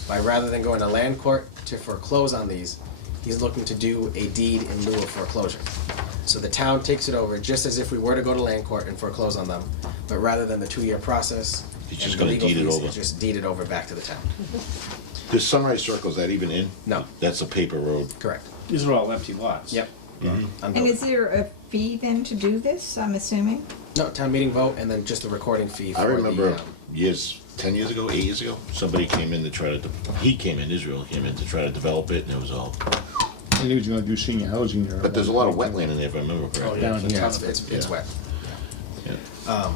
by, rather than going to land court to foreclose on these, he's looking to do a deed in lieu of foreclosure. So the town takes it over just as if we were to go to land court and foreclose on them, but rather than the 2-year process He's and just the gonna legal deed it fees, over. it's just deed it over back to the town. This Sunrise Circle, is that even in? No. That's a paper road. Correct. These are all empty lots. Yep. And Unbuilt. is there a fee then to do this, I'm assuming? No, town meeting vote and then just the recording fee for I remember the, years, 10 years ago, 8 years ago, somebody came in to try to, Israel came in to try to develop it, and it was all, And he was gonna do senior housing there. but there's a lot of wetland in there, if I remember Oh, correctly. yeah, Down there's a here. ton of it's it. wet. Yeah.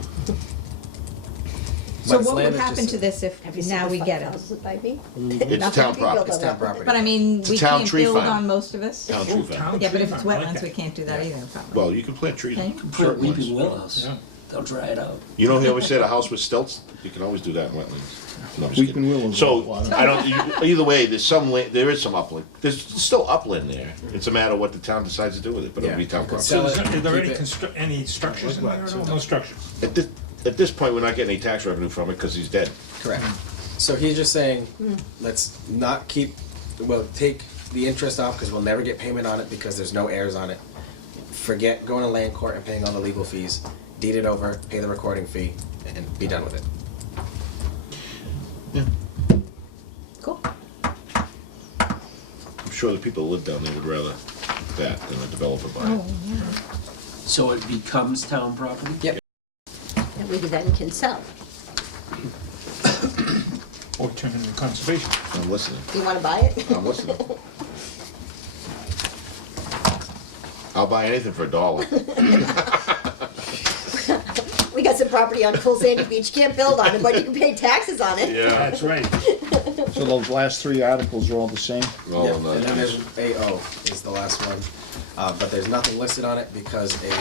So But what would land is happen just- to this if Have you seen now the we get it? houses by me? It's Nothing town to property. build It's on town that. property. But I mean, It's a we town can't tree build farm. on most of us? Town tree farm. Yeah, but if it's I like wetlands, that. we can't do that either, probably. Well, you can plant trees. Okay. Put Certain weeping ones. willows. Yeah. They'll dry it out. You know, he always said a house with stilts, you can always do that in wetlands. No, I'm just Weeping kidding. willows. So, I don't, either way, there is some upland, there's still upland there. It's a matter of what the town decides to do with it, but it'll be town property. Sell So it, is there any keep it. any structures in there at all? No structures? At this point, we're not getting any tax revenue from it, because he's dead. Correct. So he's just saying, let's not we'll take the interest off because we'll never get payment on it because there's no heirs on it. Forget going to land court and paying all the legal fees. Deed it over, pay the recording fee, and be done with it. Cool. I'm sure the people who live down there would rather that than a developer buy it. So it becomes town property? Yep. And we then can sell. Or turn into conservation? I'm listening, Do you wanna buy it? I'm listening. I'll buy anything for $1. We got some property on Cool Sandy Beach, can't build on it, but you can pay taxes on it. Yeah. That's right. So those last 3 articles are all the same? Well, Yep. no, And then there's AO is the last one. But there's nothing listed on it because a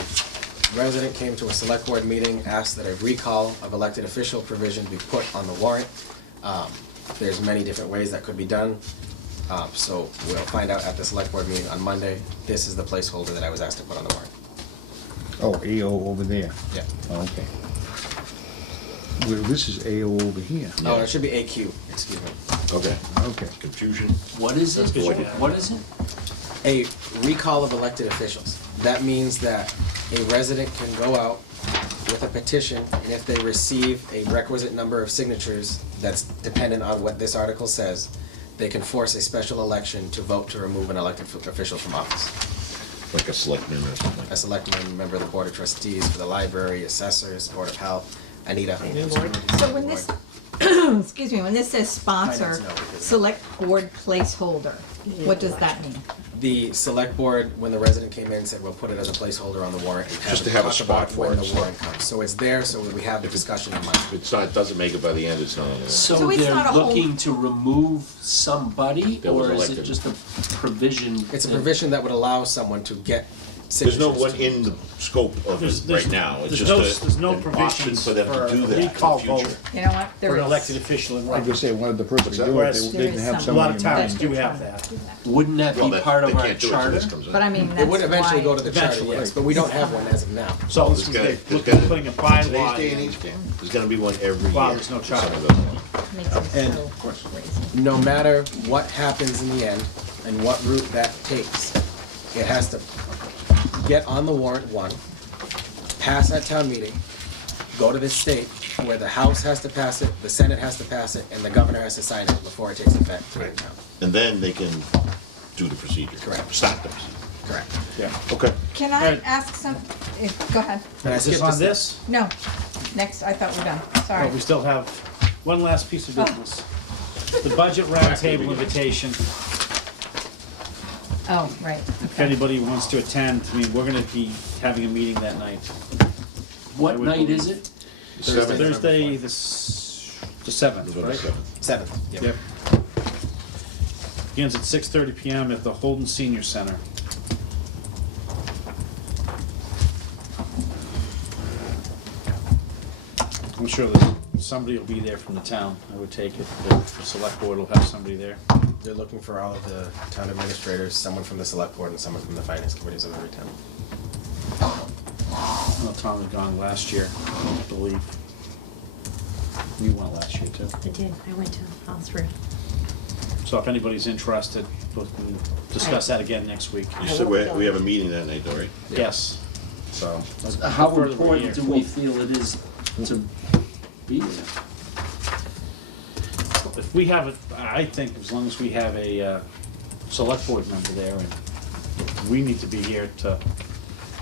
resident came to a select board meeting, asked that a recall of elected official provision be put on the warrant. There's many different ways that could be done. So we'll find out at the select board meeting on Monday. This is the placeholder that I was asked to put on the warrant. Oh, AO over there. Yeah. Oh, okay. Well, this is AO over here. Oh, it should be AQ, excuse me. Okay, Okay. confusion. What is it? Avoid it. What is it? A recall of elected officials. That means that a resident can go out with a petition, and if they receive a requisite number of signatures that's dependent on what this article says, they can force a special election to vote to remove an elected official from office. Like a selectman or something. A selectman, member of the board of trustees for the library, assessors, board of health, Anita. So when this, excuse me, when this says sponsor, Finance, no, because- select board placeholder, what does that mean? The select board, when the resident came in, said we'll put it as a placeholder on the warrant. and Just it to have a talk spot about for when it. the warrant comes. So it's there, so we have the discussion in mind. If it's not, doesn't make it by the end, it's not on there. So So it's they're not a whole- looking to remove somebody, That was or is it elected. just a provision? It's a that- provision that would allow someone to get There's no signatures one to- in the scope of There's- it there's- right now. It's there's just there's no an option provisions for them for to do a that in recall the vote future. You know what? for an elected official in I Rutland. just say, wanted the person What's to that? do it, Whereas they didn't have A lot somebody of in towns mind. do have that. Wouldn't that Well, be part they of our can't do it till charter? this comes in. But I mean, that's It would eventually why- go to the charter, Eventually. yes, but we don't have one as of now. So There's this gotta- was there's looking at gotta- putting a in today's day bylaw. and age, there's gonna be one every Wow, year. there's no for charter. some of those. Makes them And- so of course. crazy. No matter what happens in the end and what route that takes, it has to get on the warrant one, pass at town meeting, go to the state, where the House has to pass it, the Senate has to pass it, and the governor has to sign it before it takes effect. Right. And then they can do the procedure. Correct. Start the procedure. Correct. Yeah. Okay. Can I Alright. ask go ahead. And I Is this skipped on step. this? No, next, I thought we're done, sorry. Oh, we still have one last piece of Oh. business. The budget roundtable invitation. Oh, right, If okay. anybody wants to attend, I mean, we're gonna be having a meeting that night. I What would night is believe. it? Thursday. Thursday, the seventh, November right? 7th. 7th. Yep. Yep. Begins at 6:30 PM at the Holden Senior Center. I'm sure that somebody will be there from the town, I would take it. The select board will have somebody there. They're looking for all of the town administrators, someone from the select board and someone from the finance committees of every town. I know Tom was gone last year, I believe. You went last year too. I did, I went to all three. So if anybody's interested, we can discuss that again next week. You said we have a meeting that night though, right? Yes, so. How further important the do we feel it is to be there? If we have it, I think as long as we have a select board member there, and we need to be here to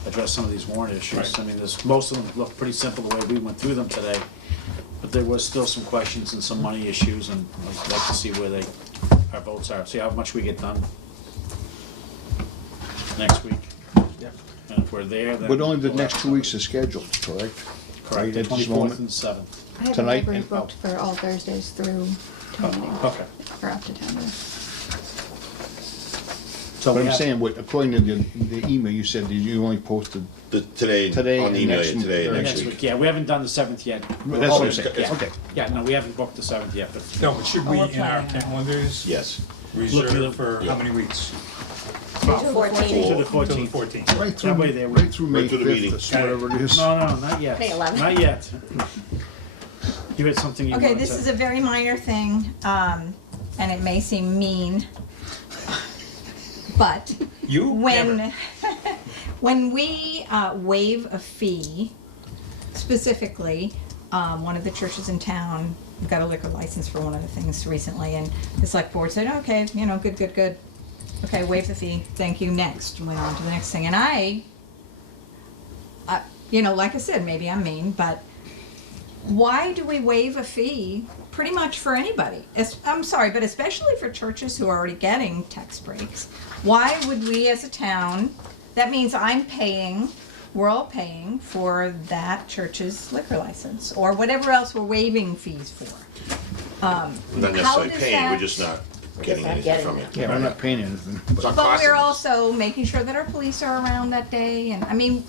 address some of these warrant issues. Right. I mean, most of them look pretty simple the way we went through them today, but there was still some questions and some money issues, and I'd like to see where our votes are, see how much we get done next week. Yep. And if we're there, then. But only the we'll next have 2 weeks is scheduled, correct? Correct, Right the at this 24th moment? and 7th. I have Tonight a library and- booked for all Thursdays through town meeting, Okay. or up to town meeting. So But we I'm have- saying, according to the email, you said that you only posted, Today, Today on and the email, next- today and or next week. Yeah, we haven't done the 7th yet. that's what I'm saying, Yeah. okay. Yeah, no, we haven't booked the 7th yet, but No, but should Oh, we, we're in our planning on it. calendars, Yes. reserve for Yeah. how many weeks? 14. to the Until the 14th. 14th. Right through, That way they would- right through May Right through the 5th, meeting. or whatever it is. No, not yet. May 11th. Not yet. You had something you wanted Okay, to. this is a very minor thing, and it may seem mean, but You? when, Never. when we waive a fee, specifically, one of the churches in town got a liquor license for one of the things recently, and the select board said, okay, good. Okay, waive the fee, thank you, next, went on to the next thing, and like I said, maybe I'm mean, but why do we waive a fee pretty much for anybody? I'm sorry, but especially for churches who are already getting tax breaks. Why would we as a town, that means we're all paying for that church's liquor license or whatever else we're waiving fees for. Not How necessarily does paying, we're that- just not getting not anything getting from it. it. Yeah, I'm not paying anything. It's not But costing we're us. also making sure that our police are around that day, and, I mean,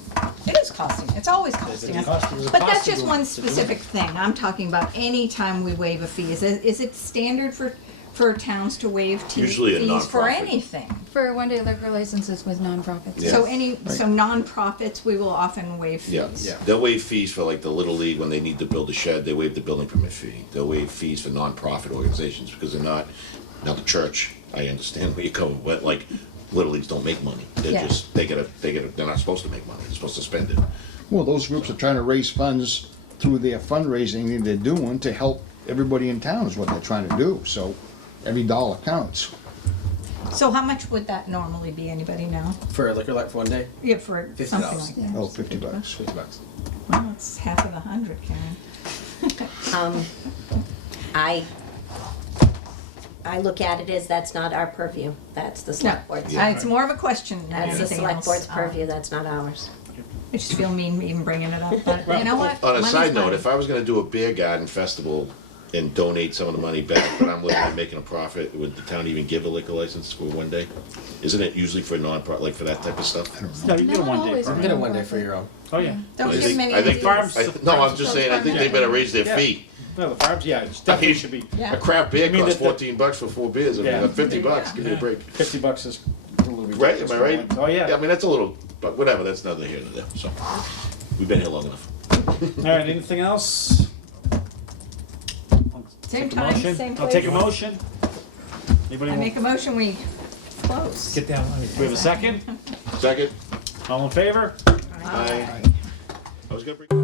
it is costing, it's always costing us. There's a But cost that's to just do- one to do specific thing, I'm talking about any time we waive a fee, is it standard for towns to waive Usually a fees for nonprofit. anything? For one-day liquor licenses with nonprofits. Yeah. So nonprofits, we will often waive Yeah, fees. Yeah. they'll waive fees for like the Little League when they need to build a shed, they waive the building permit fee. They'll waive fees for nonprofit organizations because they're not, now the church, I understand where you're going, but like, Little Leagues don't make money. They're Yeah. just, they're not supposed to make money, they're supposed to spend it. Well, those groups are trying to raise funds through their fundraising that they're doing to help everybody in town is what they're trying to do, so every dollar counts. So how much would that normally be, anybody know? For a liquor license for one day, Yeah, for $50. something like that. Oh, $50. $50. Well, it's half of 100, Karen. I look at it as that's not our purview, that's the No, select board's. it's more of a question than That's the anything select else. board's purview, that's not ours. I just feel mean even bringing it up, but you know what? On a Money's side note, money. if I was gonna do a beer garden festival and donate some of the money back, but I'm looking at making a profit. Would the town even give a liquor license for one day? Isn't it usually for non-profit, like for that type of stuff? No, you get a Not 1 day always. permit. Get it one day for your own. Oh, yeah. Don't I give think- many I think ideas. No, I'm just saying, I think they better raise their Yeah. fee. No, the farms, yeah, it definitely should be, Yeah. A craft beer I mean, costs the- $14 for 4 beers, I mean, Yeah. $50, give me a Yeah. break. $50 is a little Right, ridiculous. am I for right? one. Oh, yeah. I mean, that's a little, but whatever, that's neither here nor there, so. We've been here long enough. All right, anything else? Same Take a time, motion. same I'll take a place. motion. Anybody I want, make a motion, we close. Get down on we have a second? Second? All in favor? Aye. I was gonna bring.